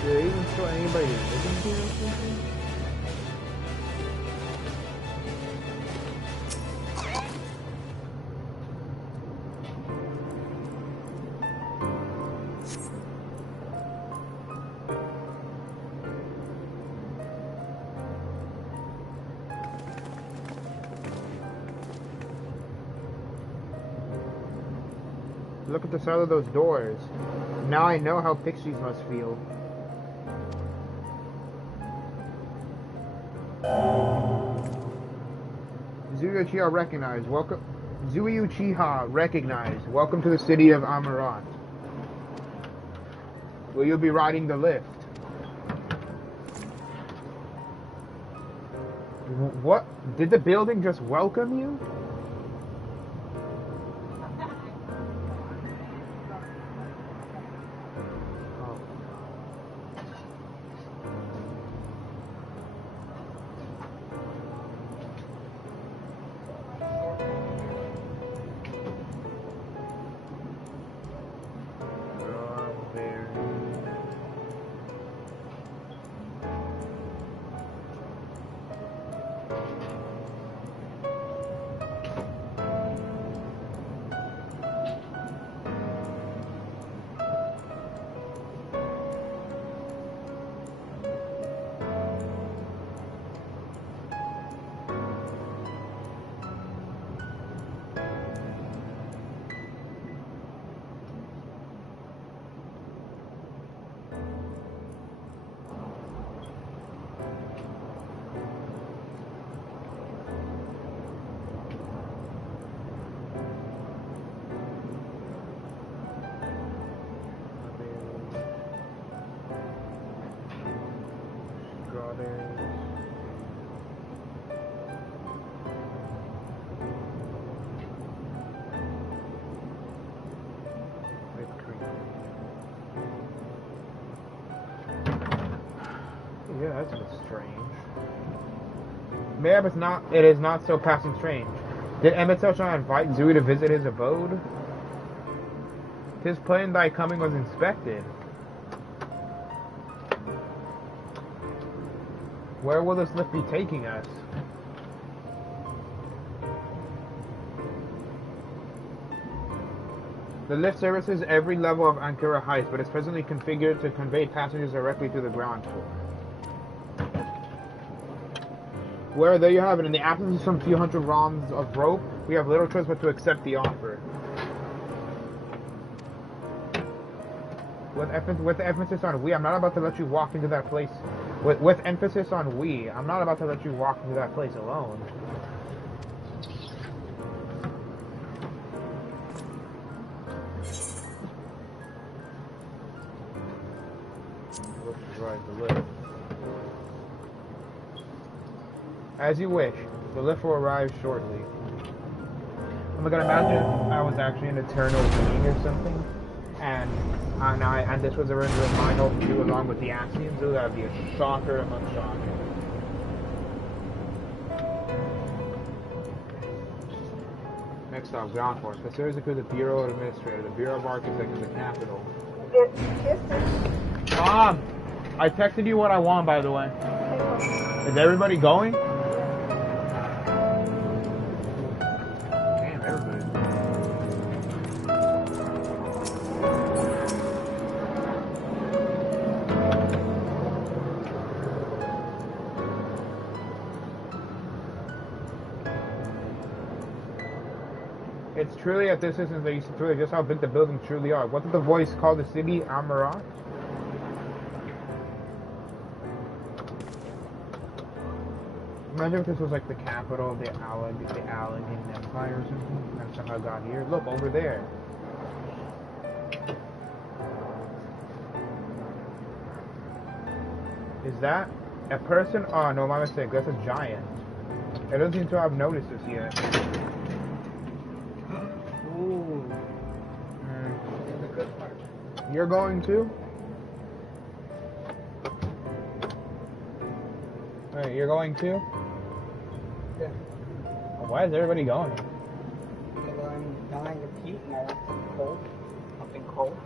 Do they even show anybody living here or something? Look at the side of those doors. Now I know how pixies must feel. Zui Uchiha recognized. Welcome. Zui Uchiha recognized. Welcome to the city of Amaranth. Will you be riding the lift? What? Did the building just welcome you? Yeah, that's a bit strange. Maybe it is not so passing strange. Did Emetoshan invite Zui to visit his abode? 'Tis plain thy coming was inspected. Where will this lift be taking us? The lift services every level of Ankara Heights, but is presently configured to convey passengers directly to the ground floor. Where there you have it. In the absence of some few hundred rounds of rope, we have little choice but to accept the offer. With emphasis on we, I'm not about to let you walk into that place. With emphasis on we, I'm not about to let you walk into that place alone. Right, the lift. As you wish, the lift will arrive shortly. Oh my god, imagine I was actually an eternal being or something, and this was a rendering mine over you along with the Axions. Ooh, that'd be a shocker among shockers. Next stop, ground force. Facilities include the Bureau Administrator, the Bureau of Architects, and the Capital. Mom! I texted you what I want, by the way. Is everybody going? Damn, everybody's going. It's truly at this instance that you see truly just how big the buildings truly are. What did the voice call the city? Amarat? Imagine if this was like the capital of the Allegheny Empire or something, and somehow got here. Look, over there. Is that a person? Oh, no, my mistake. That's a giant. It doesn't seem to have noticed us yet. Ooh. You're going too? Wait, you're going too? Yeah. Why is everybody going? Because I'm dying of heat and I want something cold. Something cold.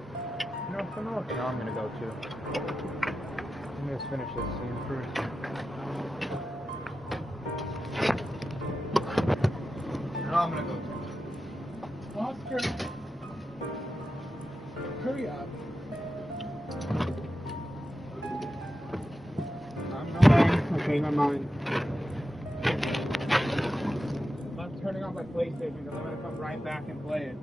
No, for no. No, I'm gonna go too. Let me just finish this scene first. No, I'm gonna go too. Oscar! Hurry up. I'm not okay, my mind. I'm turning on my PlayStation because I'm gonna come right back and play it.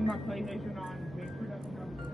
playing my PlayStation on big production number.